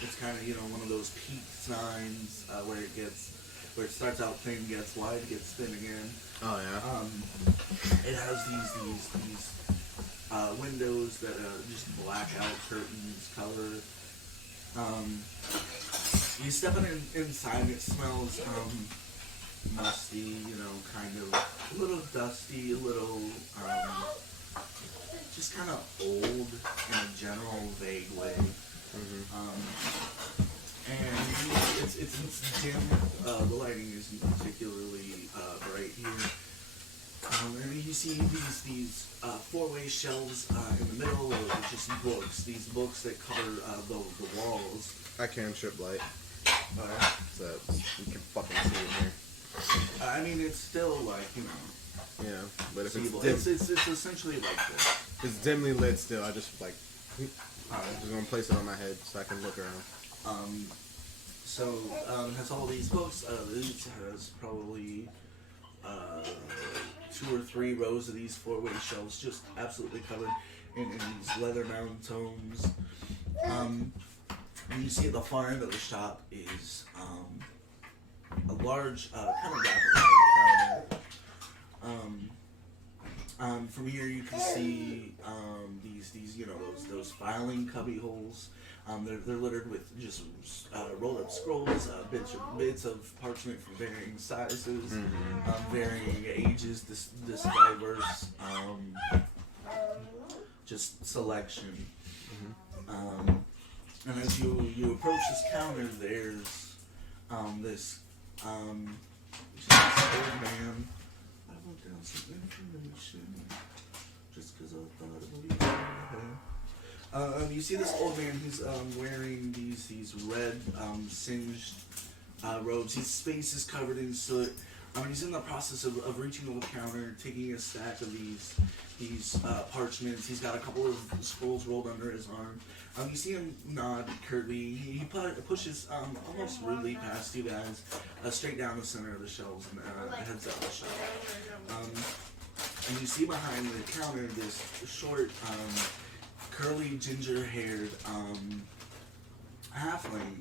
It's kind of, one of those peak signs where it starts out thin, gets wide, gets thin again. Oh yeah. It has these windows that are just blackout curtains color. You step inside, it smells musty, kind of a little dusty, a little just kind of old in a general vague way. And it's dim. The lighting isn't particularly bright here. And you see these 4-way shelves in the middle of just books. These books that cover the walls. I can strip light, so you can fucking see it here. I mean, it's still like Yeah, but if seeable. it's dim, It's essentially like this. if it's dimly lit still, I just like just gonna place it on my head so I can look around. So it has all these books. It has probably 2 or 3 rows of these 4-way shelves, just absolutely covered in these leather-bound tomes. And you see at the far end of the shop is a large kind of wraparound counter. From here you can see these those filing cubby holes. They're littered with just rolled up scrolls, bits of parchment from varying sizes, varying ages, this diverse just selection. And as you approach this counter, there's this just this old man. I wrote down some information just because I thought it would be You see this old man. He's wearing these red singed robes. His face is covered in soot. He's in the process of reaching over the counter, taking a stack of these parchments. He's got a couple of scrolls rolled under his arm. You see him nod curtly. He pushes almost rudely past you guys, straight down the center of the shelves and heads out the shop. And you see behind the counter this short, curly, ginger-haired halfling.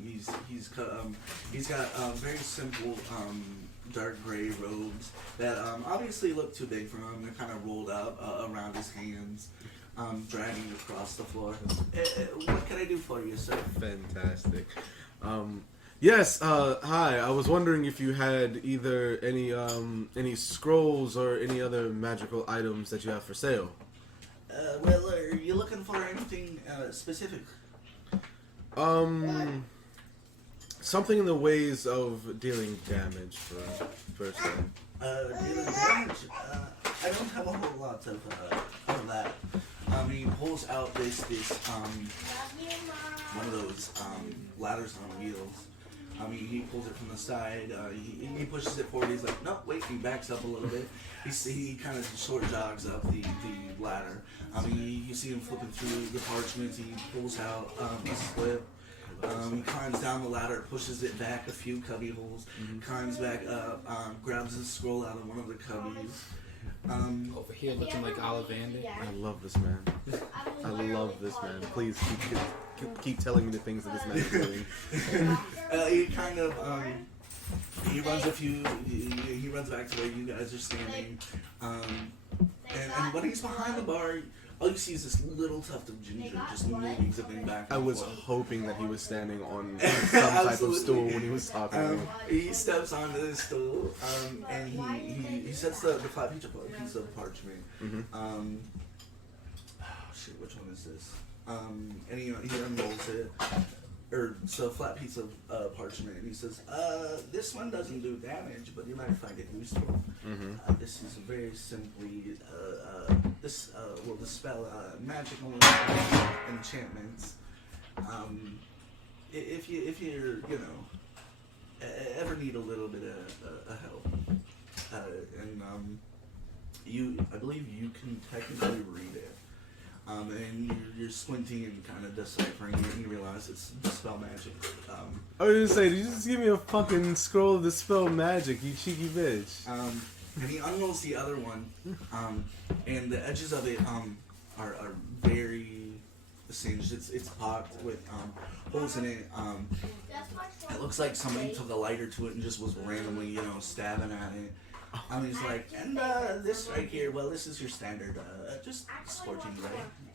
He's got very simple dark gray robes that obviously look too big for him. They're kind of rolled up around his hands, dragging across the floor. What can I do for you, sir? Fantastic. Yes, hi. I was wondering if you had either any scrolls or any other magical items that you have for sale. Well, are you looking for anything specific? Something in the ways of dealing damage per se. Dealing damage? I don't have a whole lot of that. He pulls out this one of those ladders on wheels. He pulls it from the side. He pushes it forward. He's like, no, wait. He backs up a little bit. He kind of short jogs up the ladder. You see him flipping through the parchments. He pulls out a slip. He climbs down the ladder, pushes it back a few cubby holes, climbs back up, grabs a scroll out of one of the cubbies. Over here looking like Ollivander. I love this man. I love this man. Please keep telling me the things that this man is doing. He kind of he runs he runs back to where you guys are standing, and when he's behind the bar, all you see is this little tuft of ginger just moving, zipping back. I was hoping that he was standing on some type of stool when he was talking to me. He steps onto this stool, and he sets the flat piece of parchment. Oh shit, which one is this? And he unrolls it. So a flat piece of parchment, and he says, this one doesn't do damage, but you might find it useful. This is very simply, dispel magical enchantments. If you're, ever need a little bit of help, I believe you can technically read it. And you're squinting and kind of deciphering it, and you realize it's dispel magic. I was gonna say, did you just give me a fucking scroll of dispel magic, you cheeky bitch? And he unrolls the other one, and the edges of it are very singed. It's pocked with holes in it. It looks like somebody took a lighter to it and just was randomly, stabbing at it. He's like, and this right here, well, this is your standard, just scorching ray.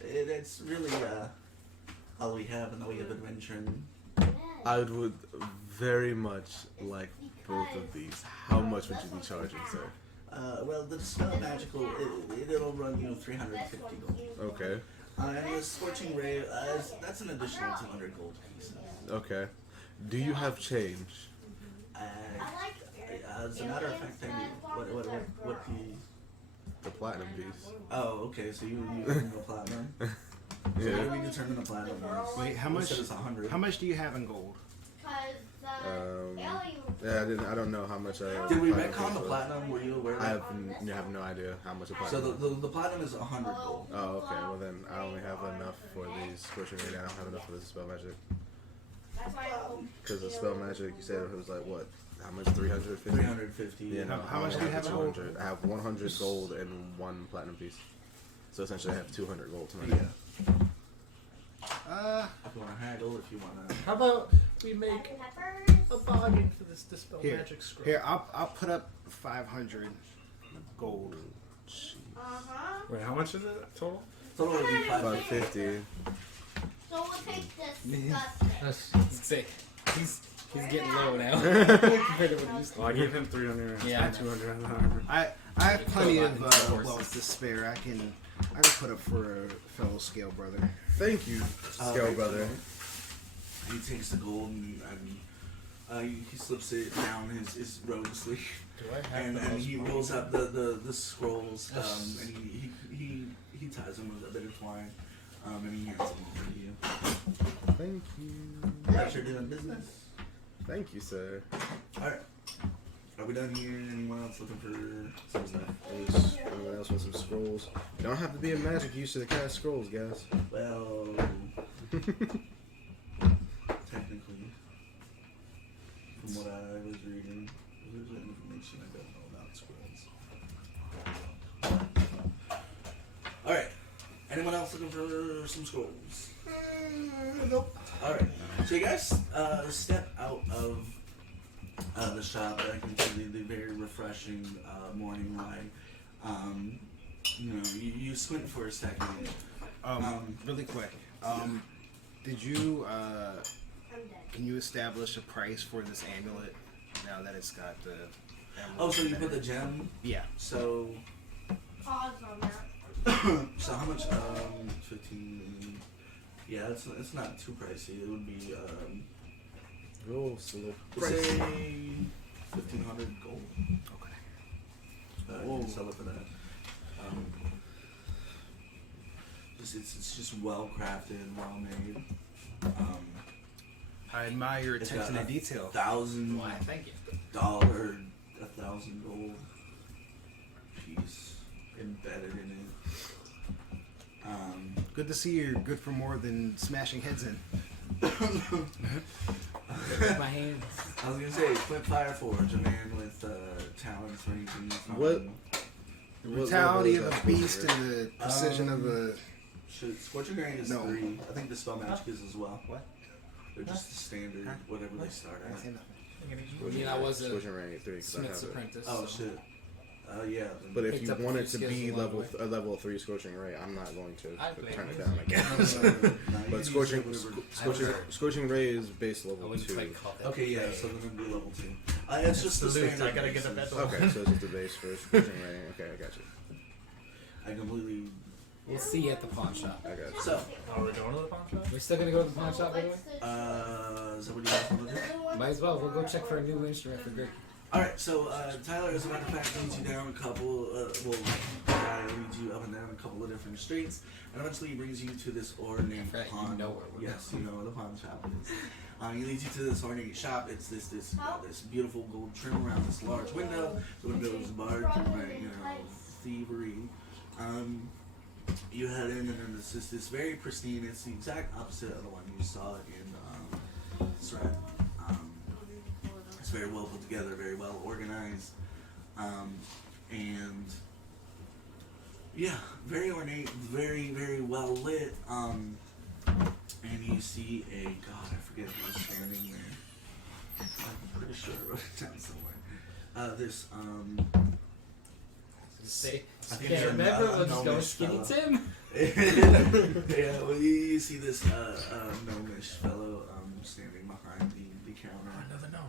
It's really all we have in the way of adventuring. I would very much like both of these. How much would you be charging, sir? Well, the dispel magical, it'll run you 350 gold. Okay. And the scorching ray, that's an additional 200 gold pieces. Okay. Do you have change? As a matter of fact, I do. What The platinum piece. Oh, okay. So you earn the platinum. So Yeah. what do we determine the platinum is? Wait, how much? Said it's 100. How much do you have in gold? Yeah, I don't know how much I. Did we platinum retcon the piece was. platinum? Were you aware of I that? have no idea how much a So platinum. the platinum is 100 gold. Oh, okay. Well then, I only have enough for the scorching ray. I don't have enough for the spell magic. Because the spell magic, you said it was like what? How much? 350. 350. Yeah. No, How much do you have in gold? 200. I have 100 gold and 1 platinum piece. So essentially, I have 200 gold to my Yeah. name. If you want to haggle, if you want to. How about we make a bargain for this dispel Here, magic scroll? Here, I'll put up 500 gold. Wait, how much is it total? Total would be 550. So we'll take this. Say, he's getting low now. Compared to what he used to Well, I be. gave him 300 and Yeah, I know. 200 on the armor. I have plenty of Horses. wealth to spare. I can put up for a fellow scale brother. Thank you, Scale Brother. He takes the gold and he slips it down his robe sleeve. Do I have And the most he money? rolls up the scrolls, and he ties them with a bit of twine. Any handsome for you. Thank you. Pleasure doing business. Thank you, sir. Alright. Are we done here? Anyone else looking for some stuff? Anyone else want some scrolls? You don't have to be a magic user to cast scrolls, guys. Well, technically, from what I was reading, there's information I don't know about scrolls. Alright. Anyone else looking for some scrolls? Nope. Alright. So you guys step out of the shop back into the very refreshing morning light. You squint for a second. Really quick. Did you can you establish a price for this amulet now that it's got the amulet? So you put the gem? Yeah. So Pause on that. so how much? 15. Yeah, it's not too pricey. It would be Oh, it's a little say pricey. 1,500 gold. Okay. You can sell it for that. It's just well crafted, well made. I admire your It's attention got to detail. $1,000 Why? Thank you. $1,000 gold piece embedded in it. Good to see you're good for more than smashing heads in. My hands. I was gonna say, Flint Fireforge, a man with talents ranging from What? The brutality of What a level is beast that? and the precision of a... Scorching Ray is No. 3. I think the spell magic is as well. What? They're just the standard, whatever they start I say at. nothing. I mean, I was a Scorching Ray 3 because I Smith's have it. apprentice. Oh so. shit. Yeah. But if Picked you up a want few it to skills be along the a level 3 Scorching Ray, I'm not going to I blame turn it you. down again. But Scorching Ray is base I level wouldn't 2. quite call that. Okay, yeah, so then it'd be level 2. It's just the standard. I gotta get a bases. better one. Okay, so it's just the base for Scorching Ray. Okay, I got you. I completely. We'll see you at the pawn shop. I got you. So, Are we going to the pawn shop? We're still gonna go to the pawn shop, by the way? is that what you guys want to do? Might as well. We'll go check for a new instrument for Gurky. Alright, so Tyler, as a matter of fact, leads you down a couple, leads you up and down a couple of different streets, and eventually he brings you to this ornate Right, you pawn. know where we're Yes, you know where the pawn shop is. He leads you to this ornate shop. It's this beautiful gold trim around this large window. The window is barred by, thievery. You head in, and then this is this very pristine. It's the exact opposite of the one you saw in Thread. It's very well put together, very well organized, and yeah, very ornate, very, very well lit. And you see a god, I forget who's standing there. I'm pretty sure I wrote it down somewhere. This Say, I think can't it's remember. a We'll just go gnomish skinny fellow. Tim. Yeah, well, you see this gnomish fellow standing behind the counter. Another no.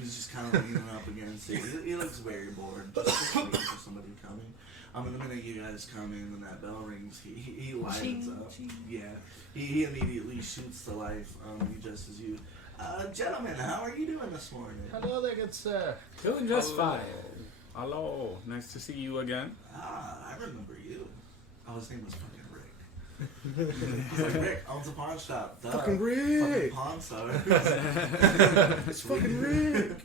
He's just kind of leaning up against it. He looks very bored, just waiting for somebody coming. The minute you guys come in and that bell rings, he lights up. Yeah, he immediately shoots to life. He addresses you. Gentlemen, how are you doing this morning? Hello there, good sir. Doing just fine. Hello, nice to see you again. I remember you. Oh, his name was fucking Rick. He's like, Rick owns a pawn shop. Duh. Fucking Rick! Fucking pawn store. It's fucking Rick!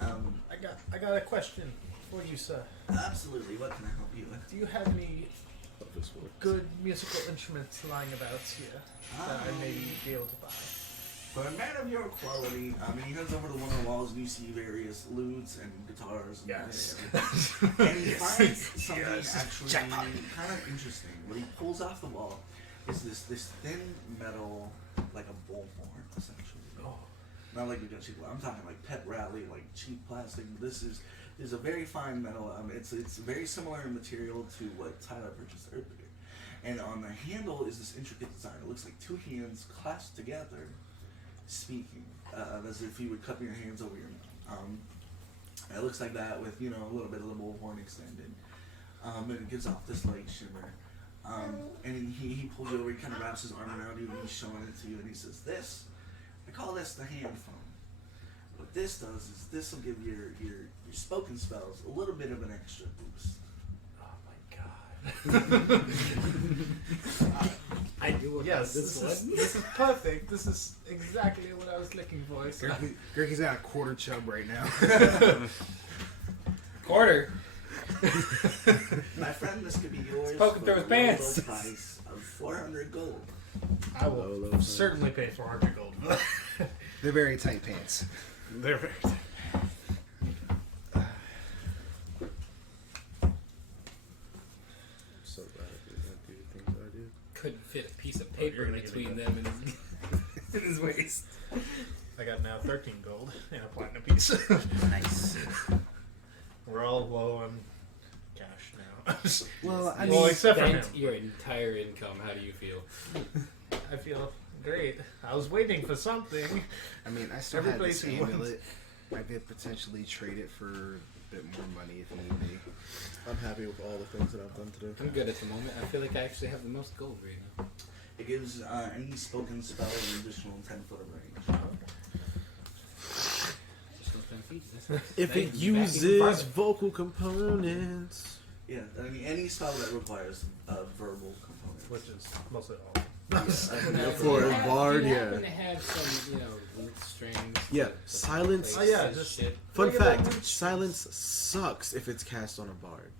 I got a question for you, sir. Absolutely. What can I help you with? Do you have any good musical instruments lying about here that I may be able to buy? For a man of your quality, he heads over to one of the walls and you see various lutes and guitars. And and he finds something actually kind of interesting. What he pulls off the wall is this thin metal, like a bullhorn, essentially. Not like we got cheap. I'm talking like pet rally, like cheap plastic. This is a very fine metal. It's very similar in material to what Tyler purchased earlier. And on the handle is this intricate design. It looks like two hands clasped together, speaking, as if you would cup your hands over your mouth. It looks like that with, a little bit of the bullhorn extended. And it gives off this light shimmer. And he pulls you over, he kind of wraps his arm around you and he's showing it to you and he says, I call this the hand phone. What this does is this will give your spoken spells a little bit of an extra boost. Oh my god. I do. Yes, this is perfect. This is exactly what I was looking for. So. Gurky's got a quarter chub right now. Quarter. My friend, this could be yours. Poking through his for a low, pants. low price of 400 gold. I will certainly pay 400 gold. They're very tight pants. They're very. So glad I did not do the things I did. Couldn't fit a piece of paper you're gonna give between me them and his, in his waist. I got now 13 gold and a platinum piece. Nice. We're all low on cash now. Well, I Well, mean, except for him. Spent your entire income. How do you feel? I feel great. I was waiting for something. I mean, I still Every have this place he went. amulet. I could potentially trade it for a bit more money if need be. I'm happy with all the things that I've done today. I'm good at the moment. I feel like I actually have the most gold right now. It gives any spoken spell an additional 10 foot of range. Just those 10 feet. That's nice. If Thank it you. Back even uses farther. vocal components. Yeah, I mean, any spell that requires a verbal component. Which is mostly all. Now, For do you a have- bard, do you yeah. happen to have some, root strings? Yeah, to silence- replace Oh, yeah, this just- shit? Fun Regular fact, witch. silence sucks if it's cast on a bard.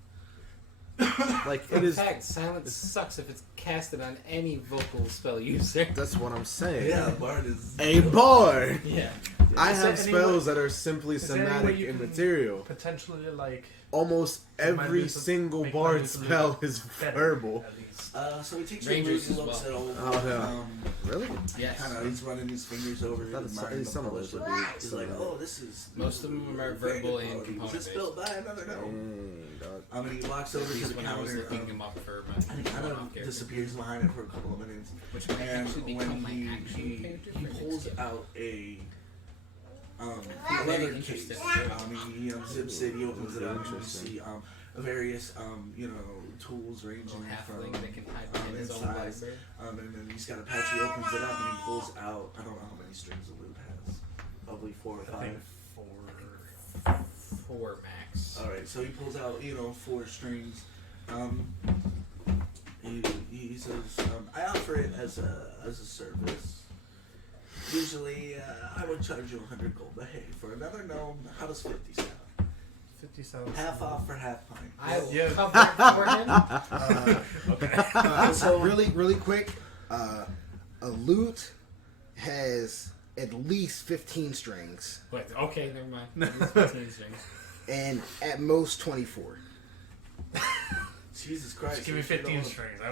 Like, it In is... fact, silence sucks if it's casted on any vocal spell user. That's what I'm saying. Yeah, bard is A bard! Yeah. I Is have there any spells that are simply is there any way somatic you in can- material. Potentially, like. Almost Make my every loot- single make my bard loot spell is better, verbal. At least. So he takes your Rangers loot, he as looks well. it over. Oh, yeah. Really? Yes. He's running his fingers over it. That is- admiring the some of those would polish. be He's like, some of oh, this is. Most of them are very verbal good and quality. Was this component-based. built by another gnome? Dang, dog. And he walks over At to least the when I was counter. looking him up for my And he kind one-off of character. disappears behind it for a couple of minutes. Which might And actually when become my he, actual he, character he for pulls next out a Very leather case, interested. he zips it, he opens it up, and you Interesting. see various tools ranging little from halfling that can hide behind his own inside. library. And then he's got a patch. He opens it up and he pulls out. I don't know how many strings the loop has. Probably 4 or 5. I think 4 max. All right, so he pulls out 4 strings. He says, I offer it as a service. Usually, I would charge you 100 gold, but hey, for another gnome, how does 50 sound? 50 sounds. Half off for half pint. I will Yeah. cover it for him. Okay. So really quick, a lute has at least 15 strings Wait, okay, never mind. It's 15 strings. and at most 24. Jesus Christ! Just give me you should 15 know. strings. I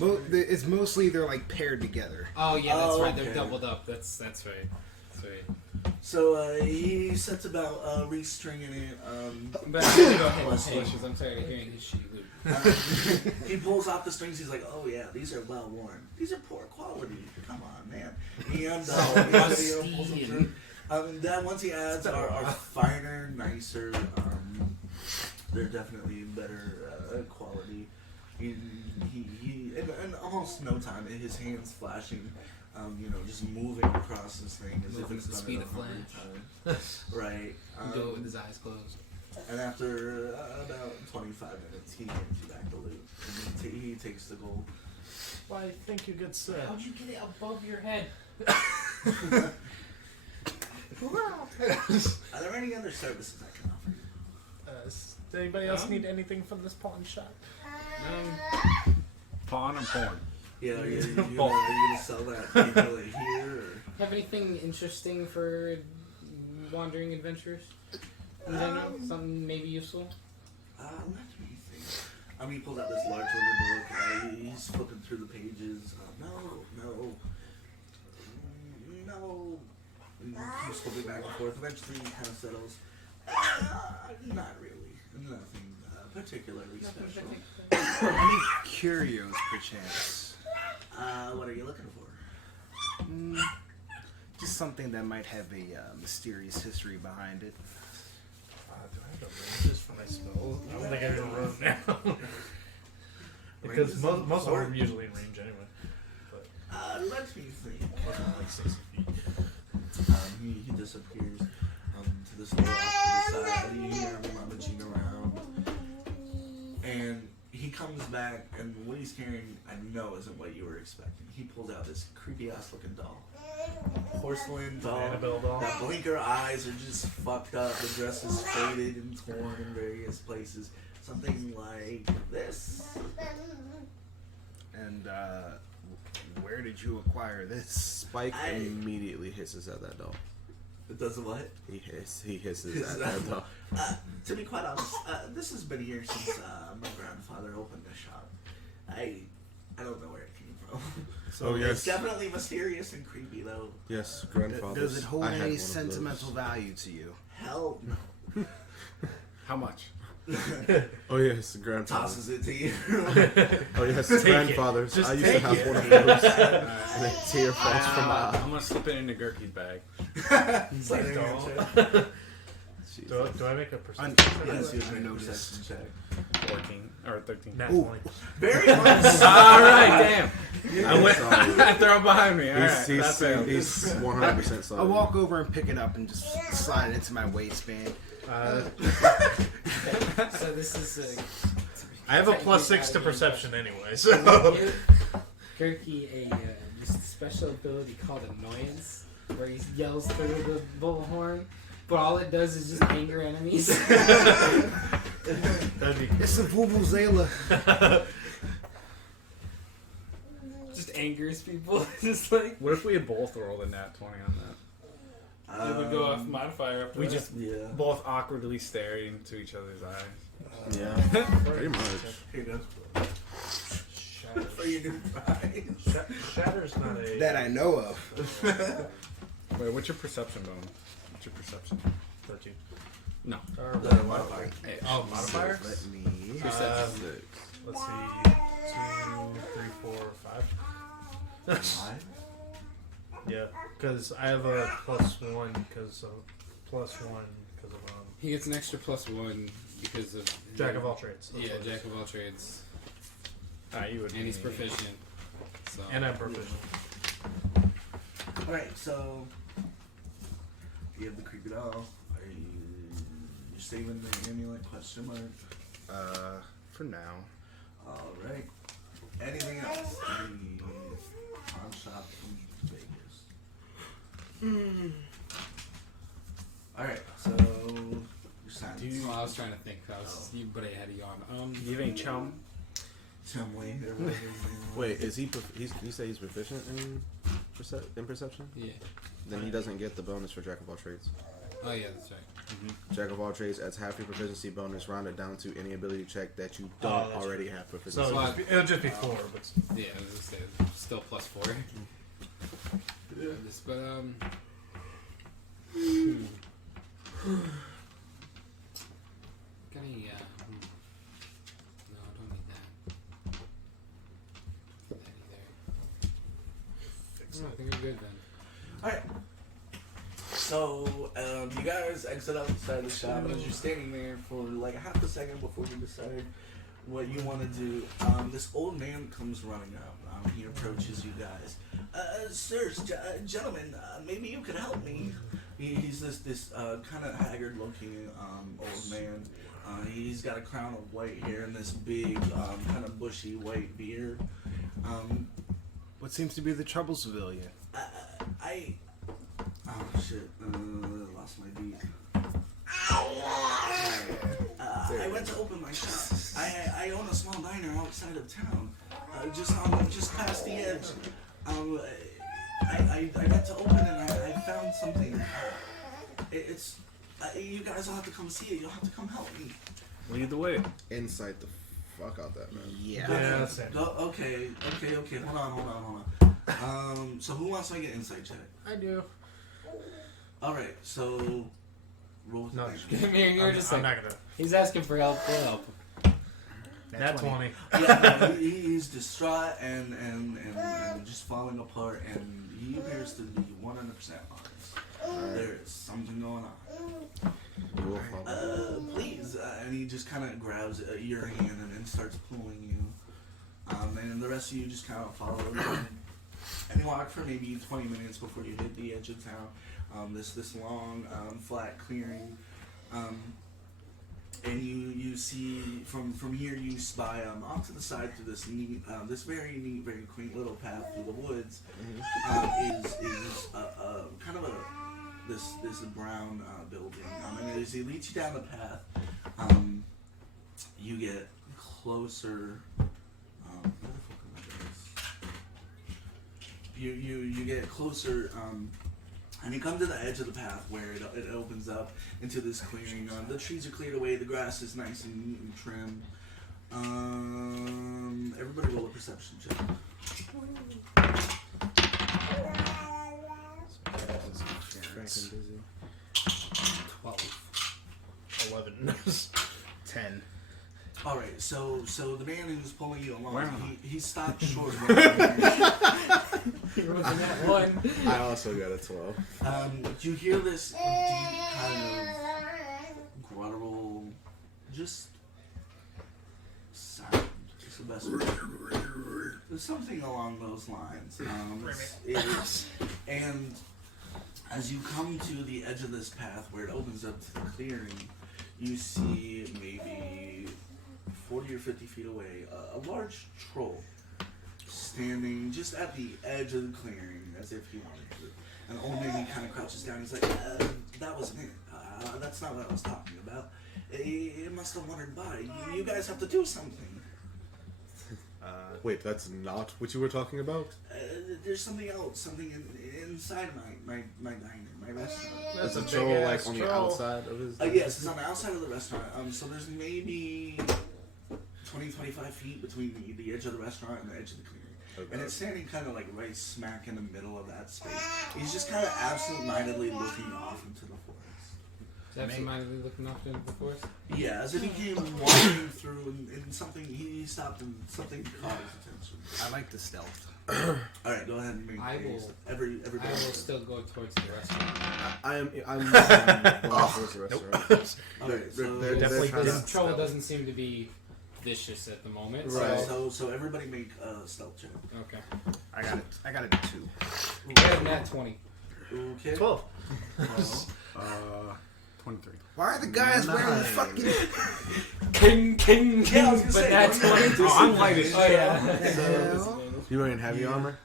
would It's mostly they're like paired together. Oh yeah, that's Oh, right. okay. They're doubled up. That's right. That's right. So he sets about restringing it. But go ahead, Bless you. Bless you. I'm tired of hearing his shitty loot. He pulls off the strings. He's like, "Oh yeah, these are well worn. These are poor quality. Come on, man." And pulls them through. Then once he adds are finer, nicer. They're definitely better quality. He in almost no time, his hands flashing. Just moving across this thing as Moving if at it's the done speed it of 100 Flash. times. Right. Do it with his eyes closed. And after about 25 minutes, he hands you back the loot. And he takes the gold. Why, thank you, good sir. How'd you get it above your head? Are there any other services I can offer you? Does anybody else need anything from this pawn shop? Pawn and porn. Yeah, are you gonna sell that particularly here? Or? Have anything interesting for wandering adventurers? In general, something maybe useful. Let me think. He pulled out this large leather book. He's flipping through the pages. No. He's flipping back and forth. Eventually, he kind of settles. Not really. Nothing particularly special. Any curios, perchance? What are you looking for? Just something that might have a mysterious history behind it. Do I have the ranges for my spells? I don't think I even wrote now. Because Ranges most of them are important. usually in range anyway. But Let me think. like 60 feet. He disappears to this door off to the side. You hear him rummaging around. And he comes back, and what he's carrying, I know, isn't what you were expecting. He pulled out this creepy ass looking doll. Porcelain doll. Annabelle doll. That blinker eyes are just fucked up. The dress is faded and torn in various places. Something like this. And where did you acquire this? Spike immediately hisses at that doll. It does what? He hisses at that doll. To be quite honest, this has been here since my grandfather opened the shop. I don't know where it came from. So It's definitely mysterious and creepy, though. Yes, grandfather. Does it hold I had one any of sentimental those. value to you? Hell no. How much? Oh yes, grandfather. Tosses it to you. Oh yes, Take it. grandfathers. Just I used to take have it. one of those. And a tear falls from my eye. I'm gonna slip it into Gurky's bag. It's like, Do I make a percentage? yes, you I can noticed. perception check. 14 or 13. Nat Ooh. 20. Very much. All right, damn. I went. Sorry. I throw it behind me. All right, He's that's it. 100% I solid. walk over and pick it up and just slide it into my waistband. So this is I have a +6 to perception anyway, so. Gurky just a special ability called Annoyance, where he yells through the bullhorn, but all it does is just anger enemies. That'd be It's a vuvuzela. Just angers people. Just like What if we had both rolled a nat 20 on that? it would go off modifier after We that. just Yeah. both awkwardly stared into each other's eyes. Yeah, pretty much. Here you go. Shatter. For your new prize. Shatter's not a. That I know of. Wait, what's your perception bonus? What's your perception? 13. No. Or modifier. Hey, Oh, modifier? Let me. Perception. Let's see. 2, 3, 4, 5. Yeah, because I have a +1 because of He gets an extra +1 because of Jack of all trades. That's Yeah, what it Jack is. of all trades, You would. and he's proficient. So And I'm proficient. Alright, so you have the creepy doll. Are you saving the amulet question mark? For now. Alright. Anything else? Any pawn shop from Vegas? Alright, so your signs. Well, I was trying to think. But I had a yawn. You have any chum? Chumley. Wait, is he? You say he's proficient in perception? Yeah. Then he doesn't get the bonus for Jack of all trades. Oh yeah, that's right. Jack of all trades adds half your proficiency bonus rounded down to any ability check that you don't Oh, that's already right. have proficiency. So it'll just be 4, but Yeah, I was gonna say still +4. But got any? No, I don't need that. That either. No, I think we're good then. Alright. So, you guys exit outside the shop, and as you're standing there for like half a second before you decide what you want to do, this old man comes running up. He approaches you guys. Sirs, gentlemen, maybe you could help me. He's this kind of haggard looking old man. He's got a crown of white hair and this big kind of bushy white beard. What seems to be the trouble, civilian? Oh shit, lost my beat. I went to open my shop. I own a small diner outside of town, just past the edge. I went to open and I found something. It's you guys will have to come see it. You'll have to come help me. Lead the way. Insight the fuck out that man. Yeah. yeah, that's it. Okay. Hold on. So who wants to make an insight check? I do. All right. So roll with No, advantage. You're just I'm like, not gonna. he's asking for help. We'll help. Nat 20. Yeah, he's distraught and just falling apart, and he appears to be 100% honest. There is something going on. You will follow. Please, and he just kind of grabs your hand and starts pulling you. And the rest of you just kind of follow him. And you walk for maybe 20 minutes before you hit the edge of town. This long, flat clearing. And you you see from here you spy off to the side through this neat, this very neat, very quaint little path through the woods. Is kind of this brown building. And as it leads you down the path, you get closer. Where the fuck am I doing? You get closer. And you come to the edge of the path where it opens up into this clearing. The trees are cleared away. The grass is nice and neat and trim. Everybody roll a perception check. 12. 11. 10. All right, so the man who's pulling you along, Where am he stopped short. You're looking at one. I also got a 12. You hear this deep kind of guttural, just sound. It's the best way. There's something along those lines. And as you come to the edge of this path where it opens up to the clearing, you see maybe 40 or 50 feet away a large troll standing just at the edge of the clearing as if he wanted to. And the old man kind of crouches down. He's like, that wasn't it. That's not what I was talking about. It must have wandered by. You guys have to do something. Wait, that's not what you were talking about? There's something else, something inside my diner, my restaurant. That's a big troll, like, ass on the troll. outside of his... Yes, it's on the outside of the restaurant. So there's maybe 20, 25 feet between the edge of the restaurant and the edge of the clearing. Okay. And it's standing kind of like right smack in the middle of that space. He's just kind of absent-mindedly looking off into the forest. Absent-mindedly looking off into the forest? Yeah, as if he came walking through and something, he stopped and something caught his attention. I like the stealth. Alright, go ahead and make I will- everybody. I will still go towards the restaurant. I'm going towards the restaurant. Alright, so They're definitely trying This to- troll doesn't seem to be vicious at the moment. Right. So everybody make a stealth check. Okay. I got it 2. I have nat 20. Okay. 12. 23. Why are the guys wearing the fucking... King, Yeah, I was gonna but say, that's don't you- 20. Oh, I'm light as Oh, yeah. So- You wearing heavy armor?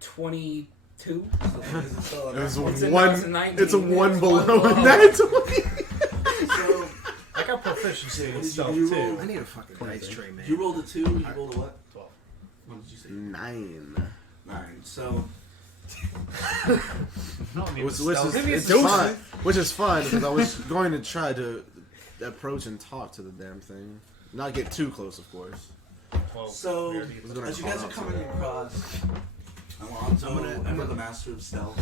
22. It was It's a one. 19. It's a one It's below one below. and that's 20. So I got proficiency in you stealth roll- too. I need a fucking dice tray, man. you rolled a 2. You rolled a what? 12. What did you say? 9. 9. So Which is fun because I was going to try to approach and talk to the damn thing. Not get too close, of course. So gonna as you guys call are out coming to that. across, Alonzo, ever the master of stealth.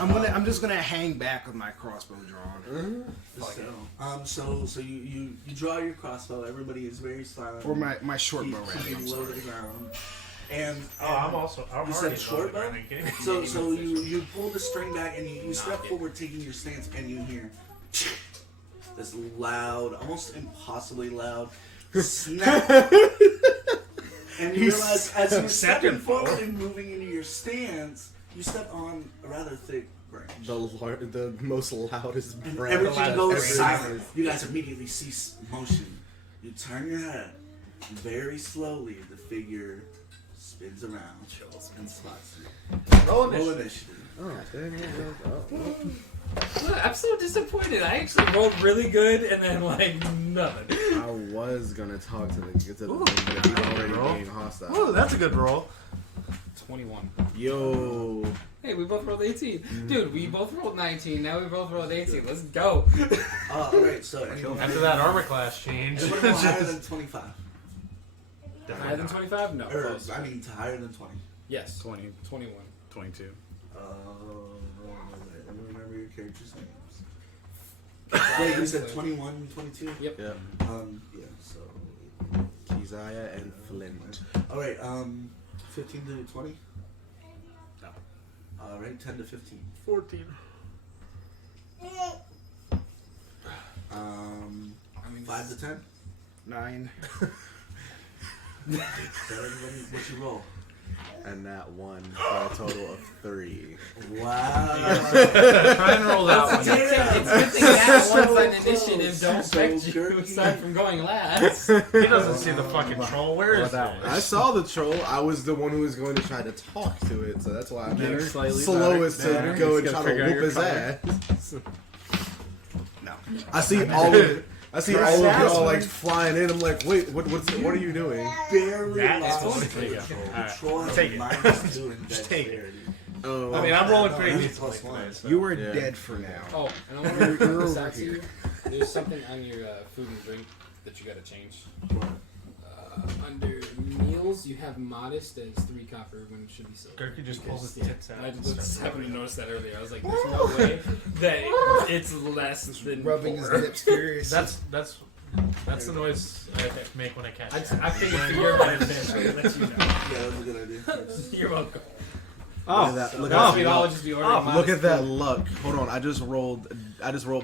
I'm just gonna hang back with my crossbow drawn. So you draw your crossbow. Everybody is very silent. Or my short bow ready. keeping low to the ground. And I'm you already said short bow? loaded, are you kidding me? So you pull the string back and you step forward, taking your stance, and you hear this loud, almost impossibly loud snap. And you realize as you're stepping forward and moving into your stance, you step on a rather thick branch. The most loudest And branch. everything goes ever silent. existed. You guys immediately cease motion. You turn your head. Very slowly, the figure spins around and spots you. Roll Roll initiative. initiative. Oh, dang it. Look, I'm so disappointed. I actually rolled really good and then, like, nothing. I was gonna talk to the thing, but he's already roll. being hostile. Ooh, that's a good roll. 21. Yo. Hey, we both rolled 18. Dude, we both rolled 19. Now we both rolled 18. Let's go. Alright, so anyone After that armor class change. roll higher than 25. Higher than 25? No. Or, Close. I mean, higher than 20. Yes. 20, 21. 22. Let me remember your character's names. Wait, you said 21, 22? Yep. Yeah. Yeah, so. Keziah and Flint. Alright, 15 to 20? No. Alright, 10 to 15. 14. I mean, 5 to 10? 9. What you roll? and that 1 for a total of 3. Wow. Try and roll that one. It's good thing that one's an initiative. Don't affect you aside from going last. He doesn't see the fucking troll. Where is that it? one? I saw the troll. I was the one who was going to try to talk to it, so that's why I'm Better, slightly slowest better. to Yeah. go and Just try gotta to figure whoop out his your ass. No, I see all of. I see all of y'all like flying in. I'm like, wait, what are you doing? Barely That is lost what we the take. control. Troll has Take it. minus 2 in Just take it. dexterity. Oh, I mean, I'm rolling No, pretty that's decently plus one. today, so. You were Yeah. dead for now. Oh, and I want to report this out to you. There's something on your food and drink that you gotta change. Under meals, you have modest as 3 copper when it should be silver. Gurky just pulls his tits out. I and just starts happened to rubbing notice that earlier. I was like, there's no way that it's less than Rubbing his 4. lips furious. That's the noise I make when I catch it. I figured for your benefit, I would let you know. Yeah, that's a good idea. You're welcome. Look at that! Look Oh, at we'd that! all Luck. just be ordering modest Look at that food. luck! Hold on, I just rolled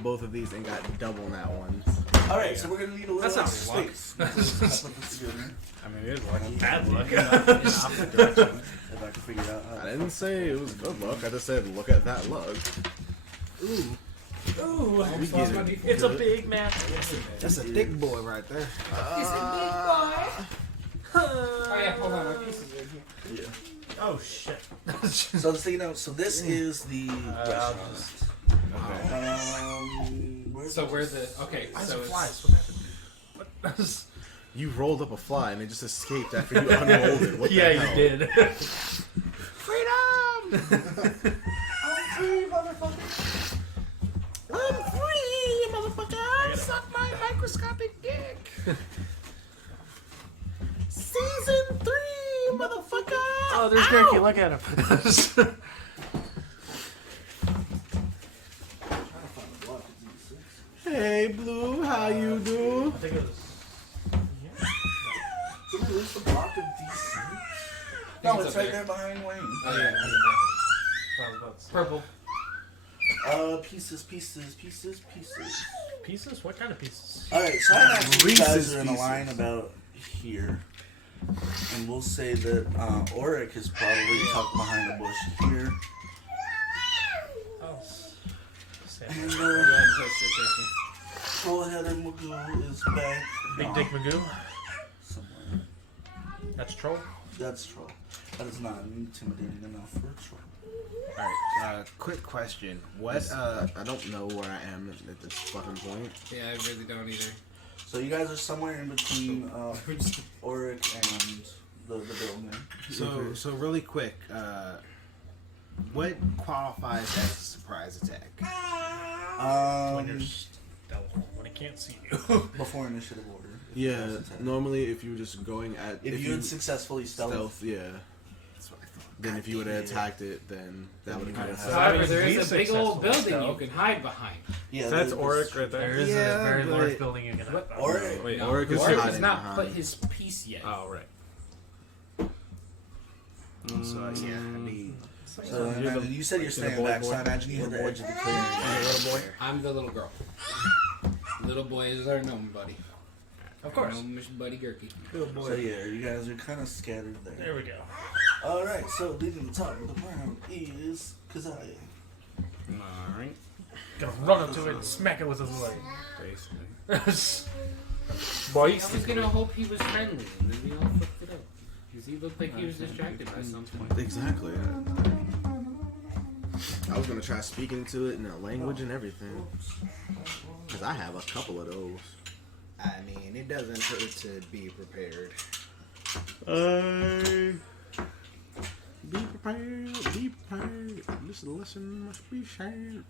both of these and got double that one. Alright, so we're gonna need a little That's not extra luck. space. Let's put this together. I mean, it is lucky. Bad luck. In opposite direction, if I can figure it out. I didn't say it was good luck. I just said look at that luck. Ooh, We get it. It's a big man. That's a thick boy right there. Oh yeah, hold on, my pieces are here. Oh shit. So this is the restaurant. So where's the okay? Why is So it it's, flies? What happened? What? You rolled up a fly and it just escaped after you unrolled it. What the Yeah, hell? you did. I'm free, motherfucker. I'm free, motherfucker. Suck my microscopic dick. Season 3, motherfucker. Oh, there's Gurky. Look at him. Hey, Blue, how you do? I think it was. Did we lose the block of DC? No, it's it's up right there. there behind Wayne. Oh yeah, Probably about purple. Pieces. pieces. What kind of pieces? Alright, so I imagine you guys Reese's are in a Pieces. line about here. And we'll say that Auric is probably tucked behind the bush here. Oh. Sad. And Go ahead and place your turkey. Trollheader Magoo is back. Big Dick Magoo. Somewhere. That's troll. That's troll. That is not intimidating enough for a troll. All right. Quick question. What? I don't know where I am at this fucking point. Yeah, I really don't either. So you guys are somewhere in between Auric and the building. So really quick. What qualifies as a surprise attack? When you're stealth. When it can't see you. Before initiative order. if Yeah, you guys attack. normally if you were just going at If you had successfully stealth, yeah. That's what I thought. Then if you would have attacked it, then that would have kind of. So However, means there he's is a big old successful, building you so- can hide behind. yeah, That's that- Auric right There there. is Yeah, a very but- large building you can hide. Auric. Wait, Auric is Auric hiding has not behind. put his piece yet. Oh, right. So yeah, I need. So I imagine, you said you're staying back, so I imagine you had the edge of the clearing. Little boy. I'm the little girl. Little boy is our gnome buddy. Of course. Gnomish buddy Gurky. So yeah, you guys are kind of scattered there. There we go. All right, so leading the top of the round is Kazai. Alright. Gonna run up to it and smack it with his leg. Basically. Boy, I was gonna hope he was friendly, and then we all fucked it up. Because he looked like he was distracted by something. Exactly. I was gonna try speaking to it in a language and everything, cause I have a couple of those. I mean, it doesn't hurt to be prepared. Be prepared. Be prepared. This lesson must be shared.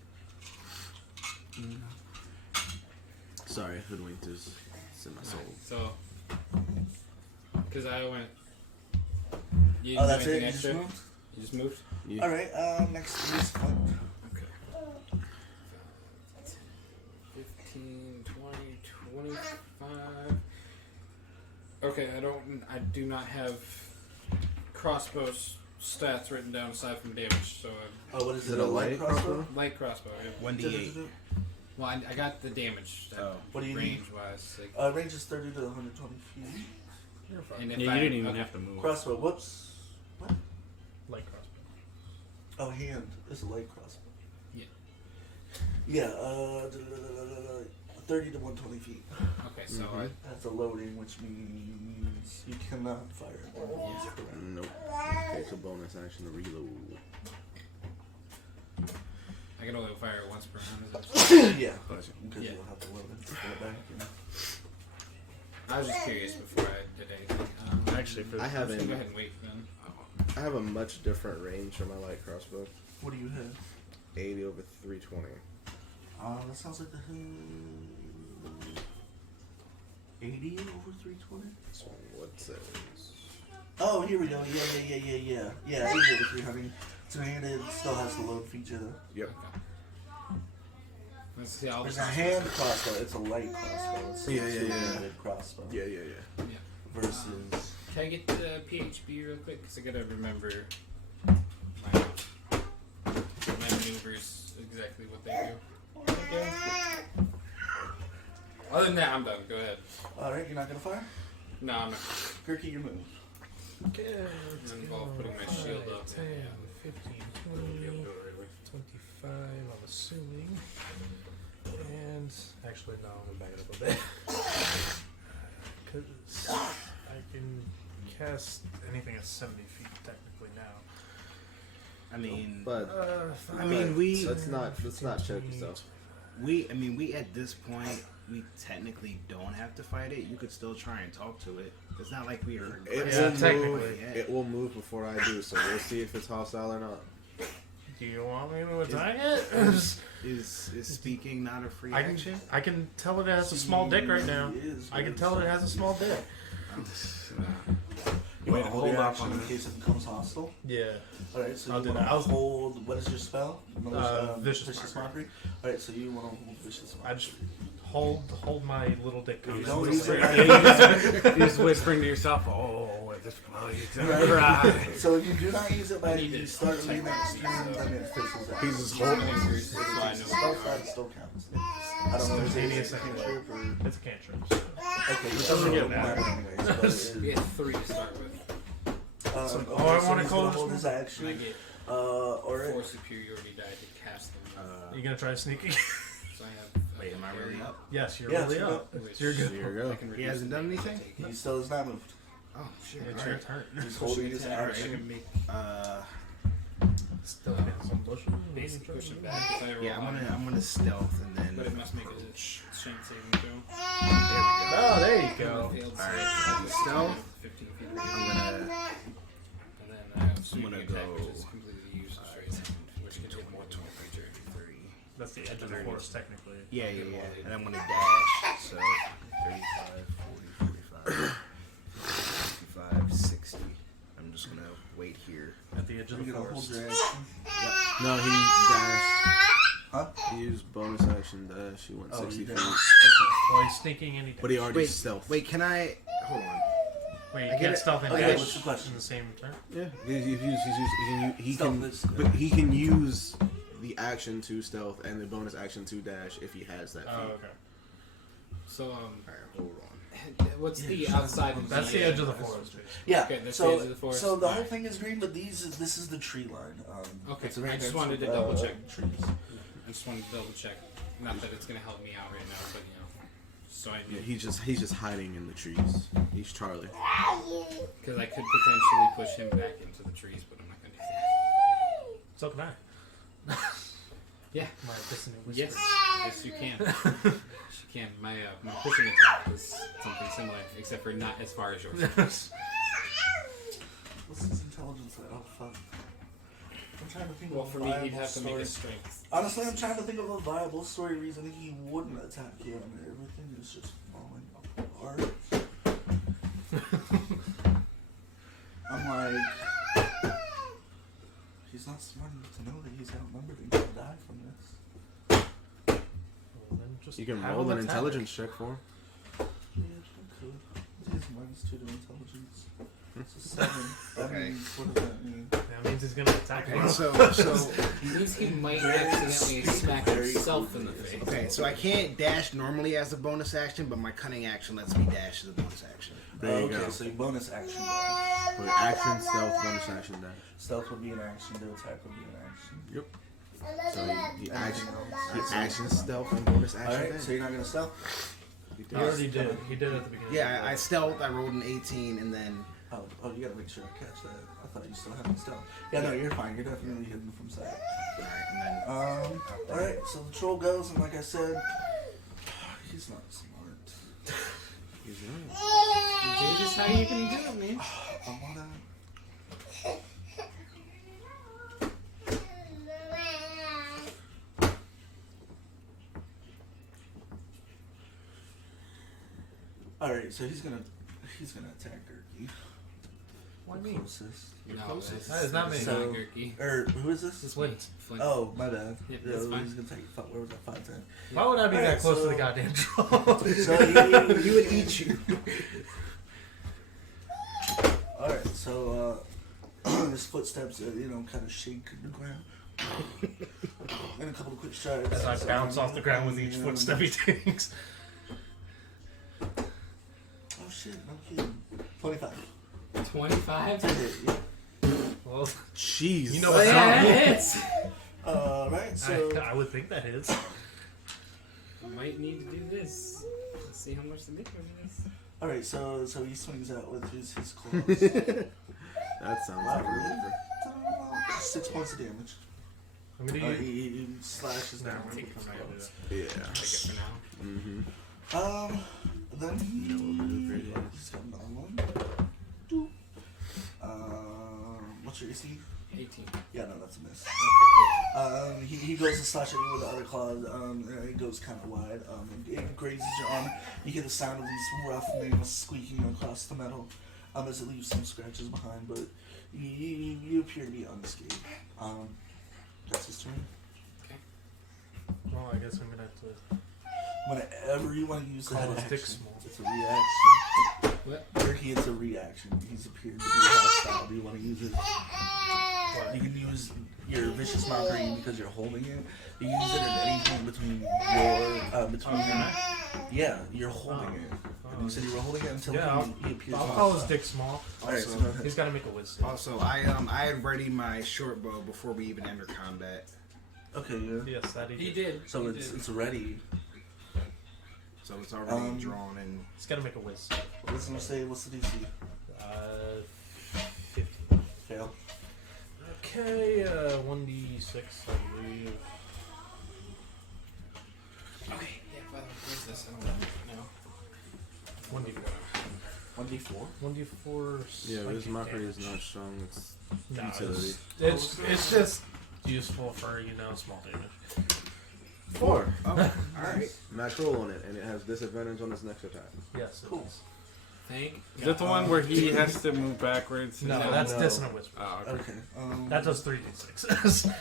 Sorry, hoodwinked is in my soul. So, because I went. You Oh, didn't that's do it. anything You just extra? moved. You just moved? All right. Next is Flint. Okay. 15, 20, 25. Okay, I do not have crossbow stats written down aside from damage, so Oh, what is Is it? it A a light light crossbow? crossbow? light crossbow. Yeah. 1d8. Well, I got the damage. Oh. What do you need? range wise? Like, Range is 30 to 120 feet. and if Yeah, I, you didn't even okay. have to move. Crossbow. Whoops. What? Light crossbow. Oh, hand. It's a light crossbow. Yeah. Yeah, 30 to 120 feet. Okay, so That's a loading, which means you cannot fire it. Nope. Takes a bonus action to reload. I can only fire it once per round. Yeah, because Yeah. you'll have to load it to pull it back. You know? I was just curious before I did anything. Actually, for I have Go a, ahead and wait then. I have a much different range for my light crossbow. What do you have? 80 over 320. That sounds like the 80 over 320. So what says? Oh, here we go. Yeah. Yeah, 80 over 300. Two-handed still has the load feature though. Yep. Let's see all There's the a hand crossbow. It's a light crossbow. It's Yeah. a two-handed crossbow. Yeah. Versus. Can I get the PHB real quick? Because I gotta remember my maneuvers, exactly what they do. Okay. Other than that, I'm done. Go ahead. Alright, you're not gonna fire? No, I'm not. Kirky, your move. Okay, let's Involved go. putting my shield up. 10, 15, 20, 25, I'm assuming. And actually, no, I'm gonna back it up a bit. Because I can cast anything at 70 feet technically now. I mean, But let's not choke yourself. we at this point, we technically don't have to fight it. You could still try and talk to it. It's not like we are. It Yeah, will technically. move. It will move before I do, so we'll see if it's hostile or not. Do you want me to attack it? Is speaking not a free I action? can tell it has a small dick right now. I can tell it has a small dick. You want to hold your off action on in this. case it becomes hostile? Yeah. Alright, so I'll you do want that. to hold. What is your spell? Vicious Mockery. Alright, so you want to hold Vicious Mockery. I just hold my little dick. If you out. don't use it, You're just whispering to yourself, "Oh, at this point, right." So if you do not use it by the start of the next turn, then it fizzles out. He's just holding it. Maneuvers, that's why I know. Spell slot still counts. I don't know if There's it's a any cantrip or... It's a cantrip. Okay, it doesn't get really matter anyways. But it We had 3 to start with. I so wanna he's call gonna this hold his And I action. get Alright. 4 superiority die to cast them. You gonna try sneaking? So I have. Wait, am I really up? Yes, you're Yeah, really it's up. Which You're good. Here you go. I can He reduce hasn't the done damage I anything? take. He still is not moved. Oh shit! It's All your right. turn. He's holding his Attack, I action. can make Still got some bushes. basically push it back. If I roll Yeah, high. I'm gonna stealth and then. But it must make a strength saving throw. There we go. Oh, there you go. Failed Alright, save. stealth. 15 feet I'm away. gonna. And then I have sweeping gonna attack, go which is completely useless right now, which can hit more than 33. That's the edge of the forest, technically. Yeah. And I'm gonna dash. So 35, 40, 45, 55, 60. I'm just gonna wait here. At the edge of You're the gonna hold forest. your action. No, he dashed. Huh? He used bonus action dash. He went 60 you feet. did. Well, he's sneaking and he But he already Wait, stealth. wait. Can I? Hold on. Wait, I you get can't it. stealth and Okay, dash what's the question? in the same turn? Yeah, he Stealth can, is- but he can use the action to stealth and the bonus action to dash if he has that. Oh, feat. okay. So, Alright, hold on. what's the outside of That's the edge of the forest. basically. Yeah. Okay, that's so, the edge of the forest. so the whole thing is green, but this is the tree line. Okay, it's a very I just dense, wanted to double check. Trees. I just wanted to double check. Not that it's gonna help me out right now, but you know, so I Yeah, knew he's just hiding in the trees. He's Charlie. because I could potentially push him back into the trees, but I'm not gonna do that. So can I. Yeah. My dissonant whisper. Yes, you can. Yes, you can. My pushing attack is something similar, except for not as far as yours. What's his intelligence at? Oh fuck. I'm trying to think Well, of for a me, viable he'd have to story. make a strength. Honestly, I'm trying to think of a viable story reason he wouldn't attack you, and everything is just falling apart. I'm like, he's not smart enough to know that he's outnumbered and gonna die from this. Well, then just You can have roll him an attack. intelligence check for him. Yeah, I could. He's -2 to intelligence. So 7. That Okay. means, what does that mean? That means he's gonna attack Okay, me. so It means he might accidentally smack himself in the face. okay, so I can't dash normally as a bonus action, but my cunning action lets me dash as a bonus action. There you okay, go. so your bonus action dash. With action, stealth, bonus action dash. Stealth would be an action, the attack would be an action. Yep. So the action, stealth, and bonus action Alright, dash. so you're not gonna stealth? He already did. He did at the beginning. Yeah, I stealth. I rolled an 18, and then Oh, you gotta make sure I catch that. I thought you still had stealth. Yeah, no, you're fine. You're definitely hidden from sight. Alright, so the troll goes, and like I said, he's not smart. He's not. Dude, just how you can do it, man. I wanna. Alright, so he's gonna attack Gurky. Why The me? closest. No, closest. That is not me. It's So- not Gurky. Or who is this? It's Flint. Flint. Oh, my bad. Yeah, that's fine. He's gonna take. Where was that? 5'10". Why would I be Alright, that close to so- the goddamn troll? So he would eat you. Alright, so his footsteps, kind of shake the ground. And a couple of quick strides. As I bounce off the ground with each footstep he takes. Oh shit, no kidding. 25. 25? Yeah. Well, Jeez. you know Oh, what's yeah, up. that hits. Right, so. I would think that hits. Might need to do this. Let's see how much the damage is. Alright, so he swings out with his claws. That sounds Wow, like a really? river. 6 points of damage. I'm gonna use. He slashes down. Take it with for his now. claws. Yeah. Take it for now. Mm-hmm. Then maneuver it is. he's got another one. Doop. What's your AC? 18. Yeah, no, that's a miss. Okay, He goes to slash at you with the other claw. And it goes kind of wide. It grazes your arm. You hear the sound of these rough nails squeaking across the metal as it leaves some scratches behind, but you appear to be unscathed. That's his turn. Well, I guess I'm gonna have to. Whenever you want to use Call that his action, dick small. it's a reaction. What? Turkey, it's a reaction. He's appeared to be hostile. Do you want to use it? You can use your vicious mockery because you're holding it. You can use it at any point between yeah, you're holding it. And you said you were holding it until Yeah, he appears I'll call his hostile. dick small. Alright, so Also- go ahead. He's got to make a wisdom. Also, I had ready my short bow before we even enter combat, Okay, yeah. Yes, that he He did. did. So He it's did. it's ready. so it's already Um, drawn and. He's got to make a wisdom. What's gonna say? What's the DC? 15. Fail. Okay, 1d6, I believe. Okay, yeah, by the way, where's this? I don't know. 1d4. 1d4. 1d4. Yeah, his psychic mockery is damage. not strong. It's No, utility. it's just useful for small damage. 4. Oh, alright. Natural on it, and it has disadvantage on its next attack. Yes, it Cool. is. Thank Is that the one where he has to move backwards? No, No, that's no. Dissonant Whisper. Oh, okay. Okay. That does 3d6.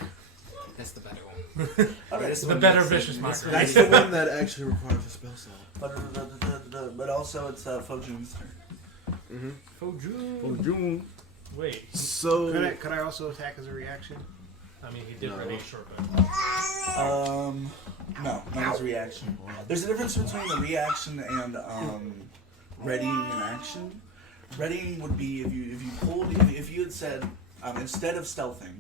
That's the better one. Alright, This so the one better makes it- vicious this mockery. one That's makes the it- one that actually requires a spell slot. But also it's Fojun's turn. Mm-hmm. Oh, June. wait. So Could I also attack as a reaction? I mean, he did No. ready a short bow. No, not as a reaction. There's a difference between a reaction and readying an action. Readying would be if you pulled if you had said instead of stealthing.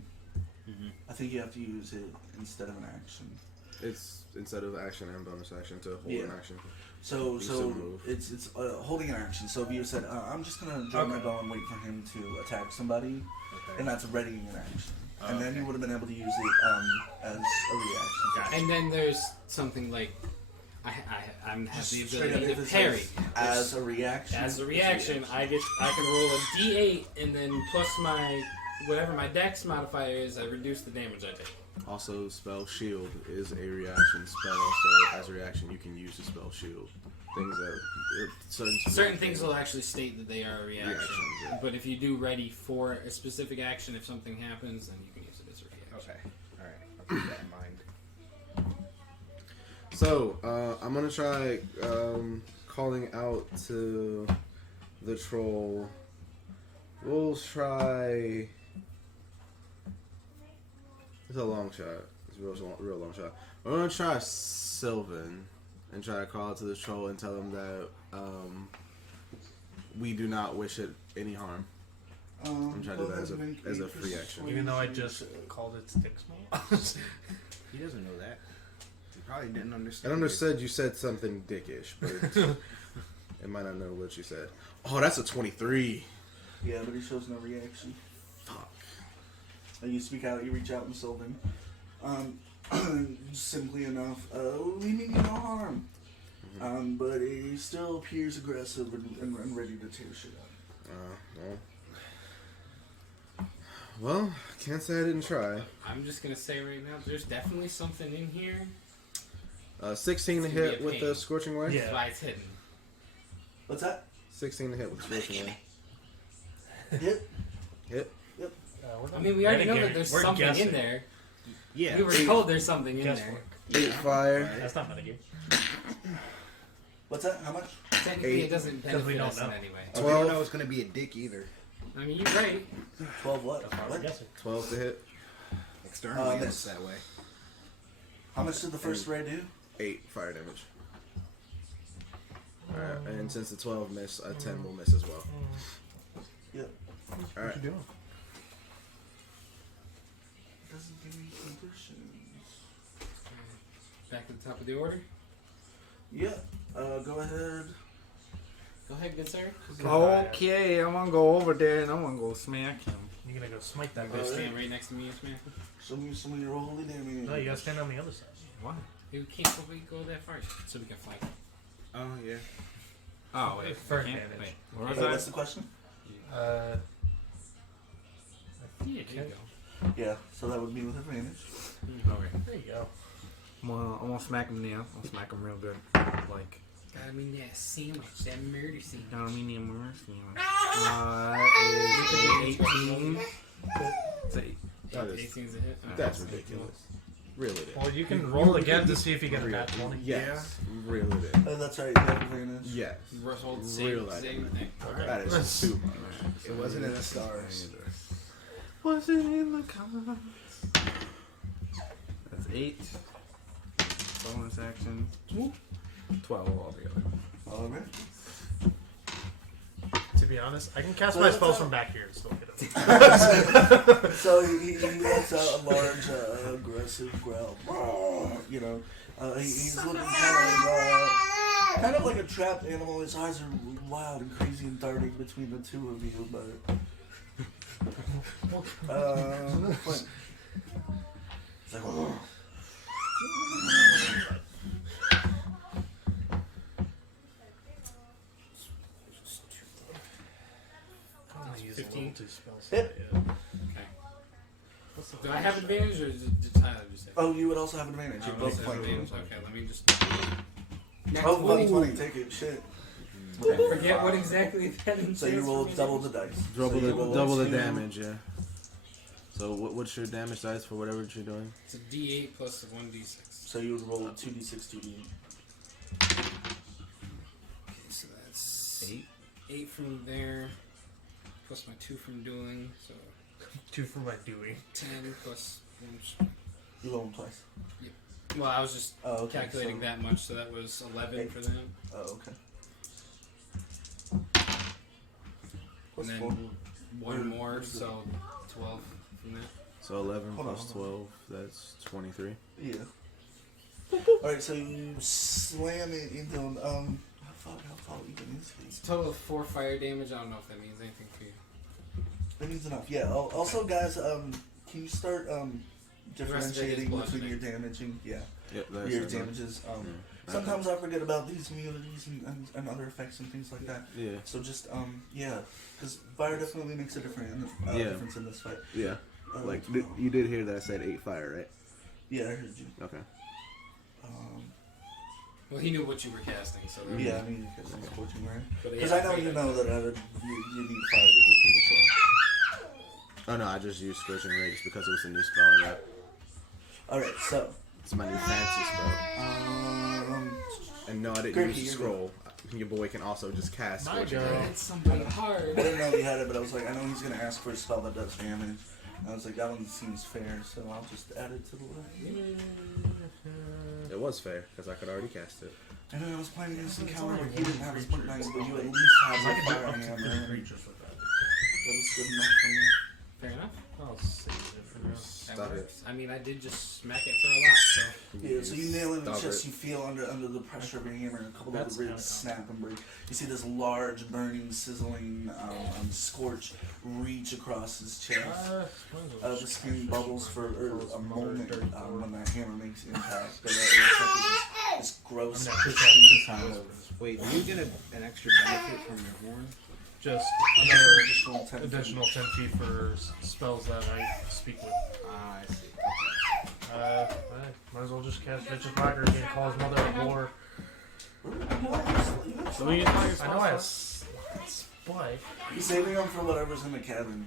I think you have to use it instead of an action. it's instead of action and bonus action to hold Yeah. an action. So You still so move. it's holding an action. So if you said I'm just gonna draw my Okay. bow and wait for him to attack somebody, Okay. and that's readying an action. And then okay. you would have been able to use it as a reaction. And then there's something like I have the Straight up, ability if to it parry. says as a reaction. As a it's reaction, I can roll a D8 and then plus my whatever my Dex modifier is, I reduce the damage I take. Also, spell shield is a reaction spell, so as a reaction you can use the spell shield. Things that Certain things will actually state that they are a reaction. Reactions, yeah. But if you do ready for a specific action, if something happens, then you can use it as a reaction. Okay. Alright. I'll keep that in mind. So, I'm gonna try calling out to the troll We'll try. It's a long shot. It's a real long shot. We're gonna try Sylvan and try to call it to the troll and tell him that we do not wish it any harm. I'm trying to do that as a free action. Even though I just called it stick small. He doesn't know that. He probably didn't understand. I understood you said something dickish, but it might not know what you said. Oh, that's a 23. Yeah, but he shows no reaction. Fuck. You speak out, you reach out and Sylvan. Simply enough, we mean you no harm. But he still appears aggressive and ready to tear shit up. Well, can't say I didn't try. I'm just gonna say right now, there's definitely something in here. 16 to It's gonna be hit a with pain. the Scorching Ray? That's why it's hidden. What's that? 16 to hit with the Scorching Ray. Hit? Hit. I mean, we already know that there's something in there. Yeah. We were told there's something in there. Guesswork. 8 fire. That's not metagame. What's that? How much? Technically, 8. it doesn't Because we benefit don't us in know. any way. We don't know it's going to be a dick either. I mean, you're right. 12 what? That's why we're What? guessing. 12 to hit. Externally, miss. it's that way. How much did the first ray do? 8 fire damage. Alright, and since the 12 miss, a 10 will miss as well. Yep. Alright. What you doing? Doesn't give me conditions. Back to the top of the order. Yeah. Go ahead. Go ahead, good sir. Okay, I'm gonna go over there and I'm gonna go smack him. You're gonna go smite that Go guy. stand right next to me and smack him. Show me some of your holy damage. No, you gotta stand on the other side. What? We can't go that far so we can fight. Oh, yeah. Oh, wait. For I can't- advantage. Wait, what Wait, was what's that? the question? Yeah, there you go. Yeah, so that would be with advantage. Okay. There you go. I'm gonna smack him now. I'll smack him real good. Like, Gotta mean that sandwich, that murder scene. I don't mean the mercy. Is 18. It's 8. That is- 18's a hit. That's ridiculous. Really it is. Well, you can roll again to see if you get a nat 20. Yes. Really it is. That's right, you have advantage. Yes. Rolled Real same life. thing. That is too much. It wasn't in the stars. Was it in the cards? That's 8. Bonus action. 12 altogether. Alright. To be honest, I can cast So my that's spells a- from back here and still hit him. So he lets out a large, aggressive growl. You know, he's looking kind of like a trapped animal. His eyes are wild and crazy and darting between the two of you, but. It's like, I'm gonna use 15. a level 2 spell slot, Hit. yeah. Do I have advantage or did Tyler just say? oh, you would also have advantage. I You're would also both have playing. advantage. Okay, let me just. Oh, buddy, 20, take it. Shit. Forget what exactly that entails. So you roll for me. double the dice. Double So the you roll double the 2. damage, yeah. So what's your damage dice for whatever you're doing? It's a D8 plus 1D6. So you would roll 2d6, 2d8. So that's 8 from there, plus my 2 from dueling, so 2 for my doing. 10 plus 1. You roll them twice. Well, I was just Oh, okay. calculating so, that much, so that was 11 8. for them. Oh, okay. And Plus then 4. one more, so 12 from that. So 11 Hold on, plus hold 12, that's 23. Yeah. Alright, so you slam it into him. How tall even is he? It's a total of 4 fire damage. I don't know if that means anything to you. That means enough. Yeah. Also, guys, can you start rest of it is differentiating between bludgeoning. your damaging? Yeah. Yep, that's Your it. damages. Sometimes I forget about these immunities and other effects and things like that. Yeah, So just yeah, because fire definitely makes a difference. Yeah. Difference in this fight. yeah. Like, 12. you did hear that I said 8 fire, right? Yeah, I heard you. Okay. Well, he knew what you were casting, so there Yeah, I mean, because it's coaching, right? But Because yeah, I know figured you that. know that you need fire to defeat the Oh no, I just used Scorching Ray just because it was a new spell I got. Alright, so It's my new fancy spell. And no, I didn't Gurky, use the you're scroll. Your boy can also just cast. My Scorching God. Ray. It's somebody I hard. didn't know he had it, but I was like, I know he's gonna ask for a spell that does damage. And I was like, that one seems fair, so I'll just add it to the list. It was fair because I could already cast it. And then I was playing against the counter where you didn't have as much nice, but you at least had I your can do fire up to hammer. 3 That creatures with that. was good enough for me. Fair enough. I'll save it for now. That Stop it. works. I mean, I did just smack it for a lot, so. Yeah, so you nail it in the Stop chest, it. you feel under the pressure of your hammer, and a couple That's of the ribs kinda snap and break. You see this large, burning, sizzling, scorch reach across his chest. The skin bubbles for a moment when that hammer makes impact, but it looks like this gross, crispy kind of Wait, do you get an extra benefit from your horn? Just another additional 10 feet. additional 10 feet for spells that I speak with. Ah, I see. Hey, might as well just cast Vicious Mockery and call his mother a whore. So we get I know I have slots, but He's saving them for whatever's in the cabin.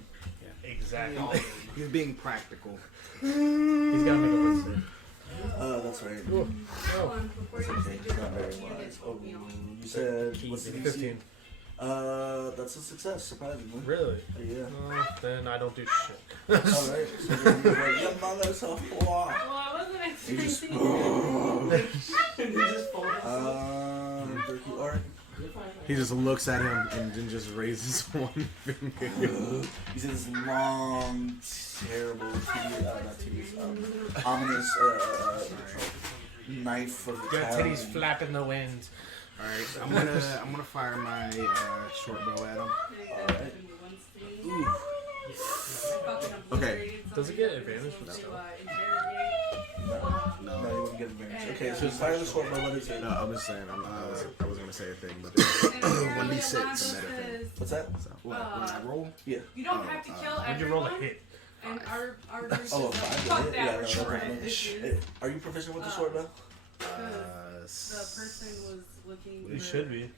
exactly. He's being practical. He's gotta make a list there. That's right. Oh, That's okay. It's not very wise. Oh, you said what's the DC? 15. That's a success, surprisingly. Really? Yeah. Then I don't do shit. Alright, so then you're like, your mother's a whore. Well, I wasn't You just, expecting Turkey Art. He just looks at him and then just raises one finger. You see this long, terrible, ominous knife of Your talon. titties flap in the wind. All right, I'm gonna fire my short bow at him. Alright. Okay. Does it get advantage from stuff? No, you wouldn't get advantage. Okay, so fire the short bow, what is it? No, I was saying I wasn't gonna say a thing, but 1d6 better thing. What's that? What? When I roll? Yeah. You don't have to kill When'd you roll a everyone. hit? And our group is Oh, like, fine. fuck Yeah, that, no, we're no, short. no. This is Are you proficient with the short bow? the person was looking. You for should be. You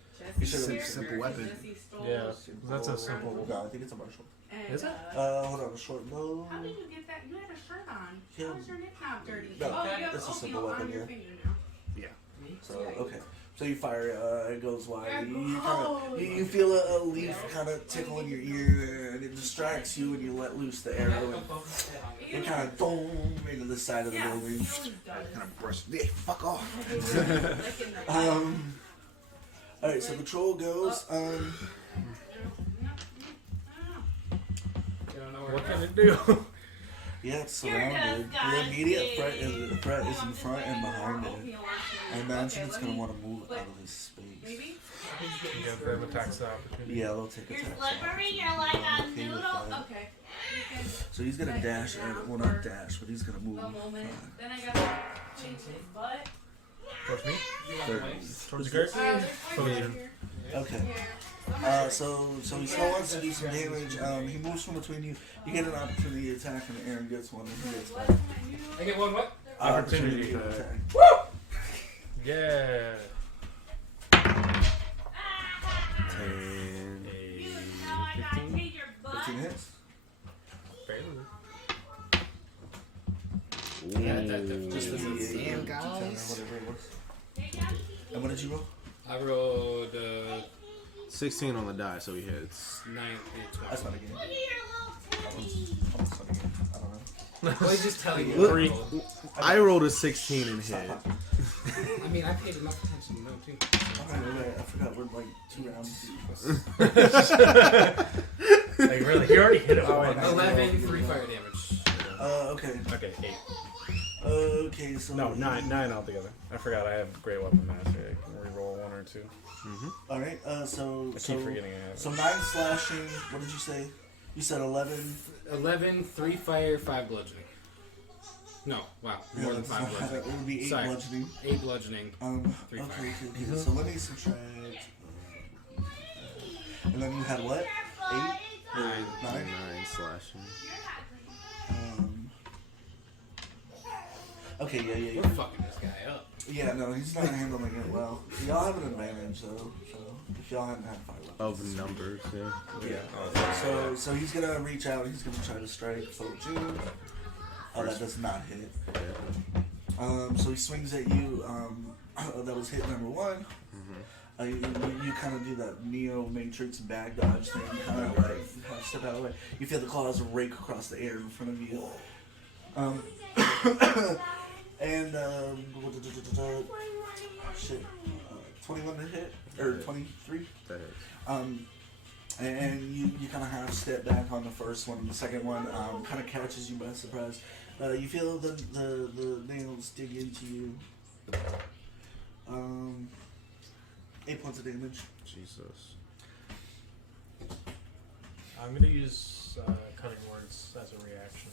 should Jesse's have- character, simple weapon. Jesse stole Yeah, that's a simple. No, I think it's a martial. and, Is it? Hold on, a short bow. how did you get that? You had a shirt on. Yeah. How was your neck not dirty? No, oh, you have it's a oatmeal simple weapon, on your yeah. finger now. So okay, so you fire, it goes wide. Yeah, You feel a leaf kind of tickle in your ear, and it distracts you, and you let loose the arrow, and it kind of boom into the side of the building. Kind of brush. Yeah, fuck off. All right, so the troll goes. What can it do? Yeah, it's surrounded. The immediate threat is in front and behind it. I imagine it's gonna want to move out of this space. Maybe? Give them attacks of opportunity. Yeah, they'll take You're attacks. slippery, you're like a Okay with noodle. that. Okay. You can So he's gonna dash, well not dash, but he's gonna move. a moment. Then I gotta change his butt. Towards me? 30. Towards the Gert? There's Poison. here. Okay. Here. So he still wants to do some damage. He moves from between you. You get an opportunity to attack, and Aaron gets one, and he gets one. I get one what? Opportunity to attack. attack. Yeah. 10. You know I gotta take your butt. 15 hits. Just as a Damn, guys. guys. Whatever it was. And what did you roll? I rolled 16 on the die, so he hits. 9 and That's 12. not a game. Look at your little titties. Almost not a game. I don't know. Well, he's just telling you. Look- I rolled. I rolled a 16 and hit. I mean, I paid enough attention to know too. I forgot we're like 2 rounds. Like, really? He already hit it. All right, 11 free fire damage. Okay. Okay, 8. Okay, so. No, 9 altogether. I forgot I have Great Weapon Mastery. I can reroll 1 or 2. Alright, so. I keep forgetting I have it. So 9 slashing. What did you say? You said 11. 11, 3 fire, 5 bludgeoning. No, wow, more than 5 It bludgeoning. would be 8 Sorry. bludgeoning. 8 bludgeoning. Okay, 3 fire. okay. So let me subtract. And then you had what? 8? 9. 9? 9 slashing. Okay, yeah. We're fucking this guy up. Yeah, no, he's not handling it well. Y'all have an advantage, though. So if y'all hadn't had fire weapons. Of numbers, yeah. Yeah. So he's gonna reach out. He's gonna try to strike Folk June. Oh, that does not hit. So he swings at you. That was hit number one. You kind of do that Neo Matrix bag dodge thing, kind of like step out of the way. You feel the claws rake across the air in front of you. And shit, 21 to hit or 23. That hits. And you kind of half step back on the first one. The second one kind of catches you by surprise. You feel the nails dig into you. 8 points of damage. Jesus. I'm gonna use cutting words as a reaction.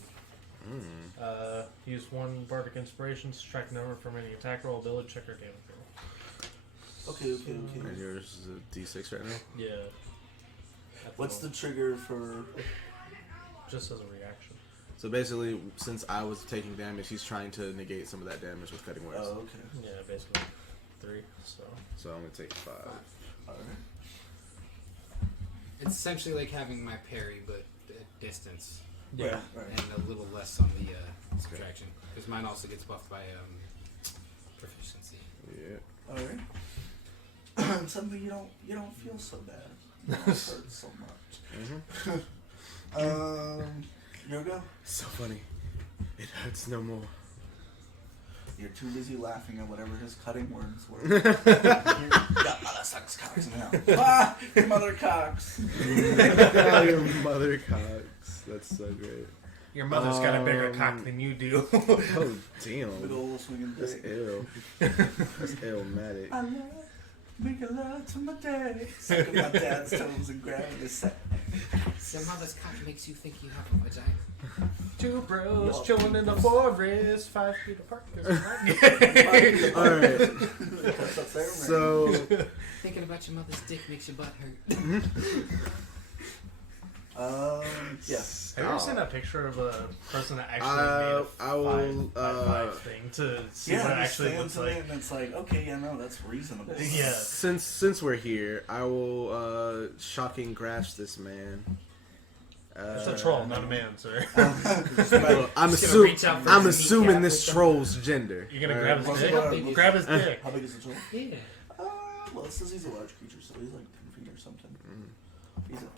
Use one bardic inspiration, subtract number from any attack roll, ability check, or damage roll. Okay. And yours is a D6 right now? Yeah. What's the trigger for? Just as a reaction. So basically, since I was taking damage, he's trying to negate some of that damage with cutting words. Oh, okay. Yeah, basically 3. So I'm going to take 5. Alright. It's essentially like having my parry, but at distance. Yeah. Right. And a little less on the subtraction. Because mine also gets buffed by proficiency. Yeah. Alright. Something you don't feel so bad. It hurts so much. Yoga? So funny. It hurts no more. You're too busy laughing at whatever his cutting words were. Your mother sucks cocks now. Ah! Your mother cocks. Your mother cocks. That's so great. Your mother's got a bigger cock than you do. Oh, Big damn. old swinging That's dick. ill. That's illmatic. I love making love to my daddy. Sucking my dad's toes and grabbing his sack. Somehow this cock makes you think you have a vagina. 2 bros chilling in the forest, 5 feet apart. Alright. That's up there, man. So, Thinking about your mother's dick makes your butt hurt. Yeah. Have you ever seen that picture of a person that actually made a I will, 5 thing to see Yeah, what it it actually looks stands in like? it and it's like, okay, yeah, no, that's reasonable. Yeah. since we're here, I will shocking grasp this man. It's a troll, not a man, sir. Well, I'm Just gonna reach out for his assuming kneecap this with troll's gender. You're gonna Alright? grab his How dick? big- Grab his dick. How big is the troll? Yeah. Well, it says he's a large creature, so he's like 10 feet or something. He's up there.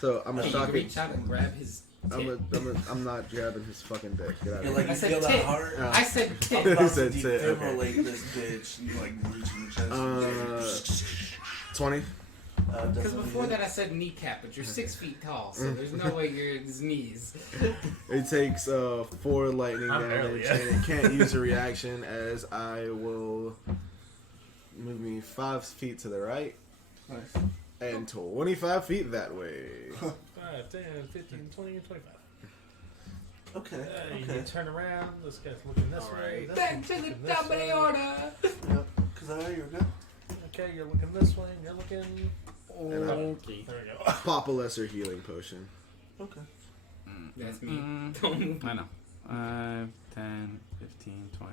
So I'm a Can you shocking. reach out and grab his tit? I'm not grabbing his fucking dick. Get out You're of like, here. you I said feel that tit. heart? I said I'm tit. about to Said tit, okay. defibrillate this bitch. You like reach in the chest. 20. Because before that I said kneecap, but you're 6 feet tall, so there's no way you're at his knees. It takes 4 lightning I'm barely damage, and it can't use a reaction as I will move me 5 feet to the right Nice. and 25 feet that way. 5, 10, 15, 20, 25. Okay. You Okay. turn around, this guy's looking this way. This Back one's to the looking this top of way. the order. Yep. Cause you're good. Okay, you're looking this way, and you're looking... And I Okay. There we go. pop a lesser healing potion. Okay. That's me. Don't move. I know. 5, 10, 15, 20,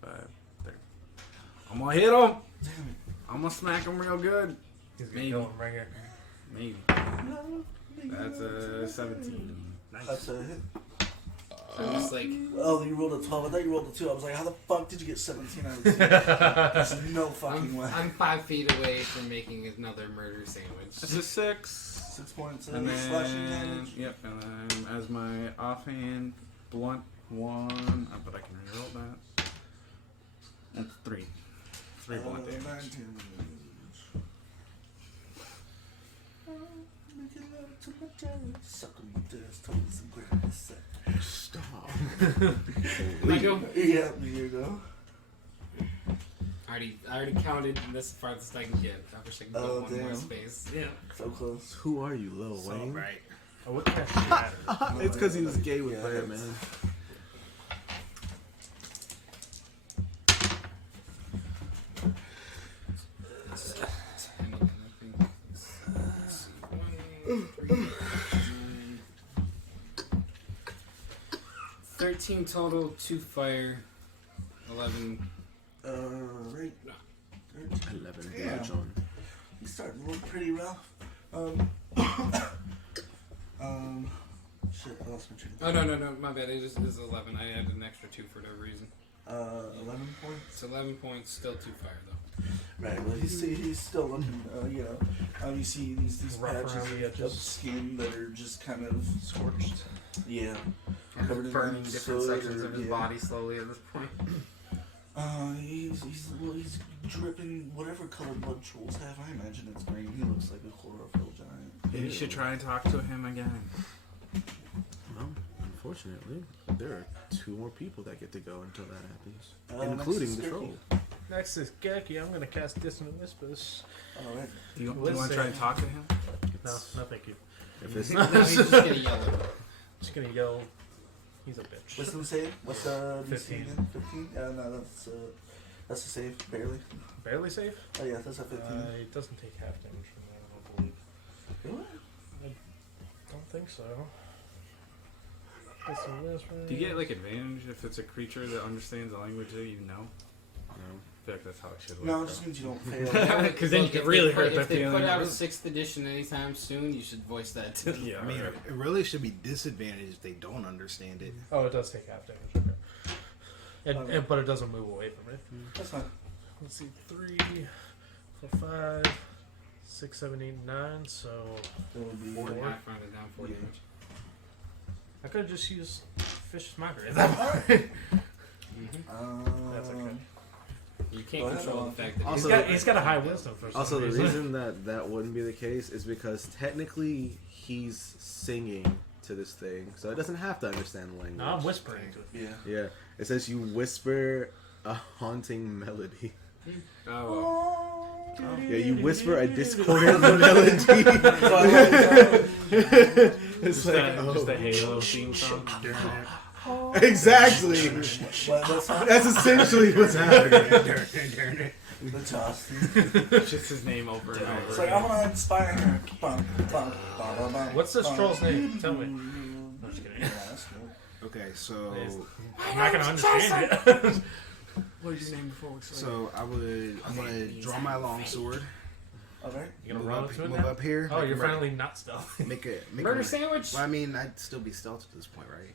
25, 30. I'm gonna hit him. Damn I'm gonna smack him real good. He's gonna Maybe. kill him right here. Maybe. it. That's a 17. That's a hit. So it's like, Oh, you rolled a 12. I thought you rolled a 2. I was like, how the fuck did you get 17 out of 2? There's no fucking way. I'm 5 feet away from making another murder sandwich. That's a 6. 6 points of And slashing then, damage. yep, and then as my offhand blunt 1, but I can reroll that. That's 3. 3 blunt damage. 19 damage. Making love to my daddy. Sucking my dad's toes and grabbing his sack. Stop. Michael, Yeah, here you go. I already counted, and this is the farthest I can get. I wish I could Oh, get one more damn. space. Yeah. So close. Who are you, Lil So, Wayne? right. I would cast Shatter. It's because he was gay with Yeah, Bear, it's- man. $13 total, 2 fire, 11. Right. 11 Yeah. damage on. He's starting to look pretty rough. Shit, I lost my train of Oh, no, my bad. It is 11. I added an extra 2 for no reason. It's 11 points, still too far though. Right. Well, he's still looking. You know, you see these Rough patches around the of edges. skin that are just kind of Scorched. yeah. And Covered in burning different soot sections or- of his yeah. body slowly at this point. He's dripping whatever color blood trolls have. I imagine it's green. He looks like a chlorophyll giant. You should try and talk to him again. Well, unfortunately, there are 2 more people that get to go until that happens, Next including is the Skirky. troll. Next is Geki. I'm gonna cast Dissonant Whispers. All right. Do you Let's want to try and see. talk to him? No, no, thank you. If it's Now he's just gonna yell at him. Just gonna yell. He's a bitch. Wisdom save. What's DC 15. again? 15. Yeah, no, that's a save. Barely. Barely safe. Oh yeah, that's a 15. It doesn't take half damage from that, I don't believe. Really? Don't think so. Dissonant Whispers. Do you get like advantage if it's a creature that understands the language that you know? No. I feel like that's how it should work. No, it just means you don't fail. Because then you Look, can if really they put- hurt the If they feeling. put out a of 6th edition anytime soon, you should voice that to them. Yeah, I mean, right. it really should be disadvantaged if they don't understand it. Oh, it does take half damage. Okay. But it doesn't move away from it. That's fine. Let's see, 3, 4, 5, 6, 7, 8, 9. So It would be 4 Four. and a half rounded down 4 damage. I could have just used Fish's Mockery at that point. That's okay. You can't Go ahead, control the Alonso. fact that Also- He's got a high wisdom for some Also, the reason. reason that wouldn't be the case is because technically he's singing to this thing, so it doesn't have to understand the language. No, I'm whispering to it. Yeah. Yeah, it says you whisper a haunting melody. Oh, Yeah, you whisper a discordant melody. It's like, just a Halo theme song. exactly. What's that? That's essentially what's happening. The toss. Just his name over and over. It's like, I'm gonna inspire her. Bum, bum, bum, bum, bum, What's this bum. troll's name? Tell me. I'm just kidding. Yeah, that's cool. Okay, so I'm not gonna understand it. What did your name before? I'm gonna draw my longsword. Alright. You gonna Move run up, into it move now? up here. Oh, make you're a murder- finally not stealthy. make a Murder sandwich? Well, I mean, I'd still be stealth at this point, right?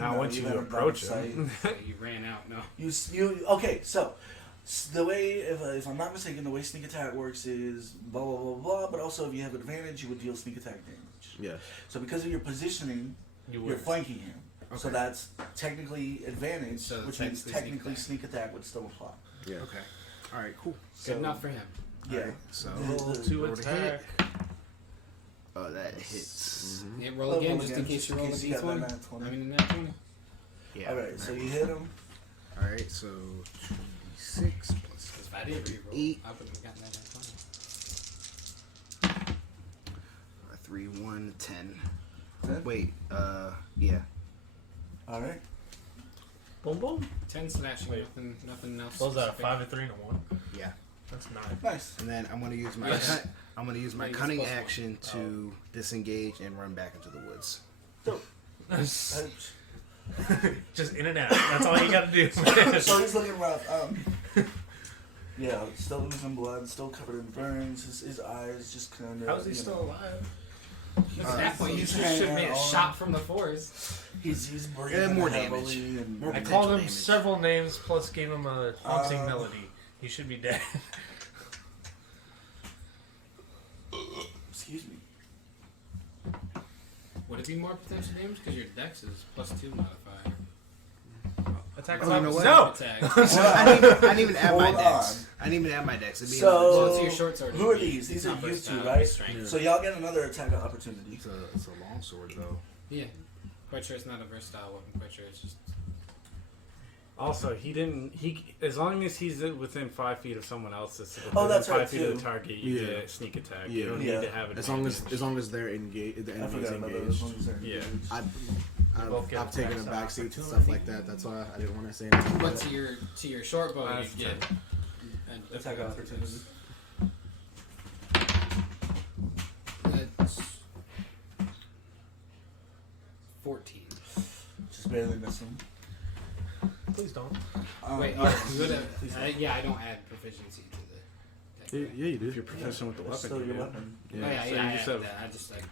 Now once you haven't approach done him. sight. You ran out, no. You okay? So the way, if I'm not mistaken, the way sneak attack works is blah blah blah blah. But also, if you have advantage, you would deal sneak attack damage. Yeah. So because of your positioning, you're flanking him. So Okay. that's technically advantage, So which means technically technically sneak attack would still apply. Yeah. Okay. All right. Cool. So, Good enough for him. Yeah. Alright, so Roll to roll to hit. attack. Oh, that hits. Yeah, roll again, just in case you roll a you got that d20. nat 20. I mean, a nat 20. Yeah. Alright, so you hit him. All right. So 6 plus Because if I didn't re-roll, 8. I would have gotten that nat 20. 3, 1, 10. 10? Wait. Yeah. Alright. Boom, boom. 10 slashing, Wait. nothing else. What was that, a specific. 5, a 3, and a 1? Yeah. That's 9. Nice. And then I'm gonna use my Yes. I'm gonna use my Use cunning plus one. action to disengage and run back into the woods. Just in and out. That's all you gotta do. So he's looking rough. Yeah, still losing blood, still covered in burns. His eyes just kind of. How's he still alive? At that point, you he's should hanging have been on. shot from the forest. He's breathing more heavily damage. and More I potential called him damage. several names, plus gave him a haunting melody. He should be dead. Excuse me. Would it be more potential damage? Because your dex is +2 modifier. Attack Oh, you know what? No! Attack. I didn't even add my Hold dex. I didn't even add my dex. It'd be So- Well, it's your short sword. Who are these? These Not are you first two, time, right? strength. So y'all get another attack opportunity. it's a long sword though. Yeah. Quite sure it's not a versatile weapon. Quite sure it's just. Also, as long as he's within 5 feet of someone else that's within Oh, that's 5 right, feet of too. the target, you Yeah. get sneak attack. Yeah. You don't Yeah. need to have it. As long as they're engaged, the I enemy's forgot about those engaged. ones. There. Yeah. both get I've taken a attacks backseat to opportunity. stuff like that. That's why I didn't want to say anything. But about it. to your short bow, you That's get an Attack opportunity. That's 14. Just barely missing. Please don't. Wait, alright, you would please have. don't. Yeah, I don't add proficiency to the. Yeah, you do. If you're proficient with the That's weapon, still you your do. weapon. Oh, yeah, so yeah, you I just add have, that. I just like.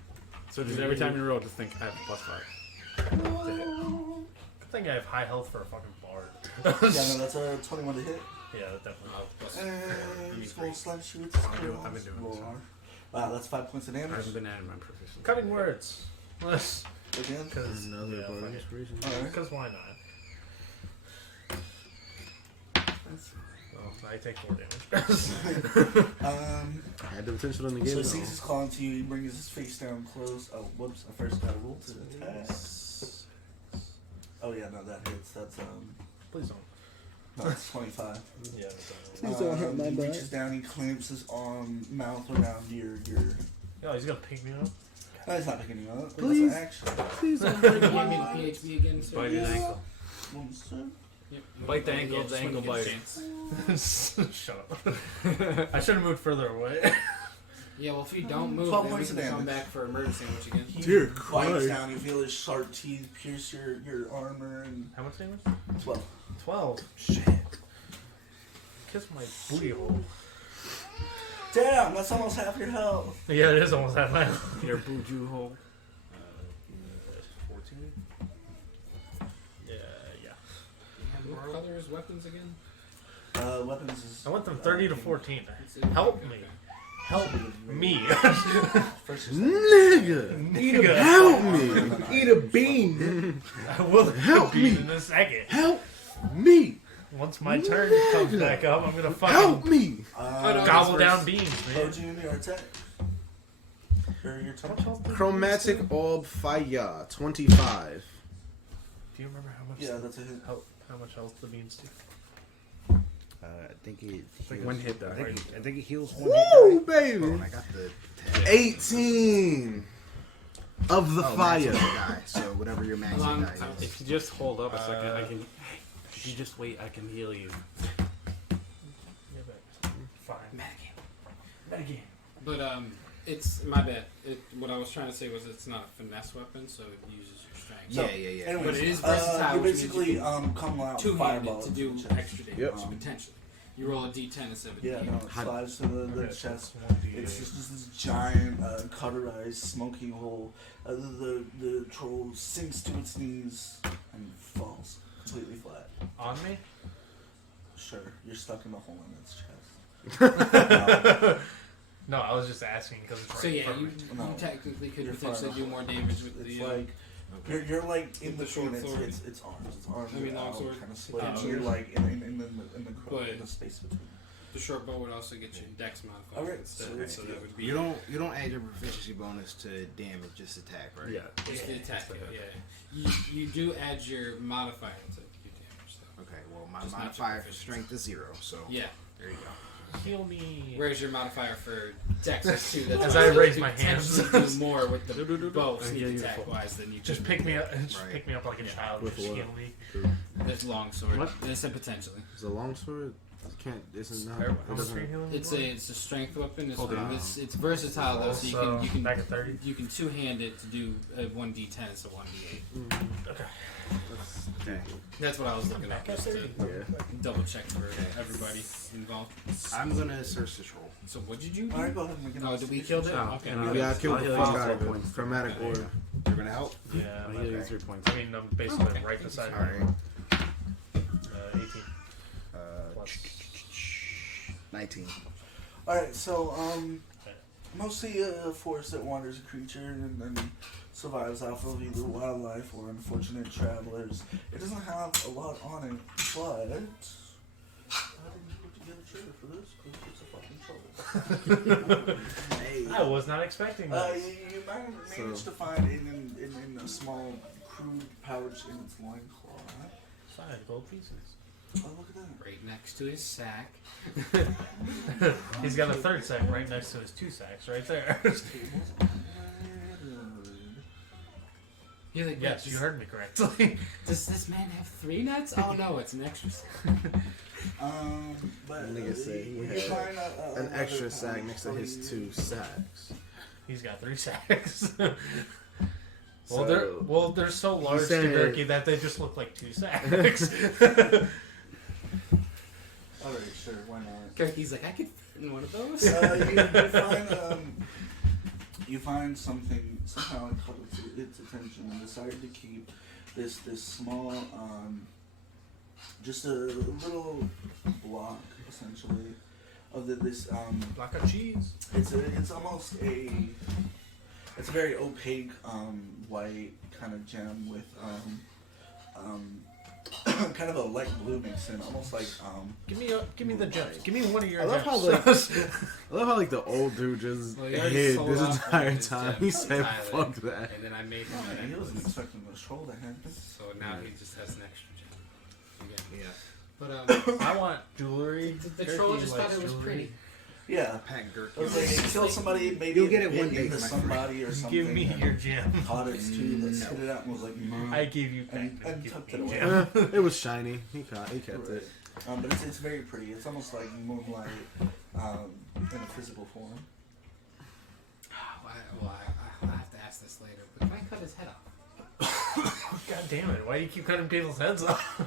so just every time you roll, just think I have +5. Good thing I have high health for a fucking bard. Yeah, no, that's a 21 to hit. Yeah, that definitely. And just gonna slash you with I've been doing this. Wow, that's 5 points of I damage. haven't been adding my proficiency. Cutting words. Less. Again. Because Another bardic inspiration. Because why not? Well, I take 4 damage. I had the potential to negate So he it. sinks his claw into you, he brings his face down close. Oh, whoops, I first got to roll to attack. Oh yeah, no, that hits. That's Please don't. no, that's 25. Yeah, that's Please don't hit my He butt. reaches down, he clamps his arm, mouth around your. Oh, he's gonna pick me up. No, he's not picking you up. Please. That's an action. Please don't Can you hand me the PHB again, sir? Bite his ankle. One turn. Yep. Bite the Yeah, ankle, just the when ankle you get a bite. chance. Shut up. I should have moved further away. Yeah, well, if you don't move, 12 then we points can of come damage. back for a murder sandwich again. He Dear bites Christ. down, you feel his sharp teeth pierce your armor, and How much damage? 12. 12. Shit. Kiss my booty hole. Damn, that's almost half your health. Yeah, it is almost at my. Your buju hole. 14. Yeah. What color is weapons again? Weapons is. I went from 30 to 14. It's in- Help me. Help me. First or second? Nigga! Nigga. Help me! Eat a bean. I will Help be me. in a second. Help me! Once my turn comes back up, I'm gonna Help fucking me! no, gobble it's down first. beans, man. Pojin, your attack. Or your turn. Chromatic Orb Fire, 25. Do you remember how much? Yeah, that's a hit. How much health the beans do? I think it. Like one hit die. I think it heals one Woo, hit die. baby! Hold on, I got the 18 of the magic fire. die. So whatever your magic Hold on, die is. If you just hold up a second, I can. If you just wait, I can heal you. Fine. Metagame. But it's my bad. What I was trying to say was it's not a finesse weapon, so it uses your strength. Yeah. Anyways, But it is versatile, You which means basically you come out Two-handed fireball to do into the chest. extra damage, Yep. potentially. You roll a d10 instead of a Yeah, d8. no, it slides to the Okay, so chest. it's 1d8. It's just this giant, cauterized, smoking hole. The troll sinks to its knees and falls completely flat. On me? Sure, you're stuck in the hole in its chest. No, I was just asking because it's right So yeah, in front you, of me. No. you technically could You're potentially far do enough. more damage with It's the. like you're like in the between. short sword. It's arms. It's arms. I mean, are long out, sword. kind of split. Oh, You're okay. like in the space between. The short bow would also get you dex modifier Alright, instead, so so that would be You don't add your proficiency bonus to damage, just attack, right? Yeah. just the attack. Yeah. You do add your modifier to your damage. So. Okay. Well, my Just not modifier your for proficiency. strength is 0, so Yeah. there you go. Heal me. Where's your modifier for dex is 2? That's As why I you raise could my hands. potentially do more with the bow Yeah, sneak you're attack full. wise than you Just could pick with me the- up. Just Right. pick me up like a child. With Just what? heal me. This long sword. What? They said potentially. Is a longsword? Can't. This is not. How It much are you doesn't. healing? It's a strength weapon. Hold on. It's versatile though, so Also, you can back at 30. you can two hand it to do a 1d10 so 1d8. Okay. Okay. That's what I was looking at. Just to Yeah. double check for everybody involved. I'm gonna search this roll. So what did you do? All right, go ahead and make an Oh, did we kill it? Oh, Okay. and we I'll- got Yeah, I it. killed I'll the heal fuck you out of 4 it. points. Chromatic Okay. Orb. You're gonna help. Yeah. I'll I'm heal you okay. 3 points. I mean, I'm basically Okay. right beside All you. right. 18. 19. All right, so mostly a forest that wanders a creature and survives off of either wildlife or unfortunate travelers. It doesn't have a lot on it, but I didn't put together a trigger for this because it's a fucking trouble. Hey. I was not expecting this. You managed to find in a small crude pouch in its loincloth. 5 gold pieces. Oh, look at that. Right next to his sack. He's got a third sack right next to his 2 sacks right there. You're like, Yes, you heard me correctly. Does this man have 3 nuts? Oh no, it's an extra sack. But Nigga said he you had find An another extra pouch sack next to his 2 sacks. He's got 3 sacks. So, well, they're so large to saying- Gurky that they just look like 2 sacks. Alright, sure, why not? Kirky's like, I could fit in one of those. You find something somehow it caught its attention and decided to keep this small just a little block essentially of this Block of cheese. it's almost it's a very opaque white kind of gem with kind of a light blue mix in, almost like Give me the gems. Give me one of your I love gems. how I love how like the old dude just Well, he already hid sold this off entire one of his time. gems He to said, Tyler, "Fuck that." And then I made him oh, an he wasn't necklace. expecting the troll to happen. So now he just has an extra gem. Again. Yeah. But I want jewelry. the troll just thought it was pretty. Yeah. Pack It Gurky. was like kill somebody, maybe You'll get it bit one day into for my somebody or something. Give me and your gem. caught it too, let's spit it out and was like, I give you and that. tucked it away. It was shiny. He kept it. But it's very pretty. It's almost like moonlight in a physical form. I'll have to ask this later. But can I cut his head off? God damn it! Why do you keep cutting people's heads off?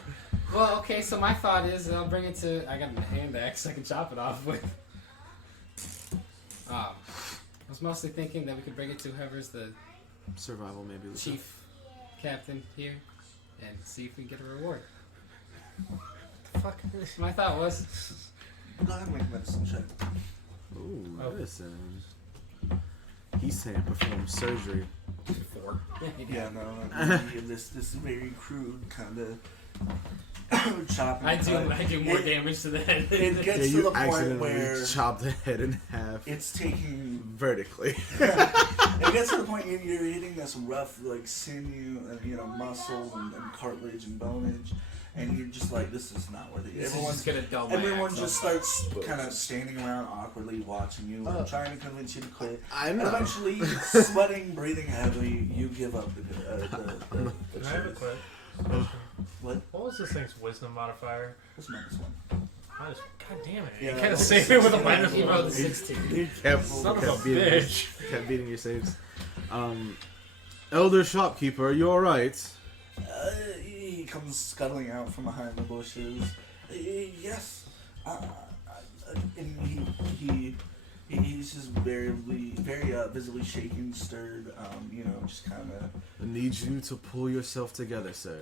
Well, okay. So my thought is, I'll bring it to. I got a hand axe. I can chop it off with. I was mostly thinking that we could bring it to whoever's the Survival, maybe. chief captain here, and see if we can get a reward. Fuck. My thought was. Go ahead and make a medicine check. Ooh, Oh. medicine. He's saying perform surgery. 4. Yeah, no, this very crude kind of chopping. I do more It- damage to the head. It Yeah, gets to you the point accidentally where chop the head in half it's taking. vertically. It gets to the point you're hitting this rough, like sinew and muscle and cartilage and bonage, and you're just like, this is not worth it. This is Everyone's just gonna dull my Everyone axe just off. starts kind of standing around awkwardly watching you, trying to convince you to quit. I And know. eventually, sweating, breathing heavily, you give up the Can I have a chase. quick? What? What was this thing's wisdom modifier? What's the minus one? God damn it! Yeah, You kind of that's- saved it with a minus He rolled a one. 16. He kept, Son of kept a beating bitch. kept beating your saves. Elder shopkeeper, you alright? He comes scuttling out from behind the bushes. Yes. And he's just very visibly shaken, stirred. Just kind of. I need you to pull yourself together, sir.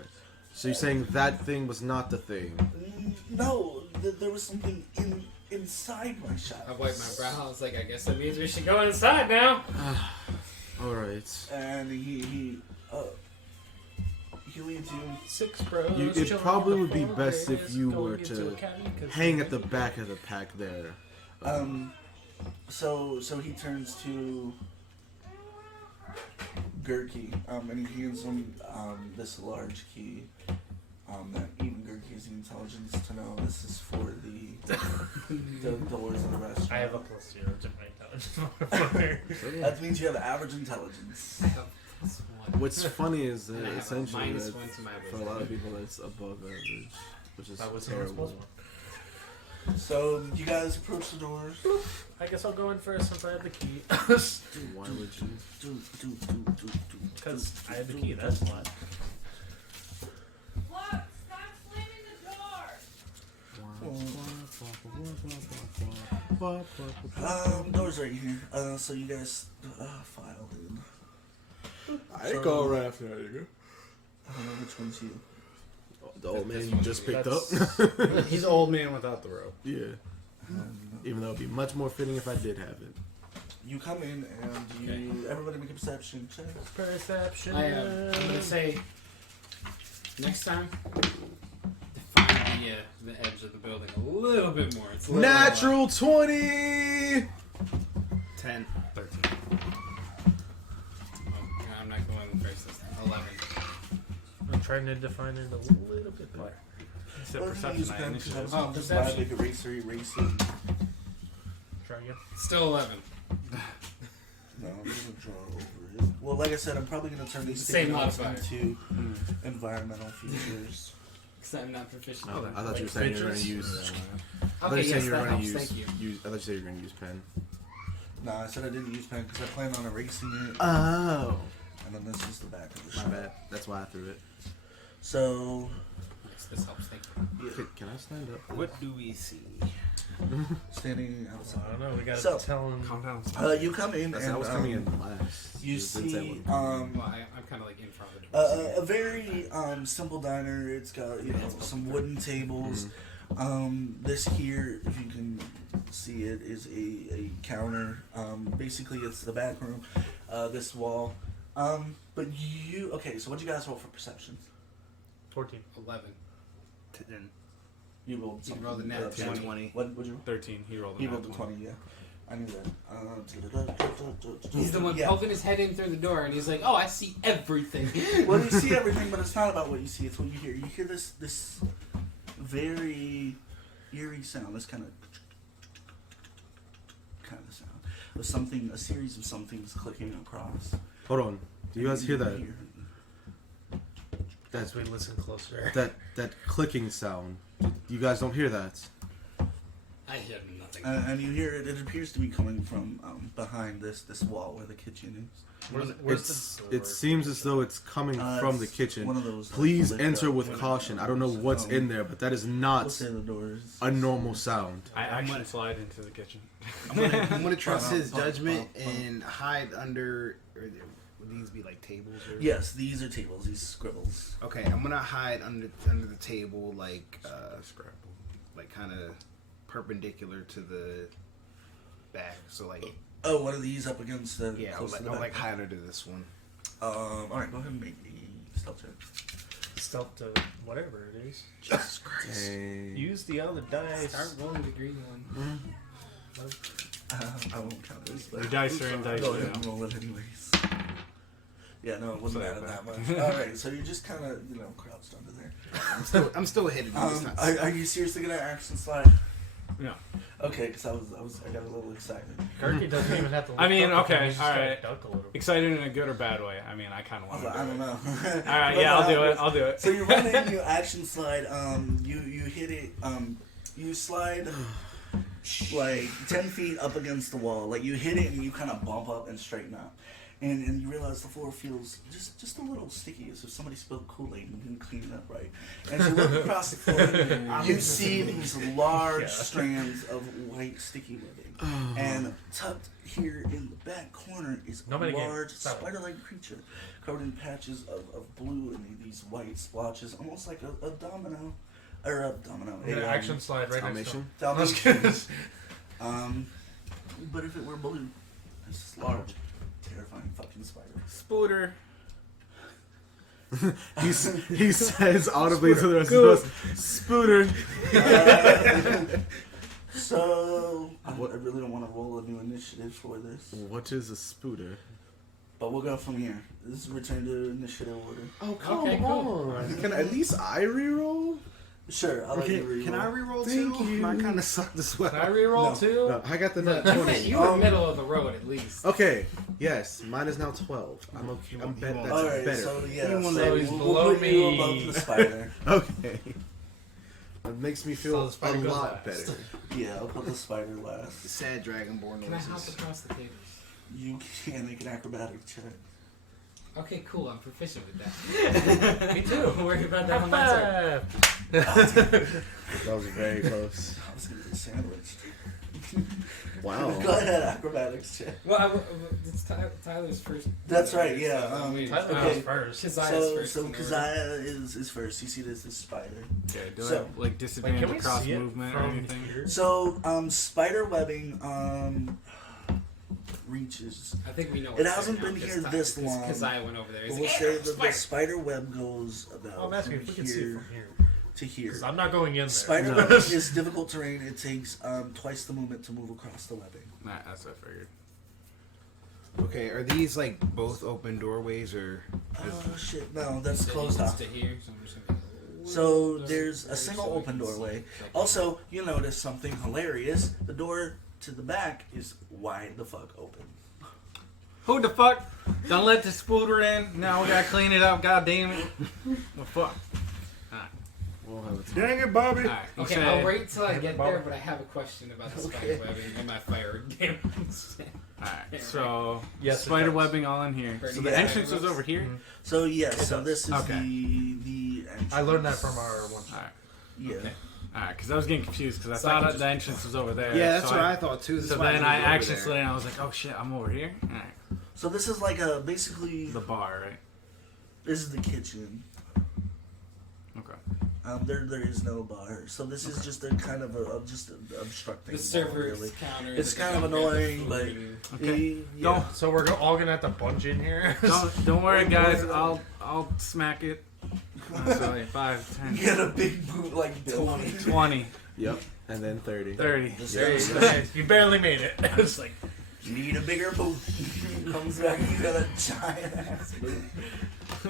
So you're saying that thing was not the thing? No, there was something inside my shop. I wiped my brow. I was like, I guess that means we should go inside now. Alright. And he leads you. 6 bros. It chilling probably on the would be floor, best if Vegas, you going were into to academy 'cause hang they at the make back of the pack there. So he turns to Gurky, and he hands him this large key. That even Gurky has the intelligence to know this is for the doors of the restaurant. I have a +0 to my intelligence. That means you have average intelligence. I have +1. What's funny is that And I have a essentially -1 that's- to my for a lot wisdom. of people that's above average, which is That was terrible. So you guys approach the doors. I guess I'll go in first since I have the key. Why would you? Because I have the key, that's why. Look, stop slamming the door. Doors right here. So you guys file in. I go right after that, you I don't know which one's you. The old man you just picked That's- up. He's an old man without the rope. Yeah. Even though it'd be much more fitting if I did have it. You come in and everybody make a perception check. Perception. I'm gonna say next time define the edge of the building a little bit more. It's a little Natural 20! 10. 13. Oh, I'm not going first this time. 11. I'm trying to define it a little bit better. Said Well, perception, use not pen, initiative. because Oh, I was perception. like eraser, erasing. Try again. Still 11. No, I'm gonna draw over it. Well, like I said, I'm probably gonna turn these Same sticky notes modifier. into environmental features. Because I'm not proficient. Oh, in I thought like you were saying you were going to pictures. use. I thought Okay, you were yes, saying you were that going helps. to Thank you. use. I thought you said you were going to use pen. No, I said I didn't use pen because I plan on erasing it, Oh. and then this is the back of the My shot. bad. That's why I threw it. So, Yes, this helps. Thank you. Can I stand up? What do we see? standing outside. I don't know. We gotta So- tell him. Calm down. You come in I and was coming in last. you Didn't say see what- I'm kind of like in front of the door. a very simple diner. It's got some wooden tables. This here, if you can see it, is a counter. Basically, it's the back room. This wall. But you okay? So what do you guys roll for perception? 14. 11. You rolled You something. rolled a nat 10, 20. 20. What would you roll? 13. He rolled a He nat rolled a 20. 20. Yeah, I knew that. He's the one Yeah. poking his head in through the door, and he's like, "Oh, I see everything." Well, you see everything, but it's not about what you see. It's what you hear. You hear this very eerie sound. This kind of sound of something. A series of somethings clicking across. Hold on. Do you guys hear that? As we listen closer. That clicking sound. You guys don't hear that? I hear nothing. And you hear it. It appears to be coming from behind this wall where the kitchen is. Where's the door? It seems as though it's coming from the It's kitchen. one of those, like, Please lift enter up with windows. caution. I don't know what's in there, but that is We'll not say the doors. a normal sound. I action slide into the kitchen. I'm gonna trust his judgment and hide under. Or would these be like tables? Or? Yes, these are tables. These scribbles. Okay, I'm gonna hide under the table, like kind of perpendicular to the back. So like, Oh, one of these up against the. yeah, close to the I'll back. like hide under this one. All right, go ahead and make a stealth check. Stealth to whatever it is. Jesus Christ! Dang. Use the other dice. Start rolling the green one. I won't count this. Your dice are in dice Go ahead and now. roll it anyways. Yeah, no, it wasn't So added that bad. much. All right, so you're just kind of crouched under there. I'm still hidden. It's not- Are you seriously gonna action slide? No. Okay, because I got a little excited. Kirky doesn't even have to. I mean, look up, okay, he just gotta alright. duck a little bit. Excited in a good or bad way? I mean, I kind of I want was to. like, I don't know. All right, But yeah, no, I'll do it. So you run in, you action slide. You hit it. You slide like 10 feet up against the wall. Like you hit it and you kind of bump up and straighten out. And you realize the floor feels just a little sticky, as if somebody spilled Kool-Aid and didn't clean it up right. And as you look across the floor, you see these large strands of white sticky webbing. And tucked here in the back corner is No a minigame. large Stop it. spider-like creature covered in patches of blue and these white splotches, almost like a domino. Or a domino. I'm gonna action slide right next to him. Dalmatian? But if it were blue, this large, terrifying fucking spider. Spooter. He says audibly to the rest of us, Spooter. So I really don't want to roll a new initiative for this, What is a spooter? but we'll go from here. This is return to initiative order. Oh, come Okay, cool. on. Can at least I reroll? Sure, I'll let you reroll. Can I reroll Thank too? you. I kind of sucked as well. Can I reroll No. too? No, I got the nut You 20. were middle of the road at least. Okay, yes, mine is now 12. I'm okay. I'm He bet won't. that's All right, better. so yeah, You want so that- he's we'll below put you me. above the spider. Okay. That makes me So feel the spider a goes lot last. better. Yeah, I'll put the spider last. Sad dragonborn Can I hop noises. across the tables? You can make an acrobatic check. Okay, cool. I'm proficient with that. Me too. Worry about that on my turn. That was very close. I was gonna get sandwiched. Wow. Go ahead, acrobatics check. Well, it's Tyler's first. That's right, yeah, Tyler Okay. goes first. Keziah's first. So in order. Keziah is first. You see this spider. Okay, do So- I have, like Wait, disadvantage can we across see it movement or from anything? here? So spider webbing reaches. I think we know. It hasn't been here this long. Keziah went over there. He's We'll like, say "Hey, that the spider." spider web goes Oh, about I'm asking if we can see it here from here. to here. 'Cause I'm not going in there. Spider webbing is difficult terrain. It takes twice the movement to move across the webbing. Nah, that's what I figured. Okay, are these like both open doorways or? Oh shit! No, that's So closed it's off. to here, so I'm just gonna go a So little there's further a single so we open can see doorway. exactly. Also, you notice something hilarious. The door to the back is wide the fuck open. Who the fuck? Don't let the spooter in. Now we gotta clean it up. God damn it. The fuck. We'll have a Dang it, Bobby! Alright, you Okay, said- I'll wait till I get Bobby. there, but I have a question about the spider webbing and my fire damage. Alright, so Yes, it spider does. webbing all in here. So the Yeah. entrance is over here. So yes, It so does. this is Okay. the entrance. I learned that from our one. Alright. Yeah. Okay. Alright, because I was getting confused because I So I thought can the just- entrance was over there. Yeah, that's so what I thought too. So then I actually slid in. I was like, oh shit, I'm over here. Alright. So this is like a basically. The bar, right? This is the kitchen. Okay. There is no bar, so this is just a kind of just obstructing. The server's really. counter. It's the kind of counter, annoying, the but food. Okay. yeah. So we're all gonna have to bunch in here. Don't worry, guys. I'll smack it. Sorry, 5, 10, You get a big boot like Bill. 20, Yep. And then 30. 30. You barely made it. It's like Need a bigger boot. Comes back, you got a giant ass boot.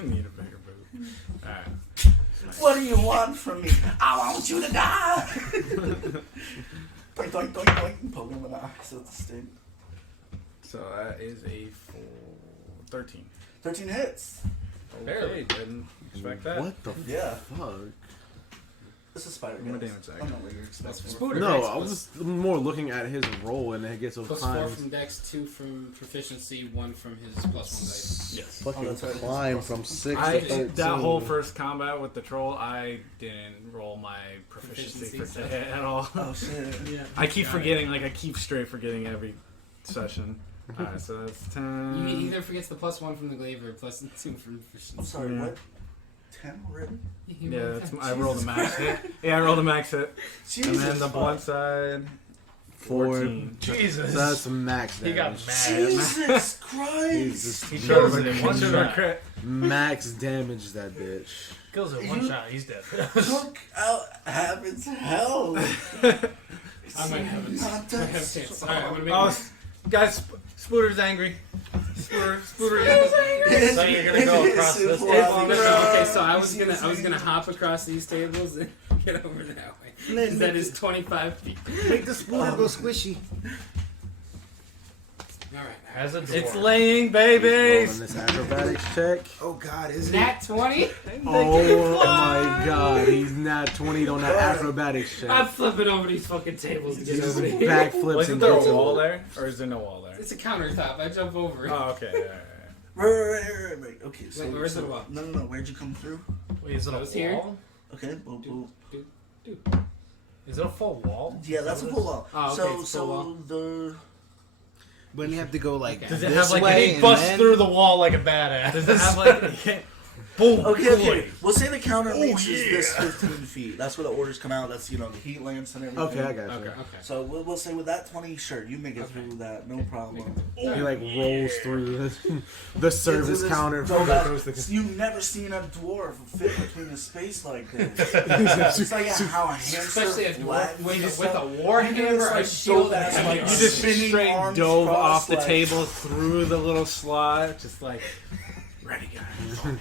Need a bigger boot. Alright. What do you want from me? I want you to die. Doink, doink, doink, doink. Poke him in the eyes with the stick. So that is a 13. 13 hits. Okay, didn't expect that. What the Yeah. fuck? This is spider. What guys. damage I I don't know what you're expecting. Spooder, No, right? I was just more looking at his roll and it gets so Plus 4 climbs. from Dex, 2 from proficiency, 1 from his +1 dice. Yes. Oh, Fucking that's right. climb from 6 I to 13. that whole first combat with the troll, I didn't roll my proficiency for Proficiency. to hit at all. Oh shit. Yeah. I keep forgetting, like I keep straight forgetting every session. Alright, so that's 10. You either forgets the +1 from the glaive or +2 from proficiency. I'm sorry, Yeah. what? 10 already? You Yeah, rolled that's, 10. I rolled a max hit. Yeah, I rolled a max hit. Jesus. And then the fuck. blunt side, 14. Jesus. So that's max He got damage. mad. Jesus Christ. He Kills kills it. it. One shot or shot. crit. Max damage that bitch. Kills it one You- shot. He's dead. Took out Heaven's hell. I might have a Not I might that have a chance. Alright, I'm gonna make Oh, guys, Spooder's angry. Spooder It's- So you're gonna go it's across this simple. table? Okay, so I was gonna hop across these tables and get over that way. 'Cause that is 25 feet. Make the spooner go squishy. Alright. As a dwarf. It's laying, Rolling babies. this acrobatics check. Oh God, is it? Nat 20? Oh my god, he's not 20 on that acrobatics I'm check. flipping over these fucking tables to get Just over here. backflips Wasn't and there gets a him. wall there? Or is there no wall there? It's a countertop. I jump over it. Oh, okay. Yeah, Right. Okay, so. Wait, where's so, the wall? No. Where'd you come through? Wait, is it So a it's wall? here? Okay, boom, boom. Is it a full wall? Yeah, that's a full wall. Oh, okay, so, it's full wall. the. But you have to go like Okay. Does it this have like way he and busts then- through the wall like a badass? Does it have like... boom? Okay. We'll say the counter Oh, reaches yeah. this 15 feet. That's where the orders come out. That's, the heat lamps and everything. Okay, I got you. Okay. Okay. So we'll say with that 20, sure, you make it Okay. through that, no problem. He like rolls through the service It's- counter. so that- Goes to- You've never seen a dwarf fit between a space like this. It's like how a hamster Especially a flat dwarf with just a like- warhammer, a like shield, so and fast, a like You hammer. just spinning straight arms dove crossed, off the like- table through the little slot, just like, ready, guys.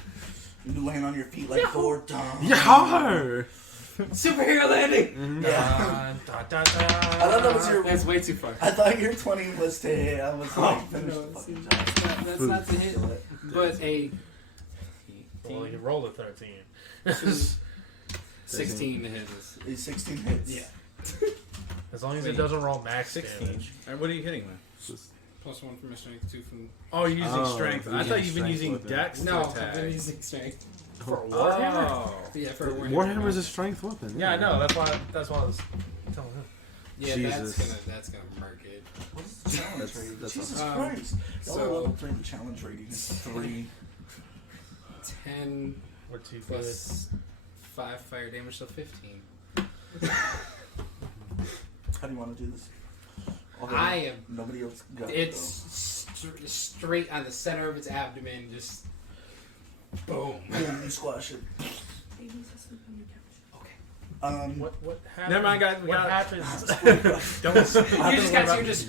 You land on your feet like Thor. Yar! Superhero landing! Yeah. Da. I thought that was your. That's way too far. I thought your 20 was to hit. I was like, finish No, the it's fucking not- job. that's not to hit, but a Well, you rolled a 13. 16 to hit us. It's 16 hits. Yeah. As long as it doesn't roll max 16. damage. Alright, what are you hitting with? +1 from my strength, 2 from. Oh, you're using Oh, strength. I using thought you've been strength using with it. dex No, to I've attack. been using strength. For a warhammer? Oh. Yeah, for a Warhammer's a strength weapon. Yeah, I know. That's why I was telling him. Yeah, Jesus. that's gonna mark it. What is the challenge That's- rating? that's Jesus awesome. Christ. Y'all so- are level 3. The challenge rating is 3. 10 We're too plus 5 fire damage, so 15. How do you want to do this? Okay, I am. Nobody else got It's straight on the center of its abdomen, just boom. Boom, you squash it. Baby's asleep on the couch. Okay. What happens? Never mind, guys. We What got it. happens? Don't. You're just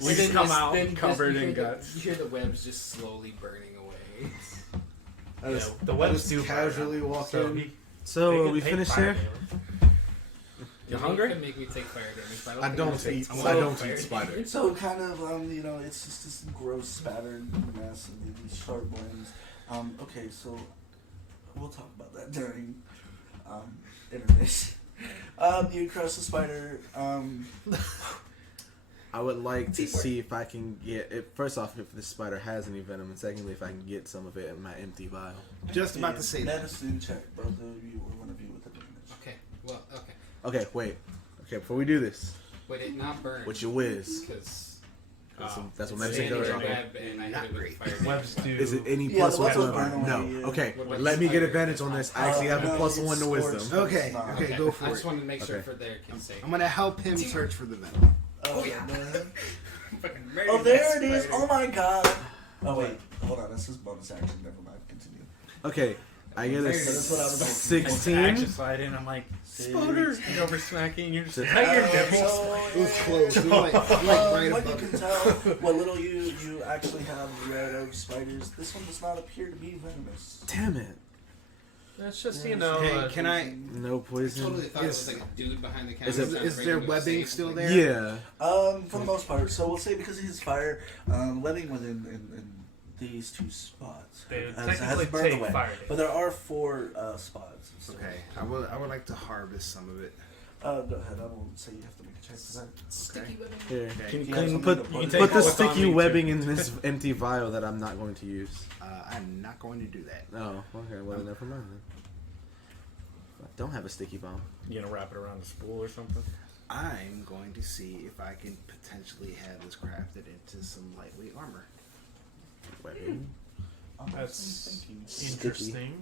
We then come just- out then covered you in hear guts. You hear the webs just slowly burning away. I just, the I webs just do casually walk So in. he- So they are can we take finished fire here? damage. You You hungry? can make me take fire damage. But I think don't I'm gonna eat- take I slow don't fire eat spider. damage. So kind of, it's just this gross spattered mess of these sharp blends. Okay, so we'll talk about that during intermission. You crush the spider. I would like to see if I can get it. First off, if this spider has any venom, and secondly, if I can get some of it in my empty vial. Just about to say that. Medicine check, both of you or one of you with Okay, wait. Okay, before we do this, Would it not burn? what's your whiz? Because That's what it's Meb's standing saying. in a web and I hit it with fire. Webs do. Is it any Yeah, plus the one? webs will burn away, No. yeah. Okay, What about let me get fire? advantage on this. I actually have a plus one to wisdom. Okay, Okay, go I for just it. wanted to make sure Okay. for their kids' sake. I'm gonna help him search for the metal. Oh yeah. Fucking Oh, murdered there that it is. spider. Oh my god. Oh wait, hold on. This is bonus action. Never mind. Continue. Okay, I get a That's what I was Action 16. slide in. I'm like, Spoder. and over smacking. You're just So- tiger devil. It was close. It was like right What you above can it. tell, what little you actually have read of spiders, this one does not appear to be venomous. Damn it. It's just, you know. Hey, can I? No poison. Totally thought it was like a dude behind the counter. Is it- trying to Is break there into a webbing safe. still there? Yeah. For the most part. So we'll say because of his fire, webbing within in these two spots They would has technically burned take away. fire But there are 4 spots. So, Okay, I would like to harvest some of it. go ahead. I won't say you have to make a check for that. Sticky webbing. Here. Okay. Can You you have can something put to put you it take put the what's on sticky me, webbing too. in this empty vial that I'm not going to use? I'm not going to do that. Oh, okay. Well, never mind then. I don't have a sticky bomb. You gonna wrap it around a spool or something? I'm going to see if I can potentially have this crafted into some lightweight armor. Webbing. That's Sticky. interesting.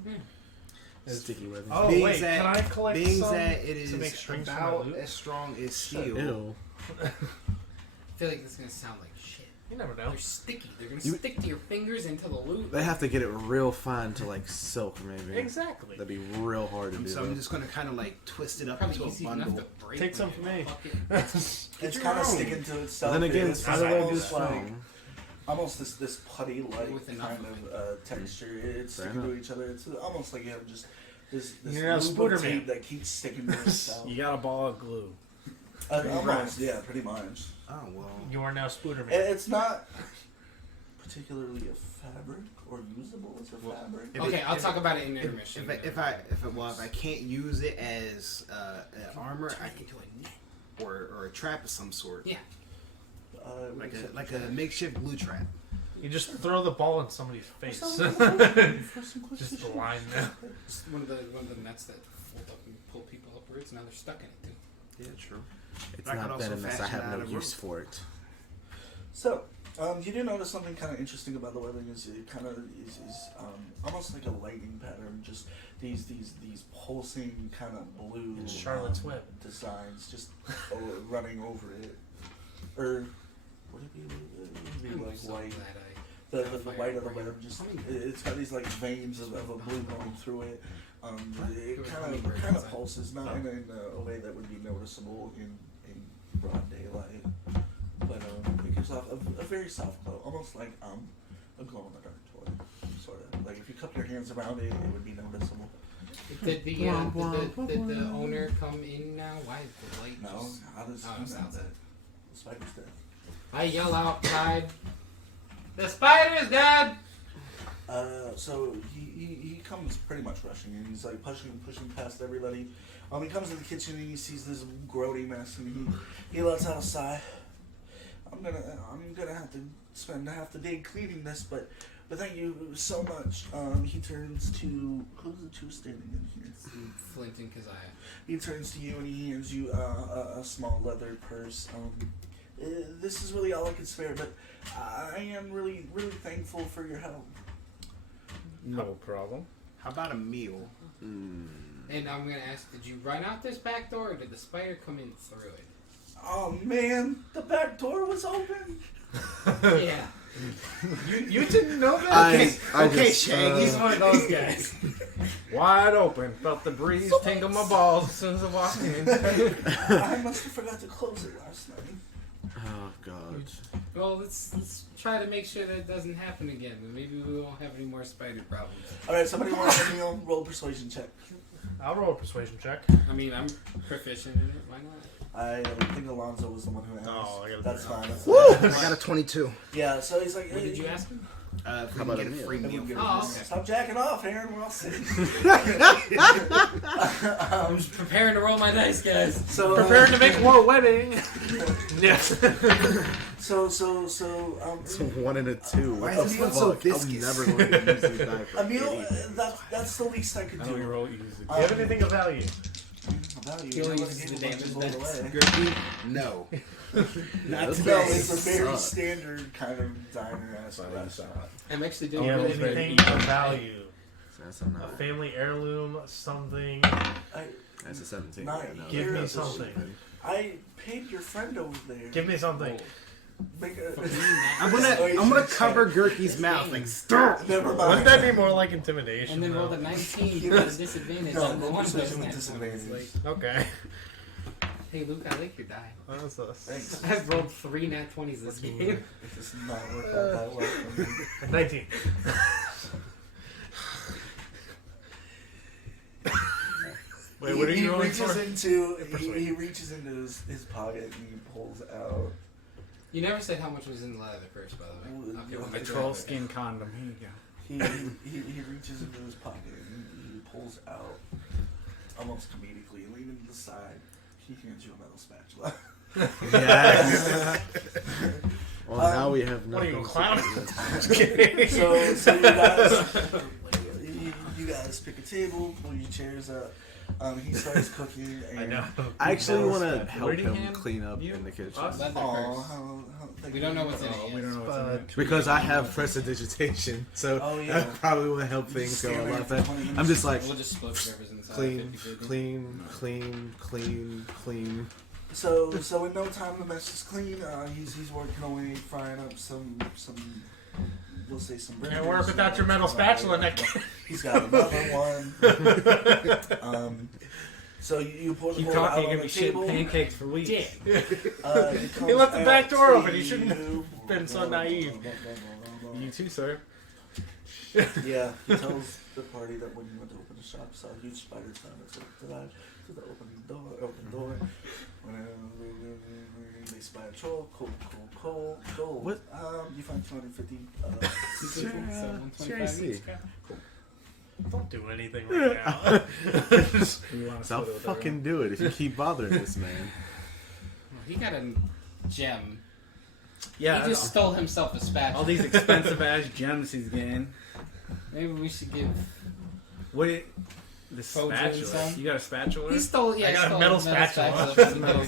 Sticky webbing. Oh, Being wait, that- can I collect Being some that it is to make strings for my about loot? as strong as steel. Ew. I feel like this is gonna sound like shit. You never know. They're sticky. They're gonna You- stick to your fingers into the loop. They have to get it real fine to like silk, maybe. Exactly. That'd be real hard to do. So I'm though. just going to kind of like twist it up Probably into a easy enough bundle. to break. Take some when for you me. It's your kind of own. sticking to itself. Then again, It's how do I do almost like strong? almost this putty-like With enough kind of of texture. It's Fair sticking to enough. each other. It's almost like you have just this You're a loop of Spooderman. tape that keeps sticking to itself. You got a ball of glue. Almost, yeah, pretty much. Oh, well. You are now Spooderman. It's not particularly a fabric or usable as a fabric. If Okay, it- I'll if talk it- about it in intermission. If I can't use it as armor, I can do a net. or a trap of some sort. Yeah. Like a makeshift glue trap. You just throw the ball in somebody's face. For some Just the line now. It's one of the nets that fold up and pull people upwards. Now they're stuck in it too. Yeah, true. It's I could not also venomous. I fashion have out no of use rope. for it. So, you do notice something kind of interesting about the webbing is it kind of is almost like a lightning pattern. Just these pulsing kind of blue It's Charlotte's Web. designs just running over it. Or would it be? It would be like So white. glad The white of the web just it's got these like veins of a blue going through it. It kind of pulses, not in a way that would be noticeable in broad daylight, but it gives off a very soft glow, almost like a glow in the dark toy, sort of. Like if you cup your hands around it, it would be noticeable. Did the owner come in now? Why is the light? No, just- how does Oh, it's that? outside. The spider's dead. I yell outside. The spider's dead. So he comes pretty much rushing in. He's like pushing past everybody. He comes to the kitchen and he sees this grody mess and he lets out a sigh. I'm gonna have to spend half the day cleaning this, but thank you so much. He turns to who's the two standing in here? Flint and Keziah. He turns to you and he hands you a small leather purse. This is really all I could spare, but I am really, really thankful for your help. No problem. How about a meal? And I'm gonna ask, did you run out this back door, or did the spider come in through it? Oh man, the back door was open. Yeah. You didn't know that? Okay, Shaggy. He's one of those guys. Wide open. Felt the breeze tingle my balls as soon as I walked in. I must have forgot to close it last night. Oh God. Well, let's try to make sure that doesn't happen again. And maybe we won't have any more spider problems. All right, somebody want to roll a persuasion check. I'll roll a persuasion check. I mean, I'm proficient in it. Why not? I think Alonzo was the one who asked. Oh, I gotta That's do that. fine. I got a 22. Yeah, so he's like, What did you ask him? If we How can about get a a meal? free meal. Oh, okay. Stop jacking off, Aaron. We're all sitting. I'm just preparing to roll my dice, guys. So Preparing to make more webbing. Yes. So It's a 1 and a 2. Why What is the the meal so fuck? I'm viscous? never going to use this die for Emil, anything. that's the least I could I know you do. roll easy. Do you have anything of value? value. He and only I uses gave the a bunch of damage gold dice. away. Gurky, no. Not No, today. it's a very Suck. standard kind of diner ass Sorry, restaurant. I'm actually Do doing you have really anything good. of value? So that's a A 9. family heirloom, something. That's a 17. Nine. Yeah, no, Give me that's something. I paid your friend over there. Give me something. Make a, I'm gonna cover Gurky's mouth like stop. Never mind. Wouldn't that be more like intimidation? And then roll though? the 19 with a disadvantage No, on the no one persuasion with person. disadvantage. Okay. Hey Luke, I like your die. What is this? Thanks. I've rolled 3 nat 20s this game. It does not work out that well for me. 19. Wait, what are you rolling for? He reaches into his pocket and he pulls out. You never said how much was in the leather first, by the way. Ooh, Okay, yeah. well, A good troll job. skin condom. Here you go. He reaches into his pocket and he pulls out, almost comedically, leaning to the side. He hands you a metal spatula. Yes. Well, now we have What are nothing. you, a clown? to- Just kidding. So you guys pick a table, pull your chairs up. He starts cooking. And I know. I actually Metal want to spatula. help Where'd he him hand clean up you? in the kitchen. Us? Leather Aw, first. thank We don't you. know what's in it Oh, yet. we don't know what's in it. Because I have prestidigitation, so Oh, yeah. that probably will help things go a lot better. I'm just like We'll just split whatever's inside. clean, 50-50. clean. So in no time the mess is clean. He's working away, frying up some we'll say some burgers. Can't work without your metal spatula, Nick. He's got another one. So you pour the Keep bowl out talking. You're on gonna the be shitting table. pancakes for weeks. Yeah. He left the back door open. He shouldn't have been so naive. You too, sir. Yeah, he tells the party that when you went to open the shop, saw a huge spider trying to to the open door. They spy a troll, cold. What? You find 250. So Sure, 125 I each. see. Don't do anything right now. You want to So I'll split it with fucking do it if you keep bothering this man. He got a gem. Yeah. He just stole himself a spatula. all these expensive ass gems he's getting. Maybe we should give. What? The Fold in spatula. some. You got a spatula? He stole. Yeah, I he got a stole metal spatula spatula. from the- Metal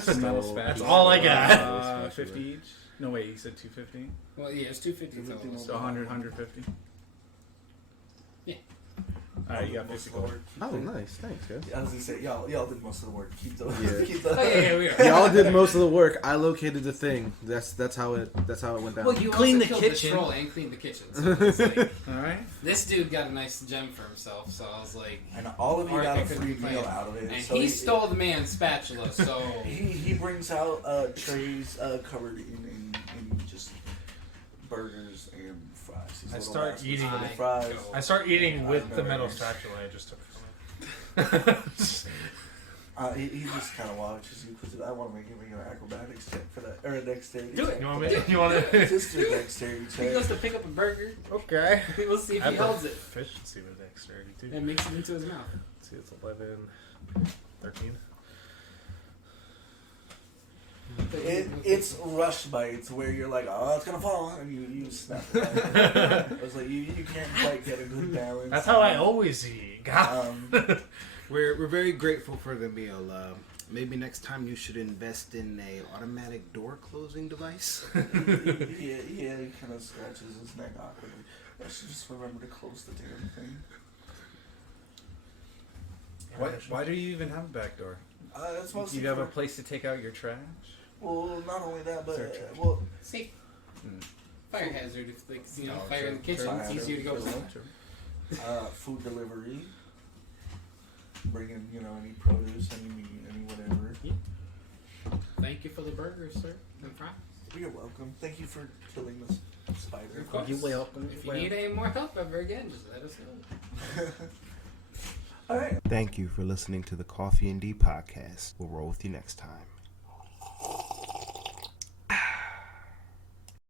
Stole- spatula. That's all I got. 50 each? No, wait, you said 250? Well, yeah, it's 250 total. So 100, 150? Yeah. Alright, you got 50 gold. Oh, nice. Thanks, guys. I was gonna say y'all did most of the work. Keep the Yeah. keep the. Oh yeah, we are. Y'all did most of the work. I located the thing. That's how it went down. Well, you Clean also the killed kitchen. the troll and cleaned the kitchen. So it's like, Alright. this dude got a nice gem for himself. So I was like, And all of you Alright, got I a couldn't free complain. meal out of it. and so he stole the man's spatula. So He brings out trays covered in just burgers and fries. These I little start baskets eating full of I fries. go. I start eating with I've the never- metal spatula I just took from him. He just kind of watches you because I want to make him an acrobatics check for that or a dexterity Do check. it. You want me? You want to? Just do a dexterity he goes check. to pick up a burger. Okay. We'll see if I he have holds it efficiency with dexterity too. and makes it into his mouth. Let's see, it's 11, 13. It's rush bites where you're like, oh, it's gonna fall, and you snap it back. It's like you can't quite get a good balance. That's how I always eat. God. We're very grateful for the meal. Maybe next time you should invest in a automatic door closing device. Yeah, he kind of scratches his neck awkwardly. I should just remember to close the damn thing. Why do you even have a back door? That's Do mostly you have a for- place to take out your trash? Well, not only that, but Search. well, See, Hmm. fire hazard. If like Oh, fire in the kitchen, True. it's easier to go. True. With. food delivery, bring in any produce, any whatever. Thank you for the burgers, sir. And fries. You're welcome. Thank you for killing this spider. Of course. You're welcome. If you need any more help ever again, just let us know. All right. Thank you for listening to the Coffee&D podcast. We'll roll with you next time.